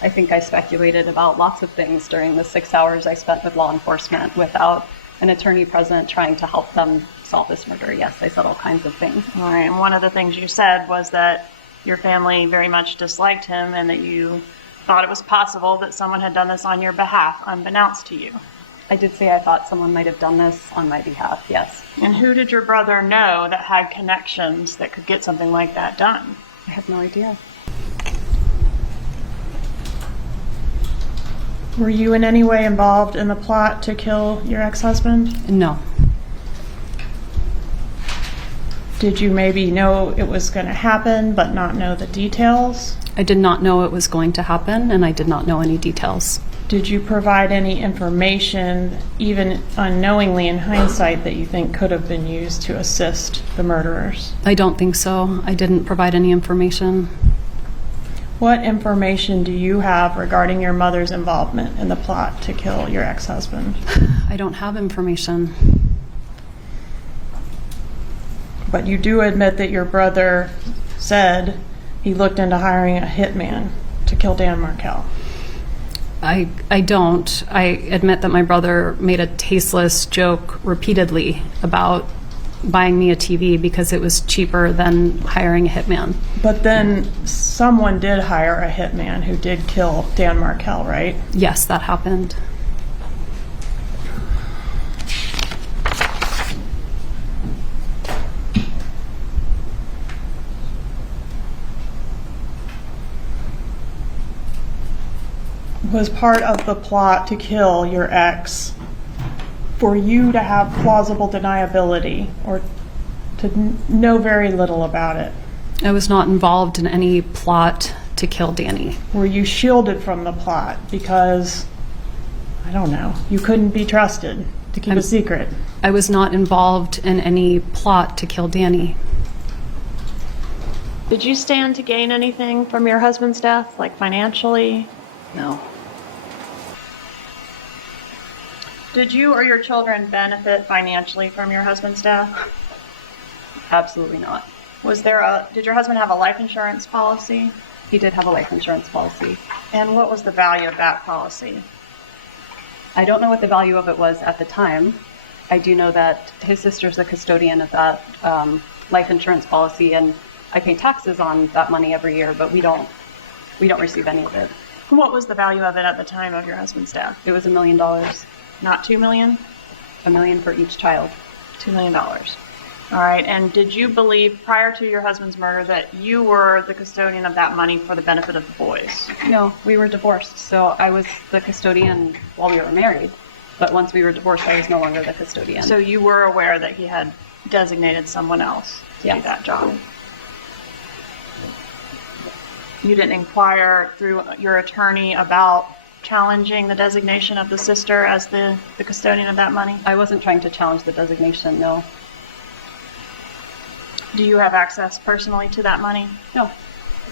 I think I speculated about lots of things during the 6 hours I spent with law enforcement without an attorney present trying to help them solve this murder. Yes, I said all kinds of things. All right, and one of the things you said was that your family very much disliked him and that you thought it was possible that someone had done this on your behalf, unbeknownst to you. I did say I thought someone might have done this on my behalf, yes. And who did your brother know that had connections that could get something like that done? I have no idea. Were you in any way involved in the plot to kill your ex-husband? No. Did you maybe know it was going to happen but not know the details? I did not know it was going to happen, and I did not know any details. Did you provide any information, even unknowingly in hindsight, that you think could have been used to assist the murderers? I don't think so. I didn't provide any information. What information do you have regarding your mother's involvement in the plot to kill your ex-husband? I don't have information. But you do admit that your brother said he looked into hiring a hitman to kill Dan Markell. I don't. I admit that my brother made a tasteless joke repeatedly about buying me a TV because it was cheaper than hiring a hitman. But then someone did hire a hitman who did kill Dan Markell, right? Yes, that happened. Was part of the plot to kill your ex for you to have plausible deniability or to know very little about it? I was not involved in any plot to kill Danny. Were you shielded from the plot because, I don't know, you couldn't be trusted to keep a secret? I was not involved in any plot to kill Danny. Did you stand to gain anything from your husband's death, like financially? No. Did you or your children benefit financially from your husband's death? Absolutely not. Did your husband have a life insurance policy? He did have a life insurance policy. And what was the value of that policy? I don't know what the value of it was at the time. I do know that his sister's the custodian of that life insurance policy, and I pay taxes on that money every year, but we don't receive any of it. What was the value of it at the time of your husband's death? It was $1 million, Not $2 million? $1 million for each child. $2 million. All right. And did you believe prior to your husband's murder that you were the custodian of that money for the benefit of the boys? No, we were divorced, so I was the custodian while we were married. But once we were divorced, I was no longer the custodian. So you were aware that he had designated someone else to do Yes. that job? You didn't inquire through your attorney about challenging the designation of the sister as the custodian of that money? I wasn't trying to challenge the designation, no. Do you have access personally to that money? No.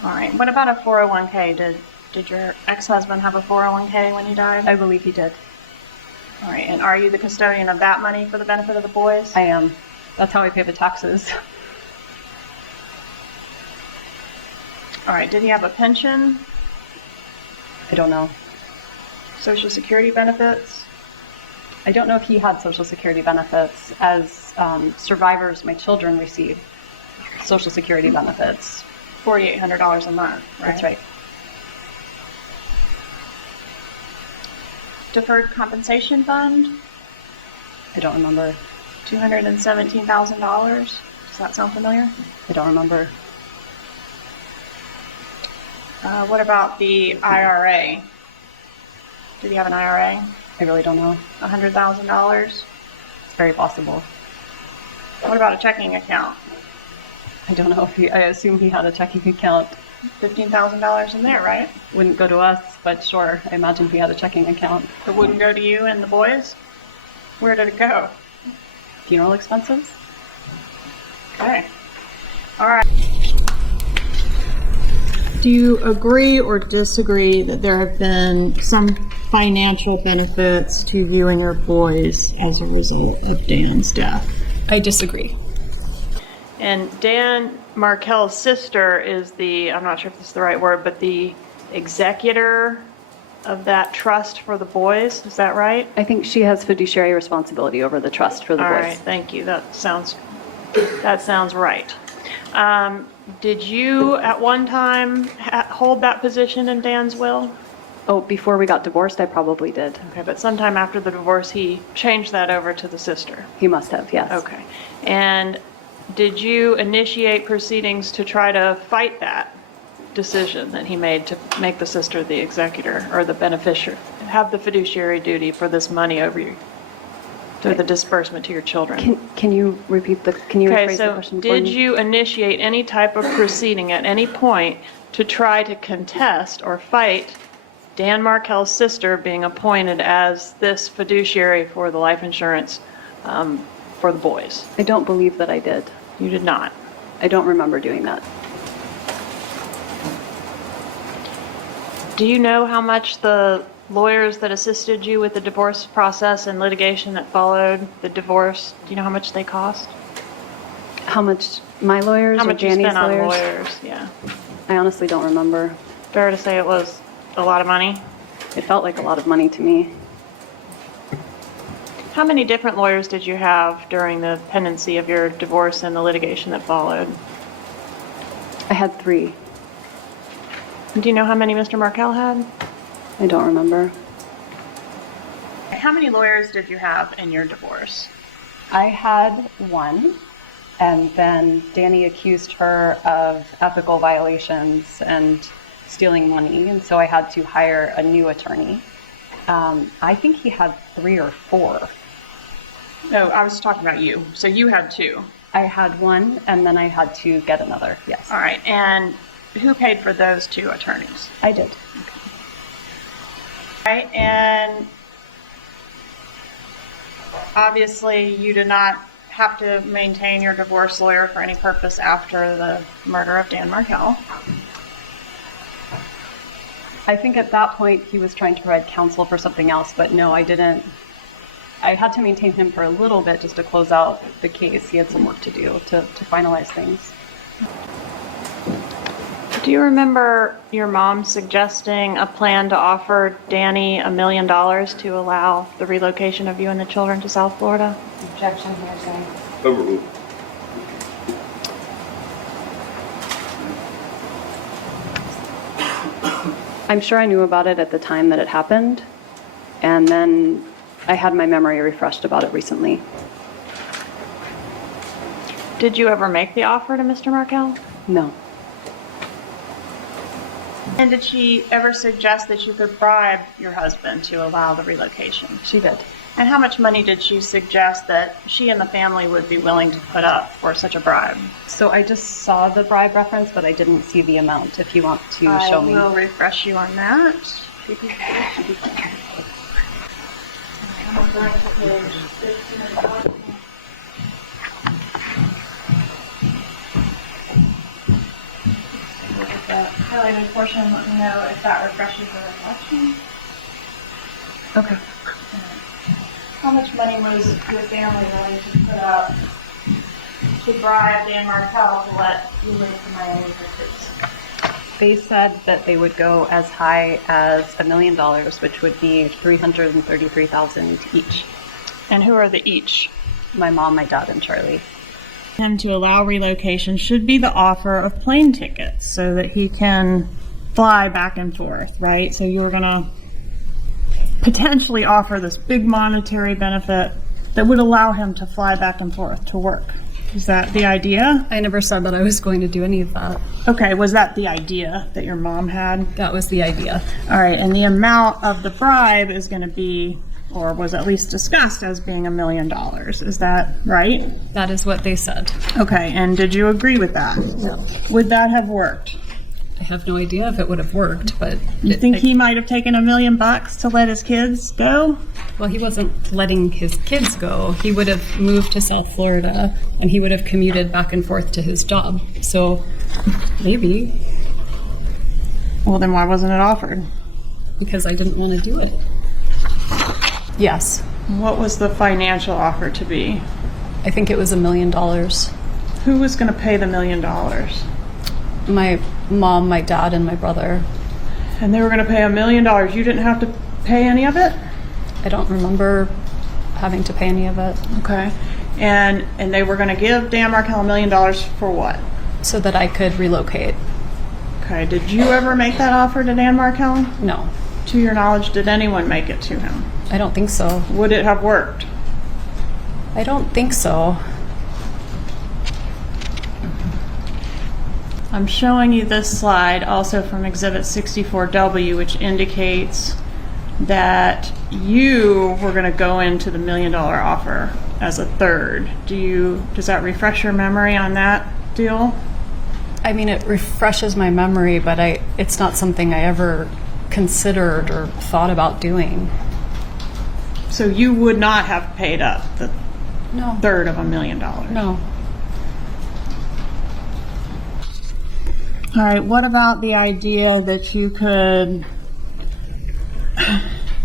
All right. What about a 401k? Did your ex-husband have a 401k when he died? I believe he did. All right. And are you the custodian of that money for the benefit of the boys? I am. That's how I pay the taxes. All right. Did he have a pension? I don't know. Social Security benefits? I don't know if he had Social Security benefits. As survivors, my children receive Social Security benefits. $4,800 a month, right? That's right. Deferred compensation fund? I don't remember. $217,000. Does that sound familiar? I don't remember. What about the IRA? Did he have an IRA? I really don't know. $100,000? It's very possible. What about a checking account? I don't know if I assume he had a checking account. $15,000 in there, right? Wouldn't go to us, but sure, I imagine he had a checking account. It wouldn't go to you and the boys? Where did it go? Funeral expenses? Okay. All right. Do you agree or disagree that there have been some financial benefits to you and your boys as a result of Dan's death? I disagree. And Dan Markel's sister is I'm not sure if this is the right word, but the executor of that trust for the boys. Is that right? I think she has fiduciary responsibility over the trust for the All boys. right, thank you. That sounds right. Did you at one time hold that position in Dan's will? Oh, before we got divorced, I probably did. Okay, but sometime after the divorce, he changed that over to the sister. He must have, yes. Okay. And did you initiate proceedings to try to fight that decision that he made to make the sister the executor or the beneficiary, have the fiduciary duty for this money over you, to the disbursement to your children? Can you rephrase the question for did me? you initiate any type of proceeding at any point to try to contest or fight Dan Markel's sister being appointed as this fiduciary for the life insurance for the boys? I don't believe that I did. You did not. I don't remember doing that. Do you know how much the lawyers that assisted you with the divorce process and litigation that followed the divorce, do you know how much they cost? How much my lawyers How or much you Danny's spent on lawyers? lawyers? Yeah. I honestly don't remember. Fair to say it was a lot of money? It felt like a lot of money to me. How many different lawyers did you have during the pendency of your divorce and the litigation that followed? I had 3. Do you know how many Mr. Markel had? I don't remember. How many lawyers did you have in your divorce? I had 1, and then Danny accused her of ethical violations and stealing money, and so I had to hire a new attorney. I think he had 3 or 4. No, I was talking about you. So you had 2. I had 1, and then I had to get another, yes. All right. And who paid for those 2 attorneys? I did. Right. And obviously you did not have to maintain your divorce lawyer for any purpose after the murder of Dan Markel. I think at that point he was trying to provide counsel for something else, but no, I didn't. I had to maintain him for a little bit just to close out the case. He had some work to do to finalize things. Do you remember your mom suggesting a plan to offer Danny $1 million to allow the relocation of you and the children to South Florida? Objection, hearsay. Overruled. I'm sure I knew about it at the time that it happened, and then I had my memory refreshed about it recently. Did you ever make the offer to Mr. Markel? No. And did she ever suggest that you could bribe your husband to allow the relocation? She did. And how much money did she suggest that she and the family would be willing to put up for such a bribe? So I just saw the bribe reference, but I didn't see the amount, if you want to show me. I will refresh you on that. I'm going to page 15 of the document. Look at that highlighted portion, let me know if that refreshes the reflection. Okay. How much money was your family willing to put up to bribe Dan Markel to let you move to Miami for kids? They said that they would go as high as $1 million, which would be $333,000 each. And who are the each? My mom, my dad, and Charlie. Him to allow relocation should be the offer of plane tickets so that he can fly back and forth, right? So you're going to potentially offer this big monetary benefit that would allow him to fly back and forth to work. Is that the idea? I never said that I was going to do any of that. Okay, was that the idea that your mom had? That was the idea. All right, and the amount of the bribe is going to be, or was at least discussed as being $1 million. Is that right? That is what they said. Okay, and did you agree with that? No. Would that have worked? I have no idea if it would have worked, but... You think he might have taken $1 million to let his kids go? Well, he wasn't letting his kids go. He would have moved to South Florida, and he would have commuted back and forth to his job. So, maybe. Well, then why wasn't it offered? Because I didn't want to do it. Yes. What was the financial offer to be? I think it was $1 million. Who was going to pay the $1 million? My mom, my dad, and my brother. And they were going to pay $1 million. You didn't have to pay any of it? I don't remember having to pay any of it. Okay. And they were going to give Dan Markel $1 million for what? So that I could relocate. Okay. Did you ever make that offer to Dan Markel? No. To your knowledge, did anyone make it to him? I don't think so. Would it have worked? I don't think so. I'm showing you this slide also from Exhibit 64W, which indicates that you were going to go into the $1 million offer as a third. Does that refresh your memory on that deal? I mean, it refreshes my memory, but it's not something I ever considered or thought about doing. So you would not have paid up the No. third of $1 million? No. All right, what about the idea that you could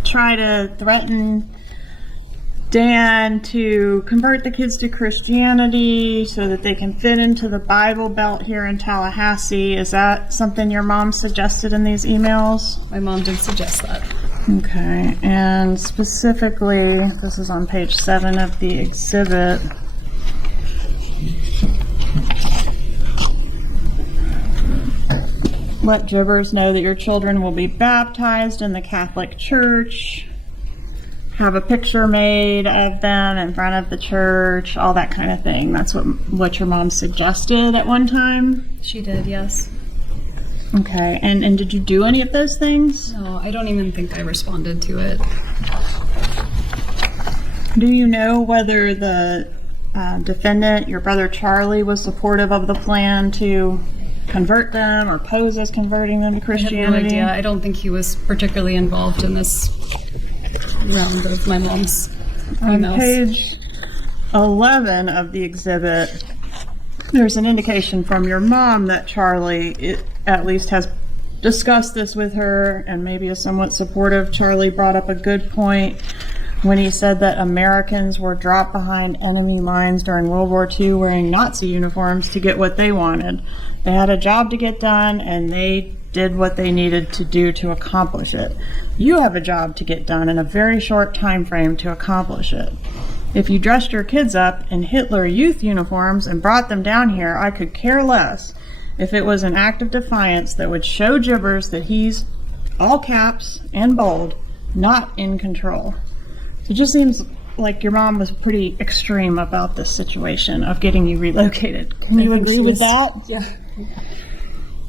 try to threaten Dan to convert the kids to Christianity so that they can fit into the Bible Belt here in Tallahassee? Is that something your mom suggested in these emails? My mom did suggest that. Okay, and specifically, this is on page 7 of the exhibit. Let jurors know that your children will be baptized in the Catholic Church. Have a picture made of them in front of the church, all that kind of thing. That's what your mom suggested at one time? She did, yes. Okay, and did you do any of those things? No, I don't even think I responded to it. Do you know whether the defendant, your brother Charlie, was supportive of the plan to convert them or pose as converting them to Christianity? I have no idea. I don't think he was particularly involved in this round of my mom's emails. On page 11 of the exhibit, there's an indication from your mom that Charlie at least has discussed this with her and maybe is somewhat supportive. Charlie brought up a good point when he said that Americans were dropped behind enemy lines during World War II wearing Nazi uniforms to get what they wanted. They had a job to get done, and they did what they needed to do to accomplish it. You have a job to get done in a very short time frame to accomplish it. If you dressed your kids up in Hitler Youth uniforms and brought them down here, I could care less if it was an act of defiance that would show Jibbers that he's all caps and bold, not in control. It just seems like your mom was pretty extreme about this situation of getting you relocated. Can you agree with that? Yeah.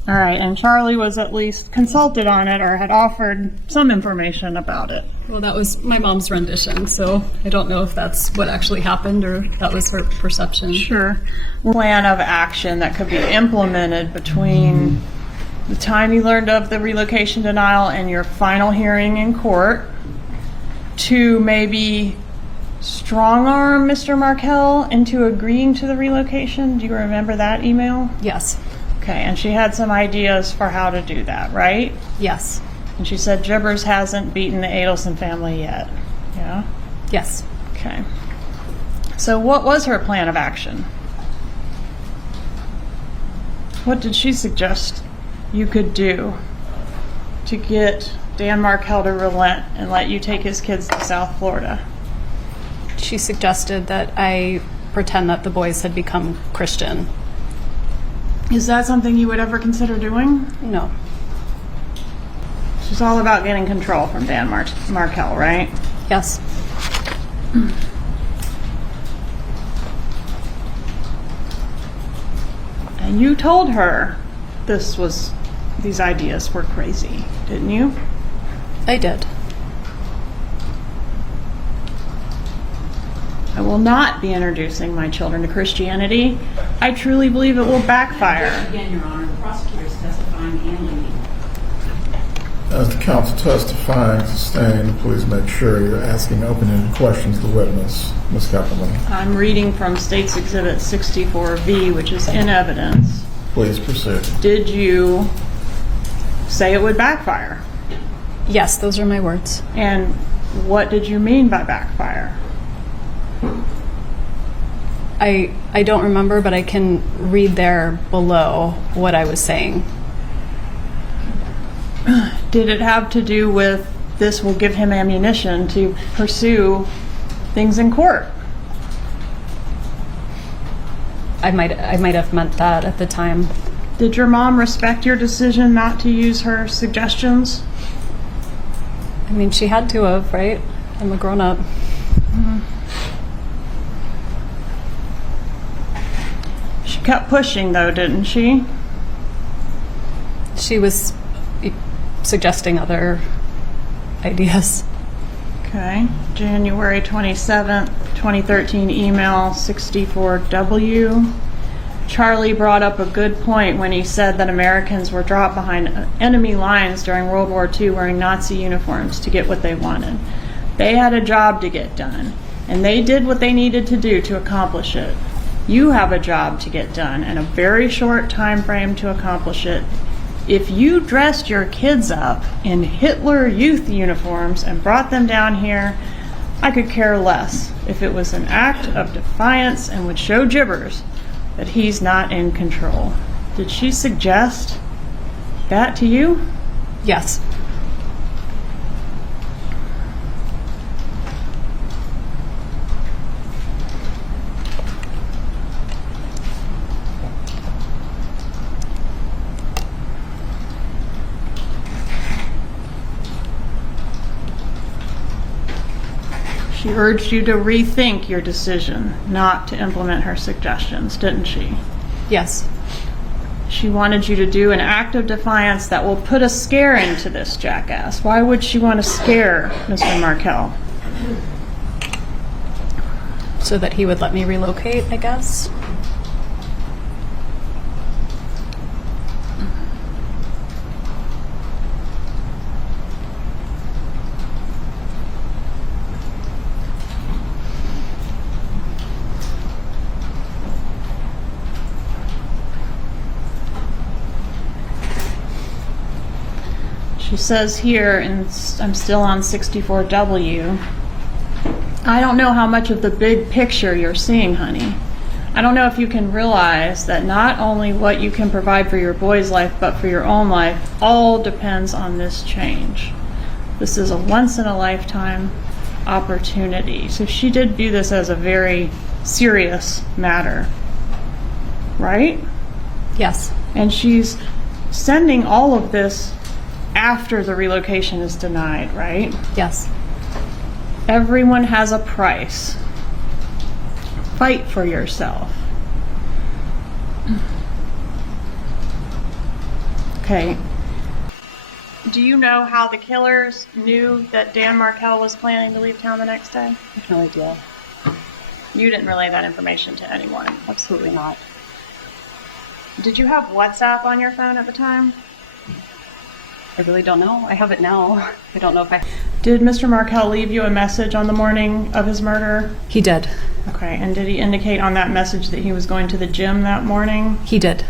All right, and Charlie was at least consulted on it or had offered some information about it. Well, that was my mom's rendition, so I don't know if that's what actually happened or that was her perception. Sure. Plan of action that could be implemented between the time you learned of the relocation denial and your final hearing in court to maybe strong-arm Mr. Markell into agreeing to the relocation. Do you remember that email? Yes. Okay, and she had some ideas for how to do that, right? Yes. And she said Jibbers hasn't beaten the Adelson family yet. Yeah? Yes. Okay. So what was her plan of action? What did she suggest you could do to get Dan Markell to relent and let you take his kids to South Florida? She suggested that I pretend that the boys had become Christian. Is that something you would ever consider doing? No. She's all about getting control from Dan Markell, right? Yes. And you told her these ideas were crazy, didn't you? I did. I will not be introducing my children to Christianity. I truly believe it will backfire. Again, Your Honor, the prosecutor is testifying and leading. As the counsel testifying, sustained, please make sure you're asking open-ended questions to the witness. Ms. Cappleman, I'm reading from State's Exhibit 64V, which is in evidence. please proceed. Did you say it would backfire? Yes, those are my words. And what did you mean by backfire? I don't remember, but I can read there below what I was saying. Did it have to do with this will give him ammunition to pursue things in court? I might have meant that at the time. Did your mom respect your decision not to use her suggestions? I mean, she had to have, right? I'm a grown-up. She kept pushing, though, didn't she? She was suggesting other ideas. Okay. January 27th, 2013 email 64W. Charlie brought up a good point when he said that Americans were dropped behind enemy lines during World War II wearing Nazi uniforms to get what they wanted. They had a job to get done, and they did what they needed to do to accomplish it. You have a job to get done and a very short time frame to accomplish it. If you dressed your kids up in Hitler Youth uniforms and brought them down here, I could care less if it was an act of defiance and would show Jibbers that he's not in control. Did she suggest that to you? Yes. She urged you to rethink your decision not to implement her suggestions, didn't she? Yes. She wanted you to do an act of defiance that will put a scare into this jackass. Why would she want to scare Mr. Markell? So that he would let me relocate, I guess. She says here, and I'm still on 64W, I don't know how much of the big picture you're seeing, honey. I don't know if you can realize that not only what you can provide for your boy's life, but for your own life, all depends on this change. This is a once-in-a-lifetime opportunity. So she did view this as a very serious matter, right? Yes. And she's sending all of this after the relocation is denied, right? Yes. Everyone has a price. Fight for yourself. Okay. Do you know how the killers knew that Dan Markell was planning to leave town the next day? I have no idea. You didn't relay that information to anyone. Absolutely not. Did you have WhatsApp on your phone at the time? I really don't know. I have it now. I don't know if I... Did Mr. Markell leave you a message on the morning of his murder? He did. Okay, and did he indicate on that message that he was going to the gym that morning? He did.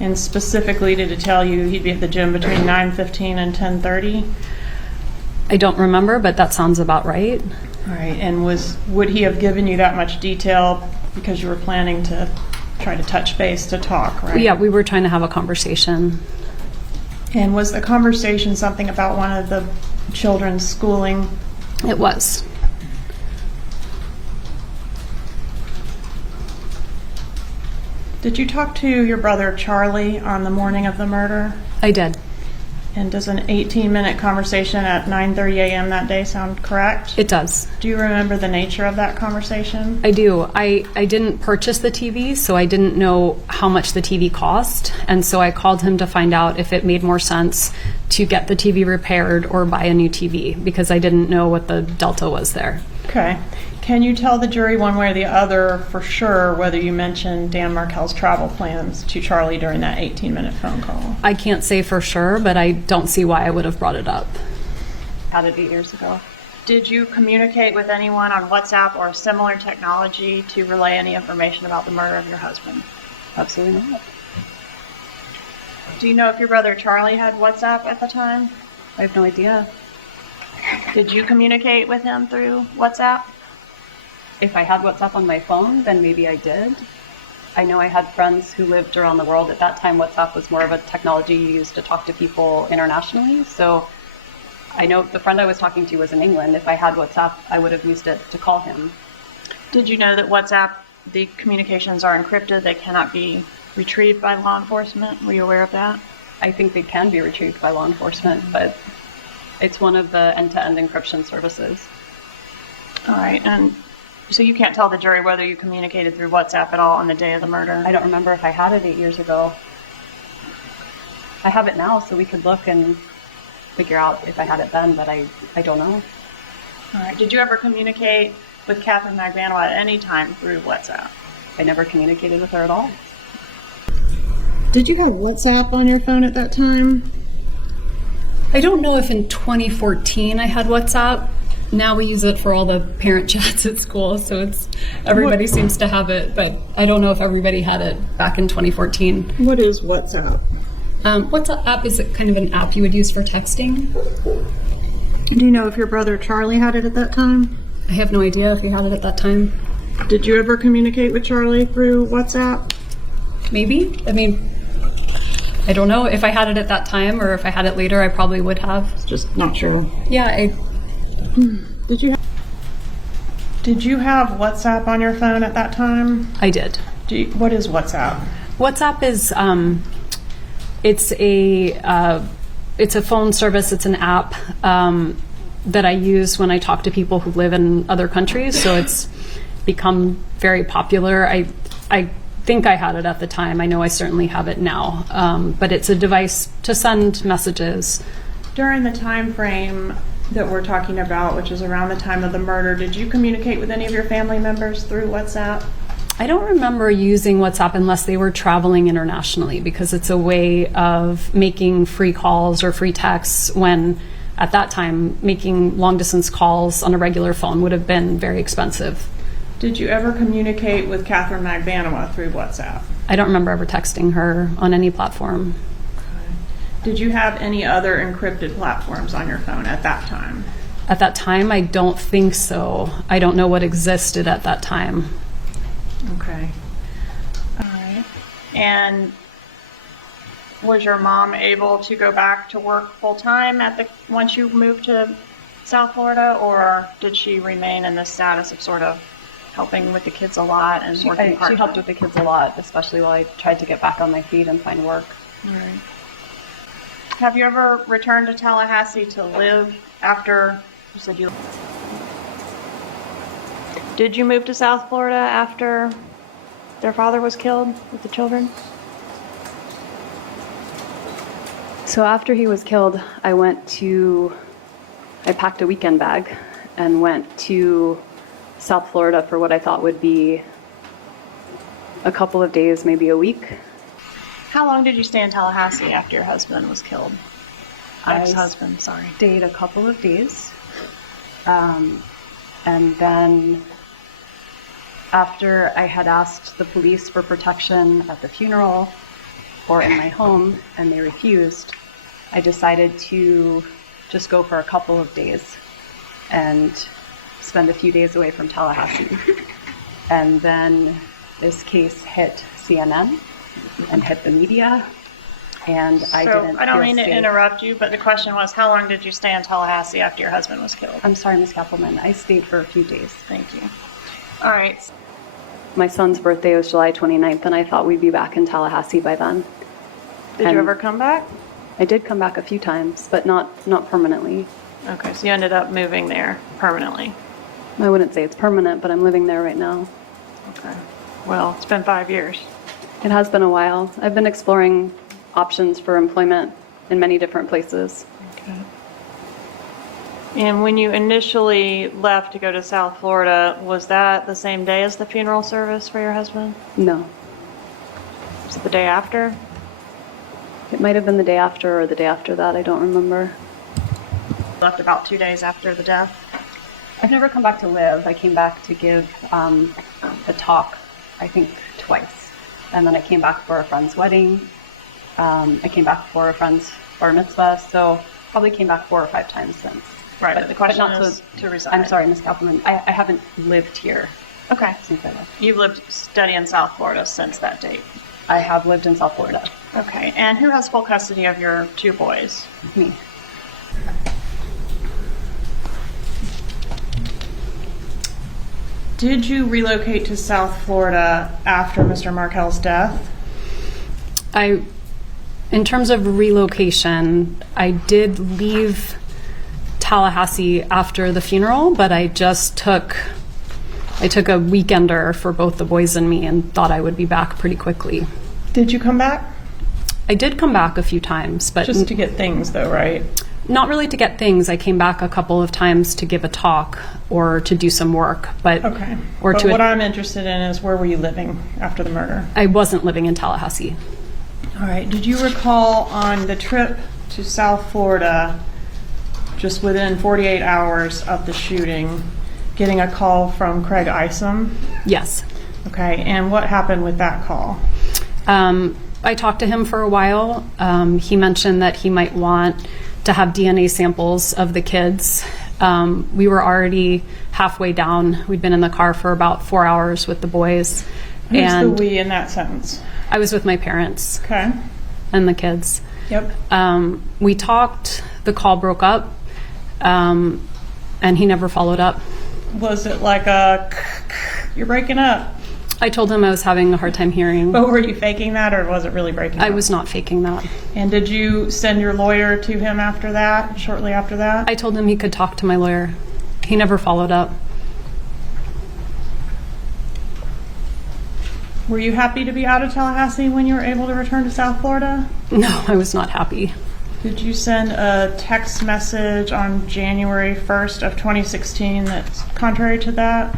And specifically, did it tell you he'd be at the gym between 9:15 and 10:30? I don't remember, but that sounds about right. All right, and would he have given you that much detail because you were planning to try to touch base to talk, right? Yeah, we were trying to have a conversation. And was the conversation something about one of the children's schooling? It was. Did you talk to your brother Charlie on the morning of the murder? I did. And does an 18-minute conversation at 9:30 a.m. that day sound correct? It does. Do you remember the nature of that conversation? I do. I didn't purchase the TV, so I didn't know how much the TV cost. And so I called him to find out if it made more sense to get the TV repaired or buy a new TV, because I didn't know what the delta was there. Okay. Can you tell the jury one way or the other for sure whether you mentioned Dan Markell's travel plans to Charlie during that 18-minute phone call? I can't say for sure, but I don't see why I would have brought it up. Had it 8 years ago. Did you communicate with anyone on WhatsApp or similar technology to relay any information about the murder of your husband? Absolutely not. Do you know if your brother Charlie had WhatsApp at the time? I have no idea. Did you communicate with him through WhatsApp? If I had WhatsApp on my phone, then maybe I did. I know I had friends who lived around the world. At that time, WhatsApp was more of a technology used to talk to people internationally. So I know the friend I was talking to was in England. If I had WhatsApp, I would have used it to call him. Did you know that WhatsApp, the communications are encrypted, they cannot be retrieved by law enforcement? Were you aware of that? I think they can be retrieved by law enforcement, but it's one of the end-to-end encryption services. All right, and so you can't tell the jury whether you communicated through WhatsApp at all on the day of the murder? I don't remember if I had it 8 years ago. I have it now, so we could look and figure out if I had it then, but I don't know. All right, did you ever communicate with Catherine McManus at any time through WhatsApp? I never communicated with her at all. Did you have WhatsApp on your phone at that time? I don't know if in 2014 I had WhatsApp. Now we use it for all the parent chats at school, so everybody seems to have it, but I don't know if everybody had it back in 2014. What is WhatsApp? WhatsApp is kind of an app you would use for texting. Do you know if your brother Charlie had it at that time? I have no idea if he had it at that time. Did you ever communicate with Charlie through WhatsApp? Maybe. I mean, I don't know. If I had it at that time or if I had it later, I probably would have. Just not sure. Yeah, Did you have WhatsApp on your phone at that time? I did. What is WhatsApp? WhatsApp is it's a phone service. It's an app that I use when I talk to people who live in other countries. So it's become very popular. I think I had it at the time. I know I certainly have it now. But it's a device to send messages. During the time frame that we're talking about, which is around the time of the murder, did you communicate with any of your family members through WhatsApp? I don't remember using WhatsApp unless they were traveling internationally, because it's a way of making free calls or free texts when, at that time, making long-distance calls on a regular phone would have been very expensive. Did you ever communicate with Catherine McManus through WhatsApp? I don't remember ever texting her on any platform. Did you have any other encrypted platforms on your phone at that time? At that time, I don't think so. I don't know what existed at that time. Okay. All right. And was your mom able to go back to work full time once you moved to South Florida, or did she remain in the status of sort of helping with the kids a lot and working part-time? She helped with the kids a lot, especially while I tried to get back on my feet and find work. All right. Have you ever returned to Tallahassee to live after you said you... Did you move to South Florida after their father was killed with the children? So after he was killed, I packed a weekend bag and went to South Florida for what I thought would be a couple of days, maybe a week. How long did you stay in Tallahassee after your husband was killed? Ex-husband, sorry. Stayed a couple of days. And then after I had asked the police for protection at the funeral or in my home, and they refused, I decided to just go for a couple of days and spend a few days away from Tallahassee. And then this case hit CNN and hit the media, and I don't mean to interrupt you, but the question was, how long did you stay in Tallahassee after your husband was killed? I'm sorry, Ms. Cappleman. I stayed for a few days. Thank you. All right. My son's birthday was July 29th, and I thought we'd be back in Tallahassee by then. Did you ever come back? I did come back a few times, but not permanently. Okay, so you ended up moving there permanently. I wouldn't say it's permanent, but I'm living there right now. Okay. Well, it's been 5 years. It has been a while. I've been exploring options for employment in many different places. Okay. And when you initially left to go to South Florida, was that the same day as the funeral service for your husband? No. Was it the day after? It might have been the day after or the day after that. I don't remember. Left about 2 days after the death. I've never come back to live. I came back to give a talk, I think twice. And then I came back for a friend's wedding. I came back for a friend's bar mitzvah. So probably came back 4 or 5 times since. Right, but the question not is to reside. I'm sorry, Ms. Cappleman. I haven't lived here Okay. since I left. You've lived steady in South Florida since that date. I have lived in South Florida. Okay, and who has full custody of your 2 boys? Me. Did you relocate to South Florida after Mr. Markel's death? In terms of relocation, I did leave Tallahassee after the funeral, but I took a weekender for both the boys and me and thought I would be back pretty quickly. Did you come back? I did come back a few times, but Just to get things though, right? not really to get things. I came back a couple of times to give a talk or to do some work, but Okay. or But to what I'm interested in is where were you living after the murder? I wasn't living in Tallahassee. All right. Did you recall on the trip to South Florida, just within 48 hours of the shooting, getting a call from Craig Isom? Yes. Okay. And what happened with that call? I talked to him for a while. He mentioned that he might want to have DNA samples of the kids. We were already halfway down. We'd been in the car for about 4 hours with the boys. Who's and the we in that sentence? I was with my parents Okay. and the kids. Yep. We talked, the call broke up, and he never followed up. Was it like a, you're breaking up? I told him I was having a hard time hearing. But were you faking that or was it really breaking up? I was not faking that. And did you send your lawyer to him after that, shortly after that? I told him he could talk to my lawyer. He never followed up. Were you happy to be out of Tallahassee when you were able to return to South Florida? No, I was not happy. Did you send a text message on January 1st of 2016 that's contrary to that?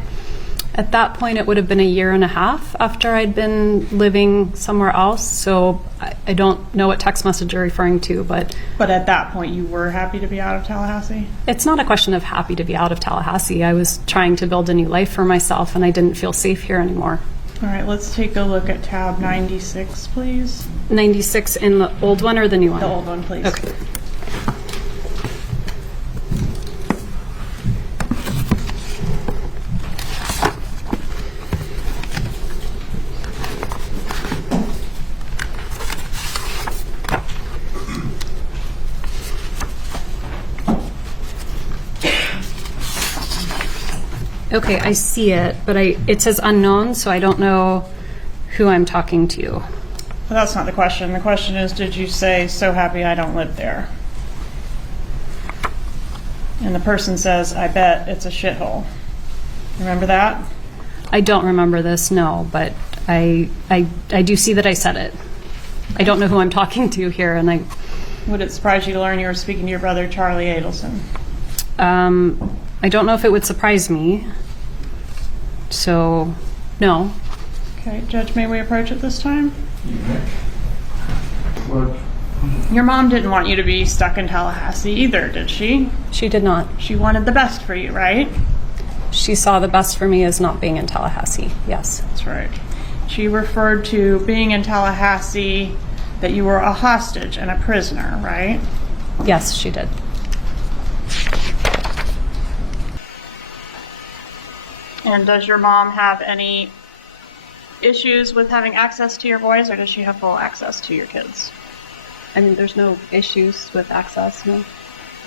At that point, it would have been 1.5 years after I'd been living somewhere else, so I don't know what text message you're referring to, but... But at that point, you were happy to be out of Tallahassee? It's not a question of happy to be out of Tallahassee. I was trying to build a new life for myself, and I didn't feel safe here anymore. All right, let's take a look at tab 96, please. 96 in the old one or the new one? The old one, please. Okay. Okay, I see it, but it says unknown, so I don't know who I'm talking to. But that's not the question. The question is, did you say, so happy I don't live there? And the person says, I bet it's a shithole. Remember that? I don't remember this, no, but I do see that I said it. I don't know who I'm talking to here, and Would it surprise you to learn you were speaking to your brother, Charlie Adelson? I don't know if it would surprise me. So, no. Okay, Judge, may we approach it this time? Your mom didn't want you to be stuck in Tallahassee either, did she? She did not. She wanted the best for you, right? She saw the best for me as not being in Tallahassee, yes. That's right. She referred to being in Tallahassee that you were a hostage and a prisoner, right? Yes, she did. And does your mom have any issues with having access to your boys, or does she have full access to your kids? I mean, there's no issues with access, no.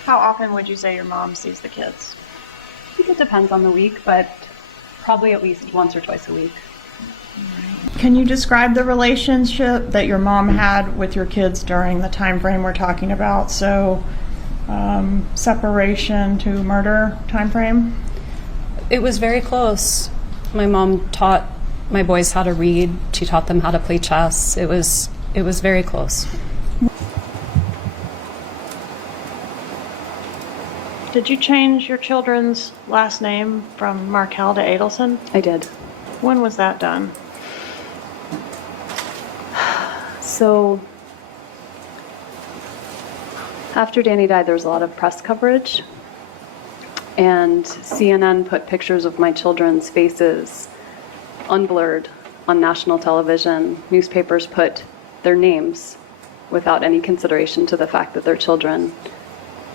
How often would you say your mom sees the kids? I think it depends on the week, but probably at least once or twice a week. Can you describe the relationship that your mom had with your kids during the time frame we're talking about? So, separation to murder time frame? It was very close. My mom taught my boys how to read. She taught them how to play chess. It was very close. Did you change your children's last name from Markel to Adelson? I did. When was that done? So, after Danny died, there was a lot of press coverage, and CNN put pictures of my children's faces unblurred on national television. Newspapers put their names without any consideration to the fact that they're children.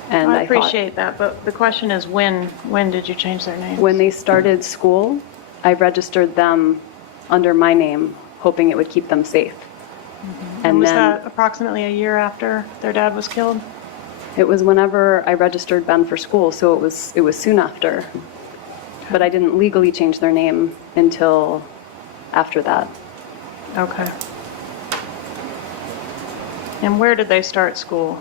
And I appreciate that, but the question is when did you change their names? When they started school, I registered them under my name, hoping it would keep them safe. And was that approximately a year after their dad was killed? It was whenever I registered Ben for school, so it was soon after. Okay. But I didn't legally change their name until after that. Okay. And where did they start school?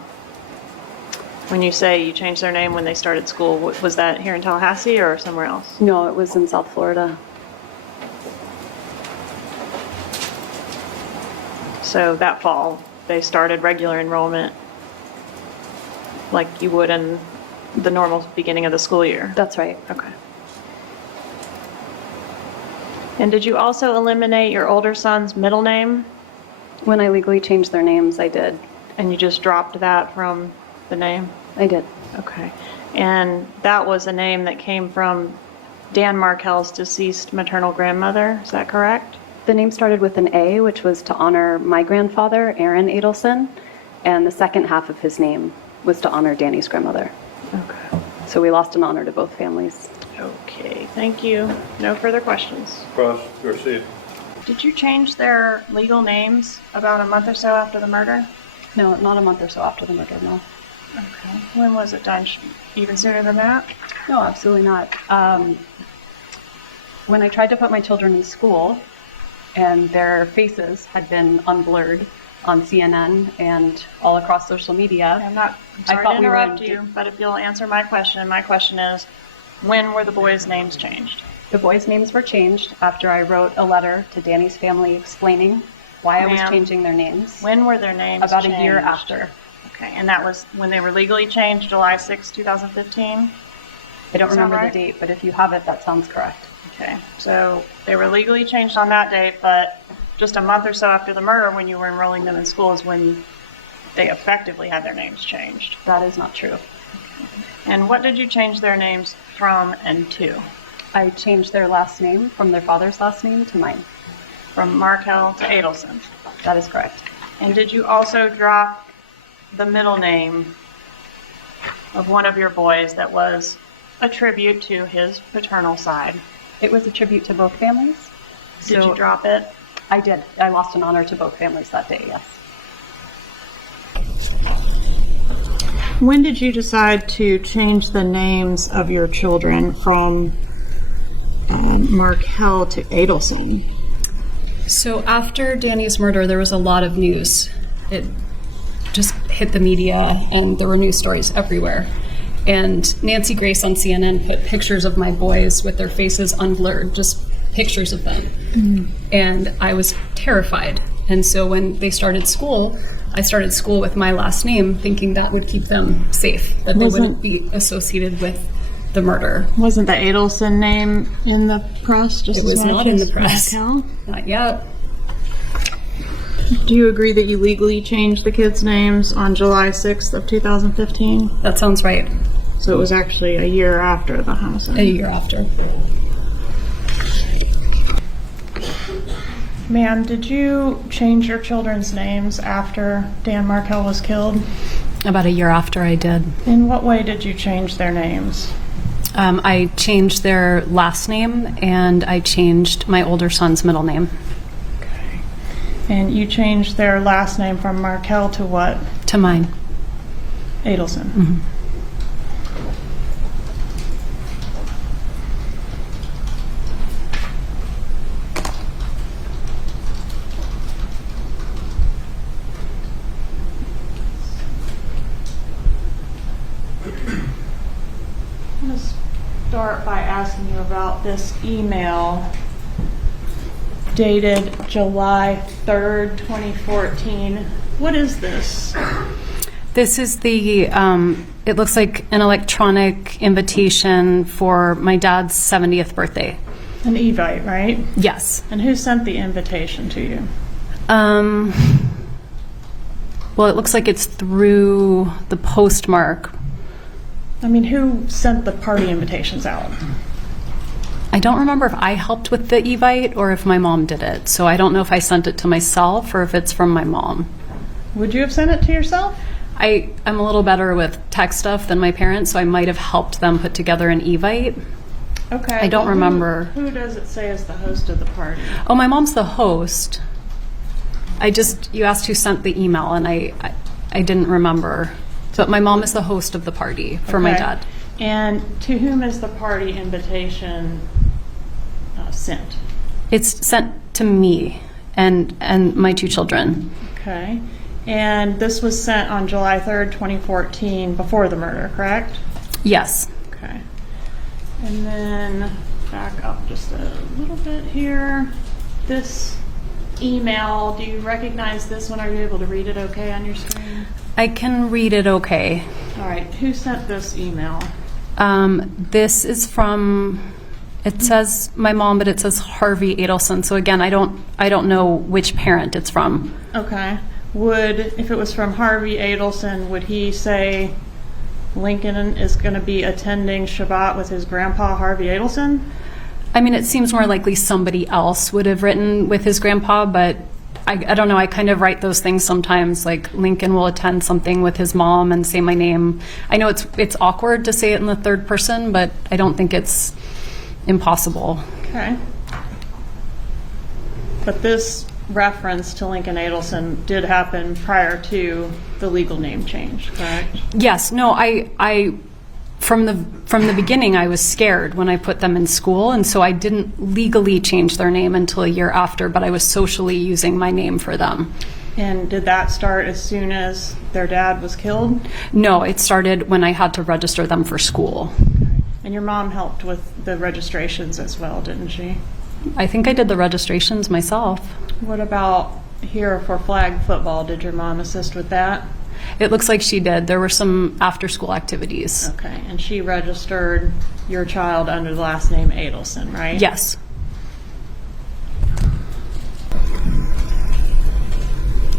When you say you changed their name when they started school, was that here in Tallahassee or somewhere else? No, it was in South Florida. So that fall, they started regular enrollment like you would in the normal beginning of the school year? That's right. Okay. And did you also eliminate your older son's middle name? When I legally changed their names, I did. And you just dropped that from the name? I did. Okay. And that was a name that came from Dan Markel's deceased maternal grandmother, is that correct? The name started with an A, which was to honor my grandfather, Aaron Adelson, and the second half of his name was to honor Danny's grandmother. Okay. So we lost an honor to both families. Okay, thank you. No further questions. Proceed. Did you change their legal names about a month or so after the murder? No, not a month or so after the murder, no. Okay. When was it done? Even sooner than that? No, absolutely not. When I tried to put my children in school and their faces had been unblurred on CNN and all across social media. I'm sorry to interrupt you, but if you'll answer my question is, when were the boys' names changed? The boys' names were changed after I wrote a letter to Danny's family explaining why I was changing their names. When were their names About changed? a year after. Okay, and that was when they were legally changed, July 6, 2015? I don't remember the date, but if you have it, that sounds correct. Okay, so they were legally changed on that date, but just a month or so after the murder, when you were enrolling them in school, is when they effectively had their names changed. That is not true. And what did you change their names from and to? I changed their last name from their father's last name to mine. From Markel to Adelson? That is correct. And did you also drop the middle name of one of your boys that was a tribute to his paternal side? It was a tribute to both families. Did you drop it? I did. I lost an honor to both families that day, yes. When did you decide to change the names of your children from Markel to Adelson? So after Danny's murder, there was a lot of news. It just hit the media, and there were news stories everywhere. And Nancy Grace on CNN put pictures of my boys with their faces unblurred, just pictures of them. Mm-hmm. And I was terrified. And so when they started school, I started school with my last name, thinking that would keep them safe, that they wouldn't be associated with the murder. Wasn't the Adelson name in the press? Just it was not in the press. Not yet. Do you agree that you legally changed the kids' names on July 6th of 2015? That sounds right. So it was actually a year after the homicide. A year after. Ma'am, did you change your children's names after Dan Markell was killed? About a year after I did. In what way did you change their names? I changed their last name, and I changed my older son's middle name. Okay. And you changed their last name from Markell to what? To mine. Adelson. Mm-hmm. I'm going to start by asking you about this email dated July 3rd, 2014. What is this? This is the, it looks like an electronic invitation for my dad's 70th birthday. An Evite, right? Yes. And who sent the invitation to you? Well, it looks like it's through the postmark. I mean, who sent the party invitations out? I don't remember if I helped with the Evite or if my mom did it. So I don't know if I sent it to myself or if it's from my mom. Would you have sent it to yourself? I'm a little better with tech stuff than my parents, so I might have helped them put together an Evite. Okay. I don't remember. Who does it say is the host of the party? Oh, my mom's the host. You asked who sent the email, and I didn't remember. But my mom is the host of the party for my dad. And to whom is the party invitation sent? It's sent to me and my two children. Okay. And this was sent on July 3rd, 2014, before the murder, correct? Yes. Okay. And then back up just a little bit here. This email, do you recognize this one? Are you able to read it okay on your screen? I can read it okay. All right. Who sent this email? This is from, it says my mom, but it says Harvey Adelson. So again, I don't know which parent it's from. Okay. If it was from Harvey Adelson, would he say Lincoln is going to be attending Shabbat with his grandpa, Harvey Adelson? I mean, it seems more likely somebody else would have written with his grandpa, but I don't know. I kind of write those things sometimes, like Lincoln will attend something with his mom and say my name. I know it's awkward to say it in the third person, but I don't think it's impossible. Okay. But this reference to Lincoln Adelson did happen prior to the legal name change, correct? Yes. No, I from the beginning, I was scared when I put them in school, and so I didn't legally change their name until a year after, but I was socially using my name for them. And did that start as soon as their dad was killed? No, it started when I had to register them for school. And your mom helped with the registrations as well, didn't she? I think I did the registrations myself. What about here for flag football? Did your mom assist with that? It looks like she did. There were some after-school activities. Okay, and she registered your child under the last name Adelson, right? Yes.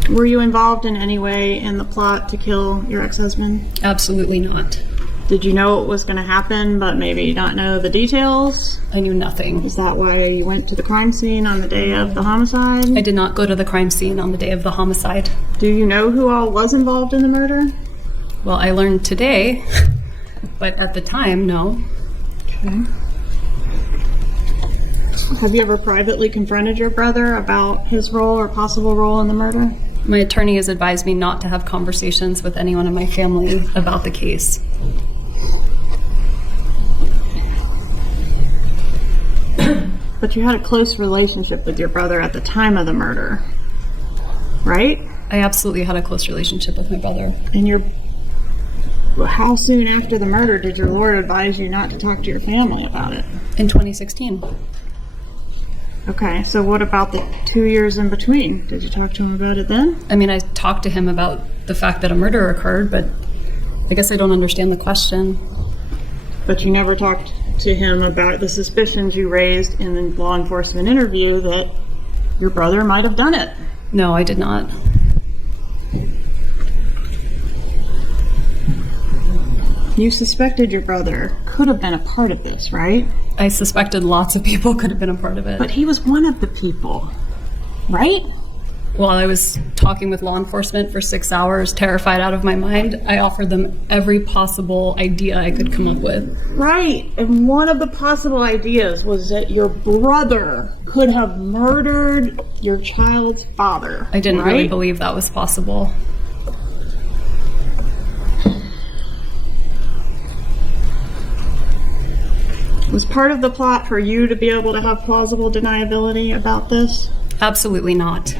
Were you involved in any way in the plot to kill your ex-husband? Absolutely not. Did you know it was going to happen, but maybe not know the details? I knew nothing. Is that why you went to the crime scene on the day of the homicide? I did not go to the crime scene on the day of the homicide. Do you know who all was involved in the murder? Well, I learned today, but at the time, no. Okay. Have you ever privately confronted your brother about his role or possible role in the murder? My attorney has advised me not to have conversations with anyone in my family about the case. But you had a close relationship with your brother at the time of the murder, right? I absolutely had a close relationship with my brother. And how soon after the murder did your lawyer advise you not to talk to your family about it? In 2016. Okay, so what about the 2 years in between? Did you talk to him about it then? I mean, I talked to him about the fact that a murder occurred, but I guess I don't understand the question. But you never talked to him about the suspicions you raised in the law enforcement interview that your brother might have done it? No, I did not. You suspected your brother could have been a part of this, right? I suspected lots of people could have been a part of it. But he was one of the people, right? While I was talking with law enforcement for 6 hours, terrified out of my mind, I offered them every possible idea I could come up with. Right, and one of the possible ideas was that your brother could have murdered your child's father. I didn't really believe that was possible. Was part of the plot for you to be able to have plausible deniability about this? Absolutely not.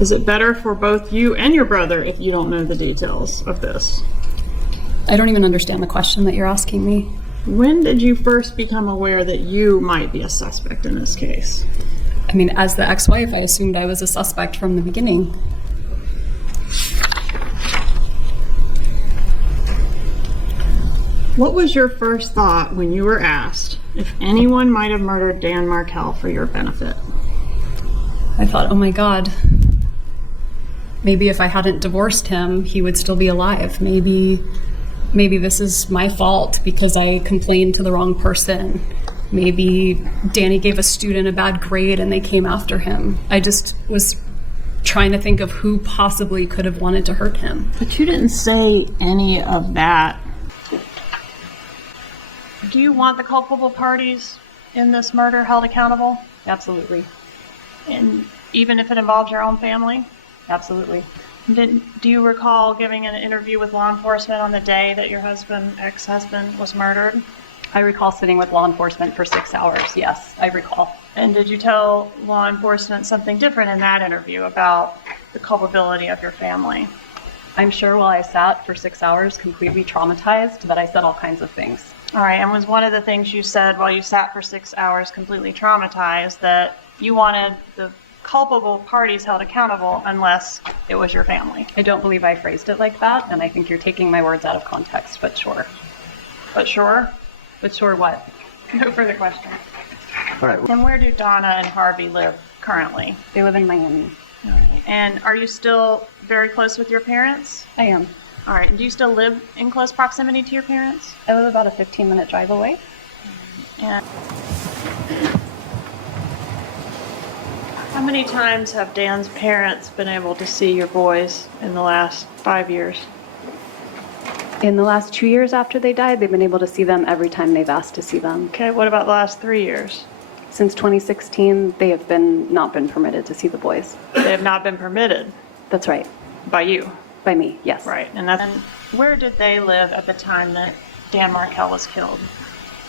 Is it better for both you and your brother if you don't know the details of this? I don't even understand the question that you're asking me. When did you first become aware that you might be a suspect in this case? I mean, as the ex-wife, I assumed I was a suspect from the beginning. What was your first thought when you were asked if anyone might have murdered Dan Markell for your benefit? I thought, oh my God, maybe if I hadn't divorced him, he would still be alive. Maybe this is my fault because I complained to the wrong person. Maybe Danny gave a student a bad grade and they came after him. I just was trying to think of who possibly could have wanted to hurt him. But you didn't say any of that. Do you want the culpable parties in this murder held accountable? Absolutely. And even if it involves your own family? Absolutely. Do you recall giving an interview with law enforcement on the day that your ex-husband was murdered? I recall sitting with law enforcement for 6 hours. Yes, I recall. And did you tell law enforcement something different in that interview about the culpability of your family? I'm sure while I sat for 6 hours completely traumatized that I said all kinds of things. All right, and was one of the things you said while you sat for 6 hours completely traumatized that you wanted the culpable parties held accountable unless it was your family? I don't believe I phrased it like that, and I think you're taking my words out of context, but sure. But sure? But sure what? No further questions. All right. And where do Donna and Harvey live currently? They live in Miami. All right. And are you still very close with your parents? I am. All right. And do you still live in close proximity to your parents? I live about a 15-minute drive away. And how many times have Dan's parents been able to see your boys in the last 5 years? In the last 2 years after they died, they've been able to see them every time they've asked to see them. Okay. What about the last 3 years? Since 2016, they have not been permitted to see the boys. They have not been permitted That's right. by you. By me, yes. Right. And where did they live at the time that Dan Markell was killed?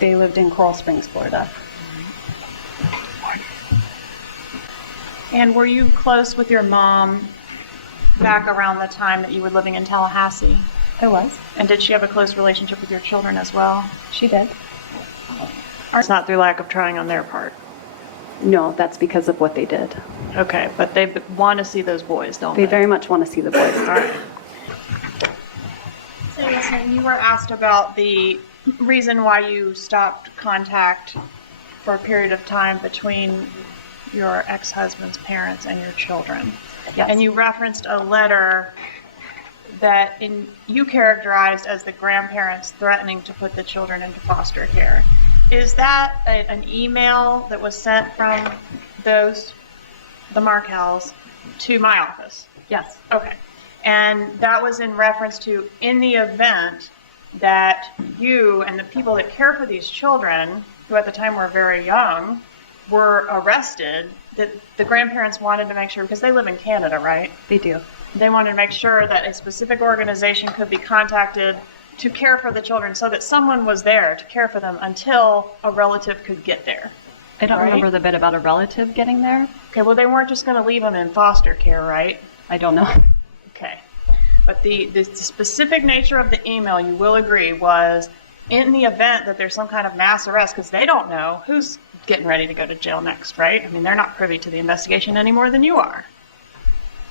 They lived in Coral Springs, Florida. And were you close with your mom back around the time that you were living in Tallahassee? I was. And did she have a close relationship with your children as well? She did. It's not through lack of trying on their part. No, that's because of what they did. Okay, but they want to see those boys, don't they? They very much want to see the boys. All right. So you were asked about the reason why you stopped contact for a period of time between your ex-husband's parents and your children. Yes. And you referenced a letter that you characterized as the grandparents threatening to put the children into foster care. Is that an email that was sent from the Markells, to my office? Yes. Okay. And that was in reference to, in the event that you and the people that care for these children, who at the time were very young, were arrested, that the grandparents wanted to make sure, because they live in Canada, right? They do. They wanted to make sure that a specific organization could be contacted to care for the children so that someone was there to care for them until a relative could get there. I don't right? remember the bit about a relative getting there. Okay, well, they weren't just going to leave him in foster care, right? I don't know. Okay. But the specific nature of the email, you will agree, was in the event that there's some kind of mass arrest, because they don't know who's getting ready to go to jail next, right? I mean, they're not privy to the investigation any more than you are,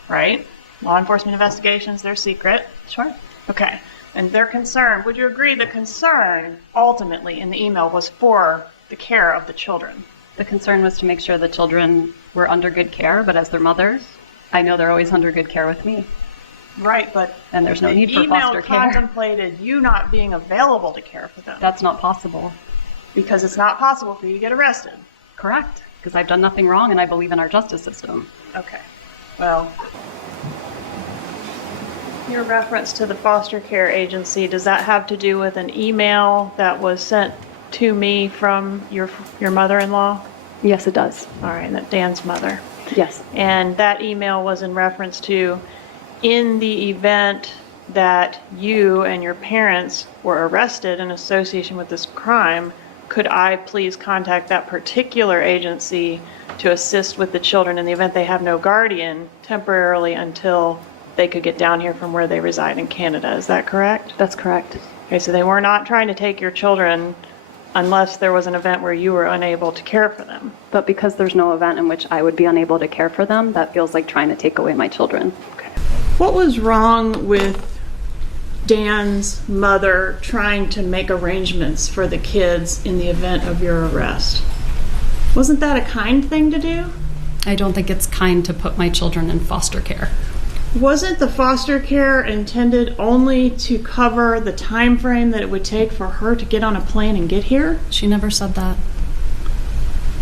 right? Law enforcement investigations, they're secret. Sure. Okay. And their concern, would you agree the concern ultimately in the email was for the care of the children? The concern was to make sure the children were under good care, but as their mothers, I know they're always under good care with me. Right, but And there's no the need for email foster care. contemplated you not being available to care for them. That's not possible. Because it's not possible for you to get arrested. Correct. Because I've done nothing wrong and I believe in our justice system. Okay. Well, your reference to the foster care agency, does that have to do with an email that was sent to me from your mother-in-law? Yes, it does. All right, that Dan's mother. Yes. And that email was in reference to, in the event that you and your parents were arrested in association with this crime, could I please contact that particular agency to assist with the children in the event they have no guardian temporarily until they could get down here from where they reside in Canada? Is that correct? That's correct. Okay, so they were not trying to take your children unless there was an event where you were unable to care for them. But because there's no event in which I would be unable to care for them, that feels like trying to take away my children. What was wrong with Dan's mother trying to make arrangements for the kids in the event of your arrest? Wasn't that a kind thing to do? I don't think it's kind to put my children in foster care. Wasn't the foster care intended only to cover the time frame that it would take for her to get on a plane and get here? She never said that.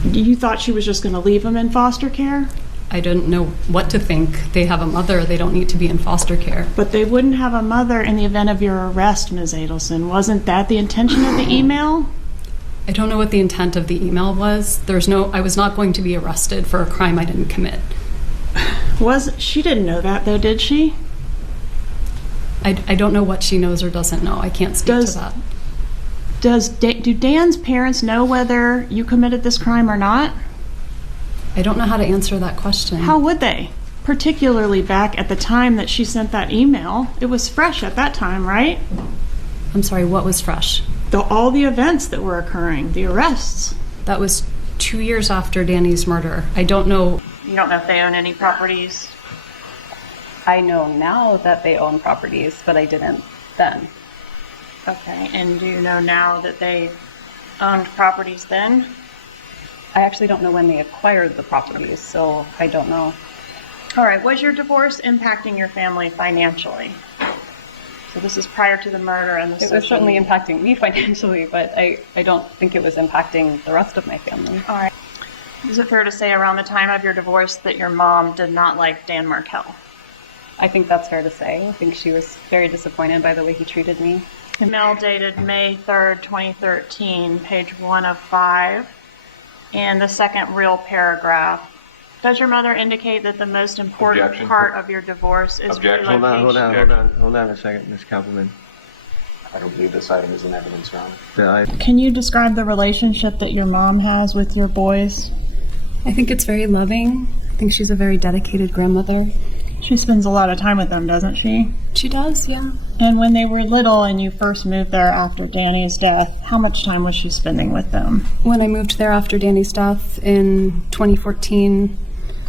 You thought she was just going to leave them in foster care? I didn't know what to think. They have a mother. They don't need to be in foster care. But they wouldn't have a mother in the event of your arrest, Ms. Adelson. Wasn't that the intention of the email? I don't know what the intent of the email was. I was not going to be arrested for a crime I didn't commit. She didn't know that, though, did she? I don't know what she knows or doesn't know. I can't speak to that. Do Dan's parents know whether you committed this crime or not? I don't know how to answer that question. How would they? Particularly back at the time that she sent that email. It was fresh at that time, right? I'm sorry, what was fresh? All the events that were occurring, the arrests. That was 2 years after Danny's murder. I don't know. You don't know if they own any properties? I know now that they own properties, but I didn't then. Okay, and do you know now that they owned properties then? I actually don't know when they acquired the properties, so I don't know. All right, was your divorce impacting your family financially? So this is prior to the murder and the It was certainly impacting me financially, but I don't think it was impacting the rest of my family. All right. Is it fair to say around the time of your divorce that your mom did not like Dan Markell? I think that's fair to say. I think she was very disappointed by the way he treated me. Email dated May 3rd, 2013, page 1 of 5, and the second real paragraph. Does your mother indicate that the most important Objection. part of your divorce is Objection. relocation? Hold on a second, Ms. Cappleman. I don't believe this item is in evidence, Your Honor. Can you describe the relationship that your mom has with your boys? I think it's very loving. I think she's a very dedicated grandmother. She spends a lot of time with them, doesn't she? She does, yeah. And when they were little and you first moved there after Danny's death, how much time was she spending with them? When I moved there after Danny's death in 2014,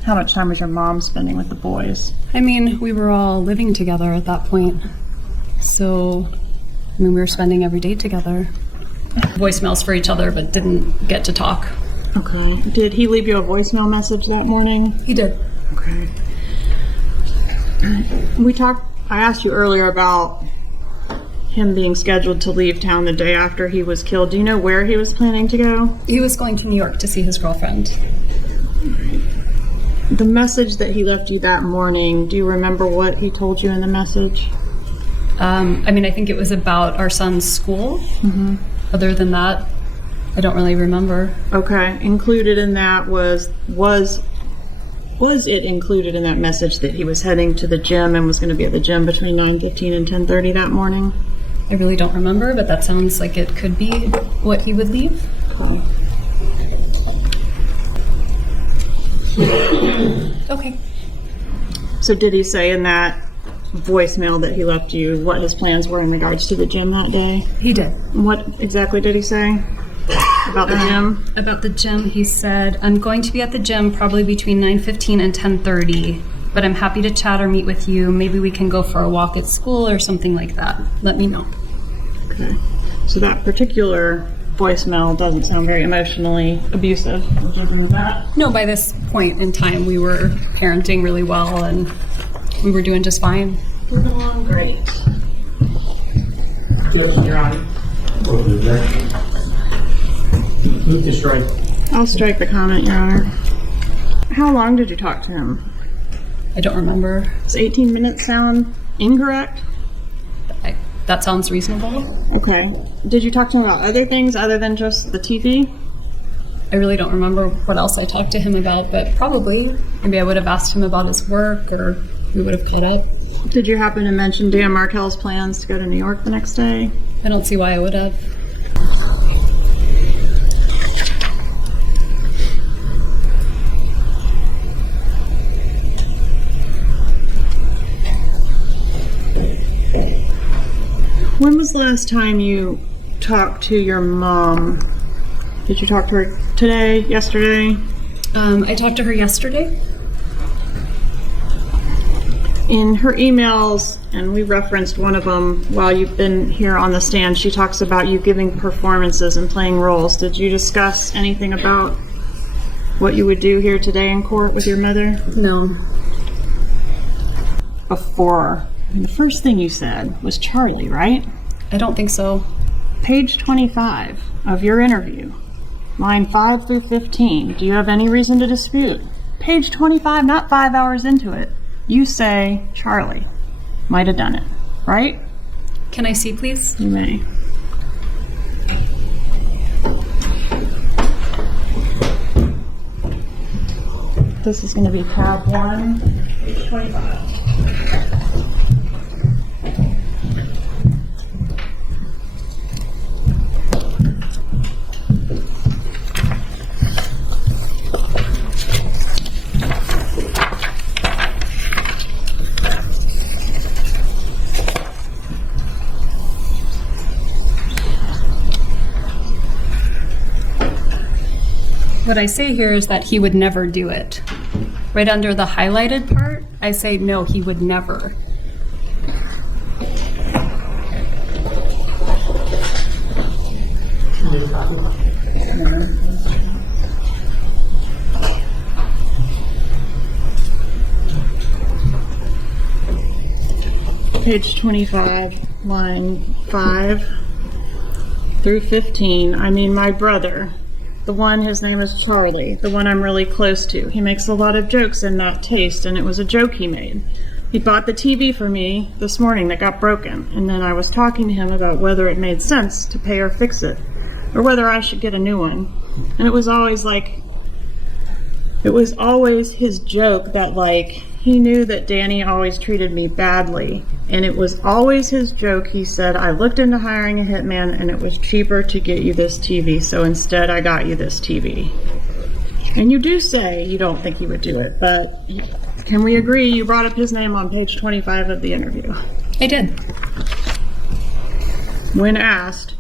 how much time was your mom spending with the boys? I mean, we were all living together at that point. So, we were spending every day together. Voicemails for each other, but didn't get to talk. Okay. Did he leave you a voicemail message that morning? He did. Okay. I asked you earlier about him being scheduled to leave town the day after he was killed. Do you know where he was planning to go? He was going to New York to see his girlfriend. The message that he left you that morning, do you remember what he told you in the message? I think it was about our son's school. Mm-hmm. Other than that, I don't really remember. Okay. Included in that was it included in that message that he was heading to the gym and was going to be at the gym between 9:15 and 10:30 that morning? I really don't remember, but that sounds like it could be what he would leave. Cool. Okay. So did he say in that voicemail that he left you what his plans were in regards to the gym that day? He did. What exactly did he say about the gym? About the gym, he said, I'm going to be at the gym probably between 9:15 and 10:30, but I'm happy to chat or meet with you. Maybe we can go for a walk at school or something like that. Let me know. Okay. So that particular voicemail doesn't sound very emotionally abusive. Would you agree with that? No, by this point in time, we were parenting really well and we were doing just fine. Moving along great. Objection, Your Honor. What was the objection? Move to strike. I'll strike the comment, Your Honor. How long did you talk to him? I don't remember. Does 18 minutes sound incorrect? That sounds reasonable. Okay. Did you talk to him about other things other than just the TV? I really don't remember what else I talked to him about, but probably. Maybe I would have asked him about his work, or we would have caught up. Did you happen to mention Dan Markell's plans to go to New York the next day? I don't see why I would have. When was the last time you talked to your mom? Did you talk to her today, yesterday? I talked to her yesterday. In her emails, and we referenced one of them while you've been here on the stand, she talks about you giving performances and playing roles. Did you discuss anything about what you would do here today in court with your mother? No. Before. And the first thing you said was Charlie, right? I don't think so. Page 25 of your interview, line 5 through 15. Do you have any reason to dispute? Page 25, not 5 hours into it. You say Charlie might have done it, right? Can I see, please? You may. This is going to be tab 1, page 25. What I say here is that he would never do it. Right under the highlighted part, I say no, he would never. Page 25, line 5 through 15. I mean, my brother, the one, his name is Charlie, the one I'm really close to. He makes a lot of jokes in that taste, and it was a joke he made. He bought the TV for me this morning that got broken, and then I was talking to him about whether it made sense to pay or fix it, or whether I should get a new one. And it was always his joke that, he knew that Danny always treated me badly. And it was always his joke. He said, I looked into hiring a hitman and it was cheaper to get you this TV. So instead I got you this TV. And you do say you don't think he would do it, but can we agree you brought up his name on page 25 of the interview? I did. When asked,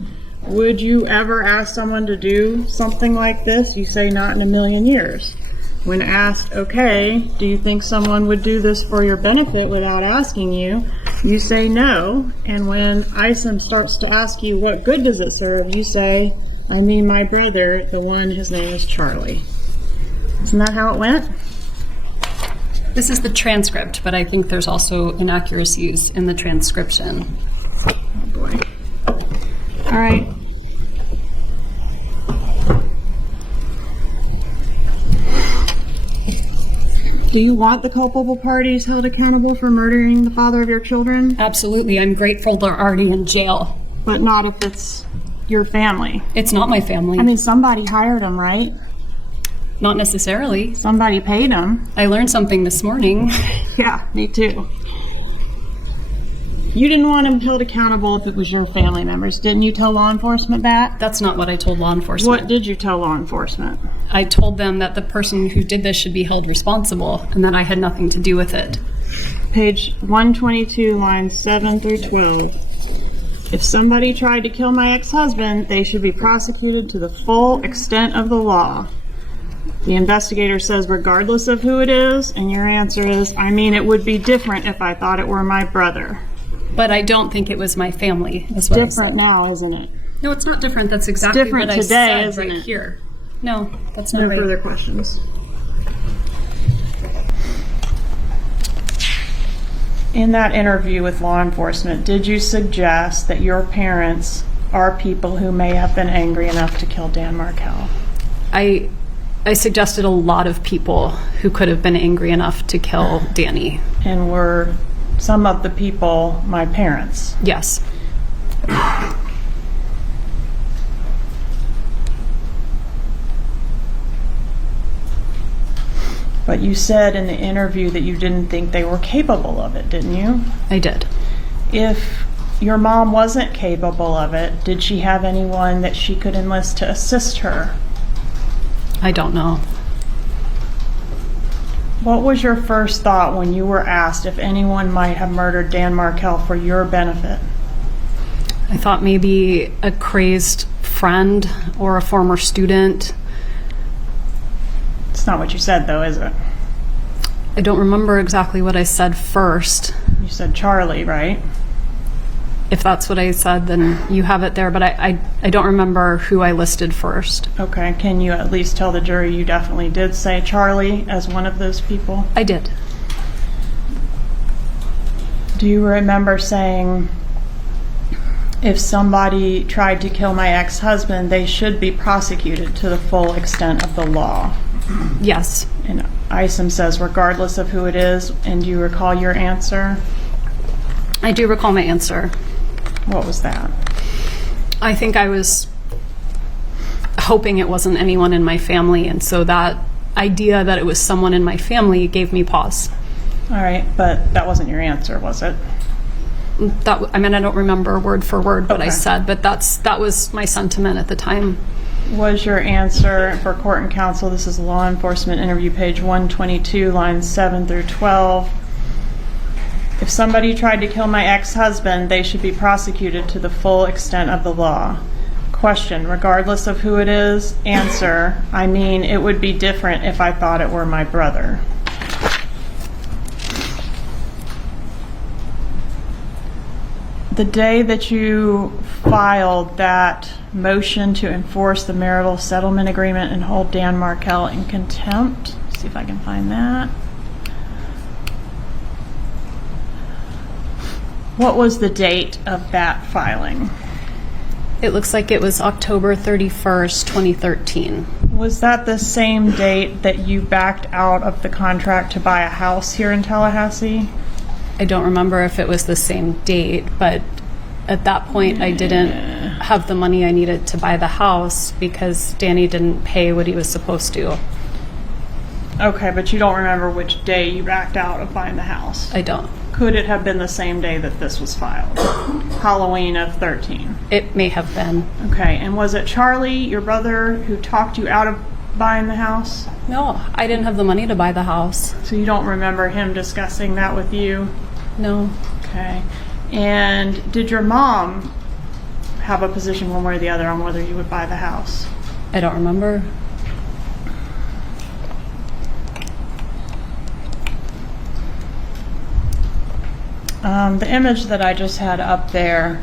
would you ever ask someone to do something like this? You say not in a million years. When asked, okay, do you think someone would do this for your benefit without asking you? You say no. And when Isom starts to ask you what good does it serve, you say, I mean my brother, the one, his name is Charlie. Isn't that how it went? This is the transcript, but I think there's also inaccuracies in the transcription. Oh boy. All right. Do you want the culpable parties held accountable for murdering the father of your children? Absolutely. I'm grateful they're already in jail. But not if it's your family. It's not my family. I mean, somebody hired them, right? Not necessarily. Somebody paid them. I learned something this morning. Yeah, me too. You didn't want him held accountable if it was your family members. Didn't you tell law enforcement that? That's not what I told law enforcement. What did you tell law enforcement? I told them that the person who did this should be held responsible and that I had nothing to do with it. Page 122, lines 7 through 12. If somebody tried to kill my ex-husband, they should be prosecuted to the full extent of the law. The investigator says, regardless of who it is, and your answer is, I mean, it would be different if I thought it were my brother. But I don't think it was my family, is what I Different said. now, isn't it? No, it's not different. That's exactly different what I today, said isn't right it? here. No, that's not No right. further questions. In that interview with law enforcement, did you suggest that your parents are people who may have been angry enough to kill Dan Markel? I suggested a lot of people who could have been angry enough to kill Danny. And were some of the people my parents? Yes. But you said in the interview that you didn't think they were capable of it, didn't you? I did. If your mom wasn't capable of it, did she have anyone that she could enlist to assist her? I don't know. What was your first thought when you were asked if anyone might have murdered Dan Markel for your benefit? I thought maybe a crazed friend or a former student. It's not what you said, though, is it? I don't remember exactly what I said first. You said Charlie, right? If that's what I said, then you have it there, but I don't remember who I listed first. Okay, can you at least tell the jury you definitely did say Charlie as one of those people? I did. Do you remember saying, if somebody tried to kill my ex-husband, they should be prosecuted to the full extent of the law? Yes. And Isom says, regardless of who it is, and do you recall your answer? I do recall my answer. What was that? I think I was hoping it wasn't anyone in my family, and so that idea that it was someone in my family gave me pause. All right, but that wasn't your answer, was it? I don't remember word for word what I Okay. said, but that was my sentiment at the time. Was your answer for court and counsel, this is law enforcement interview page 122, lines 7 through 12. If somebody tried to kill my ex-husband, they should be prosecuted to the full extent of the law. Question, regardless of who it is. Answer, I mean, it would be different if I thought it were my brother. The day that you filed that motion to enforce the marital settlement agreement and hold Dan Markel in contempt, see if I can find that. What was the date of that filing? It looks like it was October 31st, 2013. Was that the same date that you backed out of the contract to buy a house here in Tallahassee? I don't remember if it was the same date, but at that point I didn't have the money I needed to buy the house because Danny didn't pay what he was supposed to. Okay, but you don't remember which day you backed out of buying the house? I don't. Could it have been the same day that this was filed? Halloween of 13. It may have been. Okay, and was it Charlie, your brother, who talked you out of buying the house? No, I didn't have the money to buy the house. So you don't remember him discussing that with you? No. Okay. And did your mom have a position one way or the other on whether you would buy the house? I don't remember. The image that I just had up there,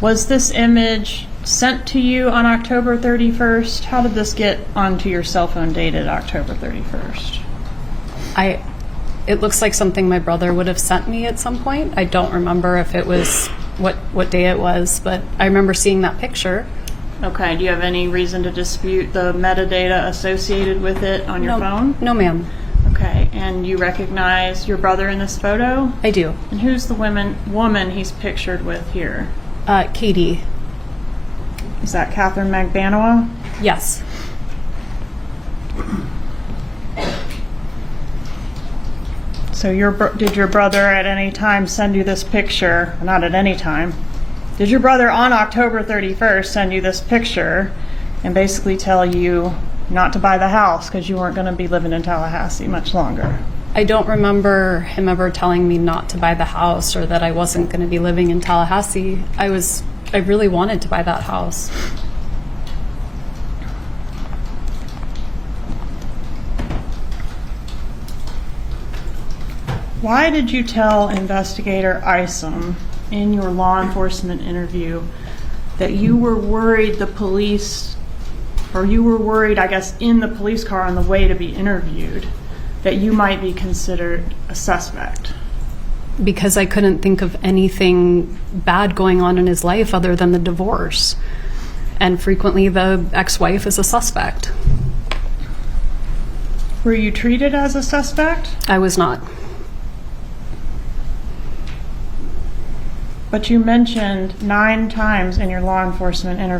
was this image sent to you on October 31st? How did this get onto your cell phone dated October 31st? It looks like something my brother would have sent me at some point. I don't remember if it was what day it was, but I remember seeing that picture. Okay, do you have any reason to dispute the metadata associated with it on your phone? No, ma'am. Okay, and you recognize your brother in this photo? I do. And who's the woman he's pictured with here? Katie. Is that Catherine Magbanoa? Yes. So did your brother at any time send you this picture? Not at any time. Did your brother on October 31st send you this picture and basically tell you not to buy the house because you weren't going to be living in Tallahassee much longer. I don't remember him ever telling me not to buy the house or that I wasn't going to be living in Tallahassee. I really wanted to buy that house. Why did you tell investigator Isom in your law enforcement interview that you were worried the police, or you were worried, I guess, in the police car on the way to be interviewed, that you might be considered a suspect? Because I couldn't think of anything bad going on in his life other than the divorce. And frequently the ex-wife is a suspect. Were you treated as a suspect? I was not. But you mentioned 9 times in your law enforcement interview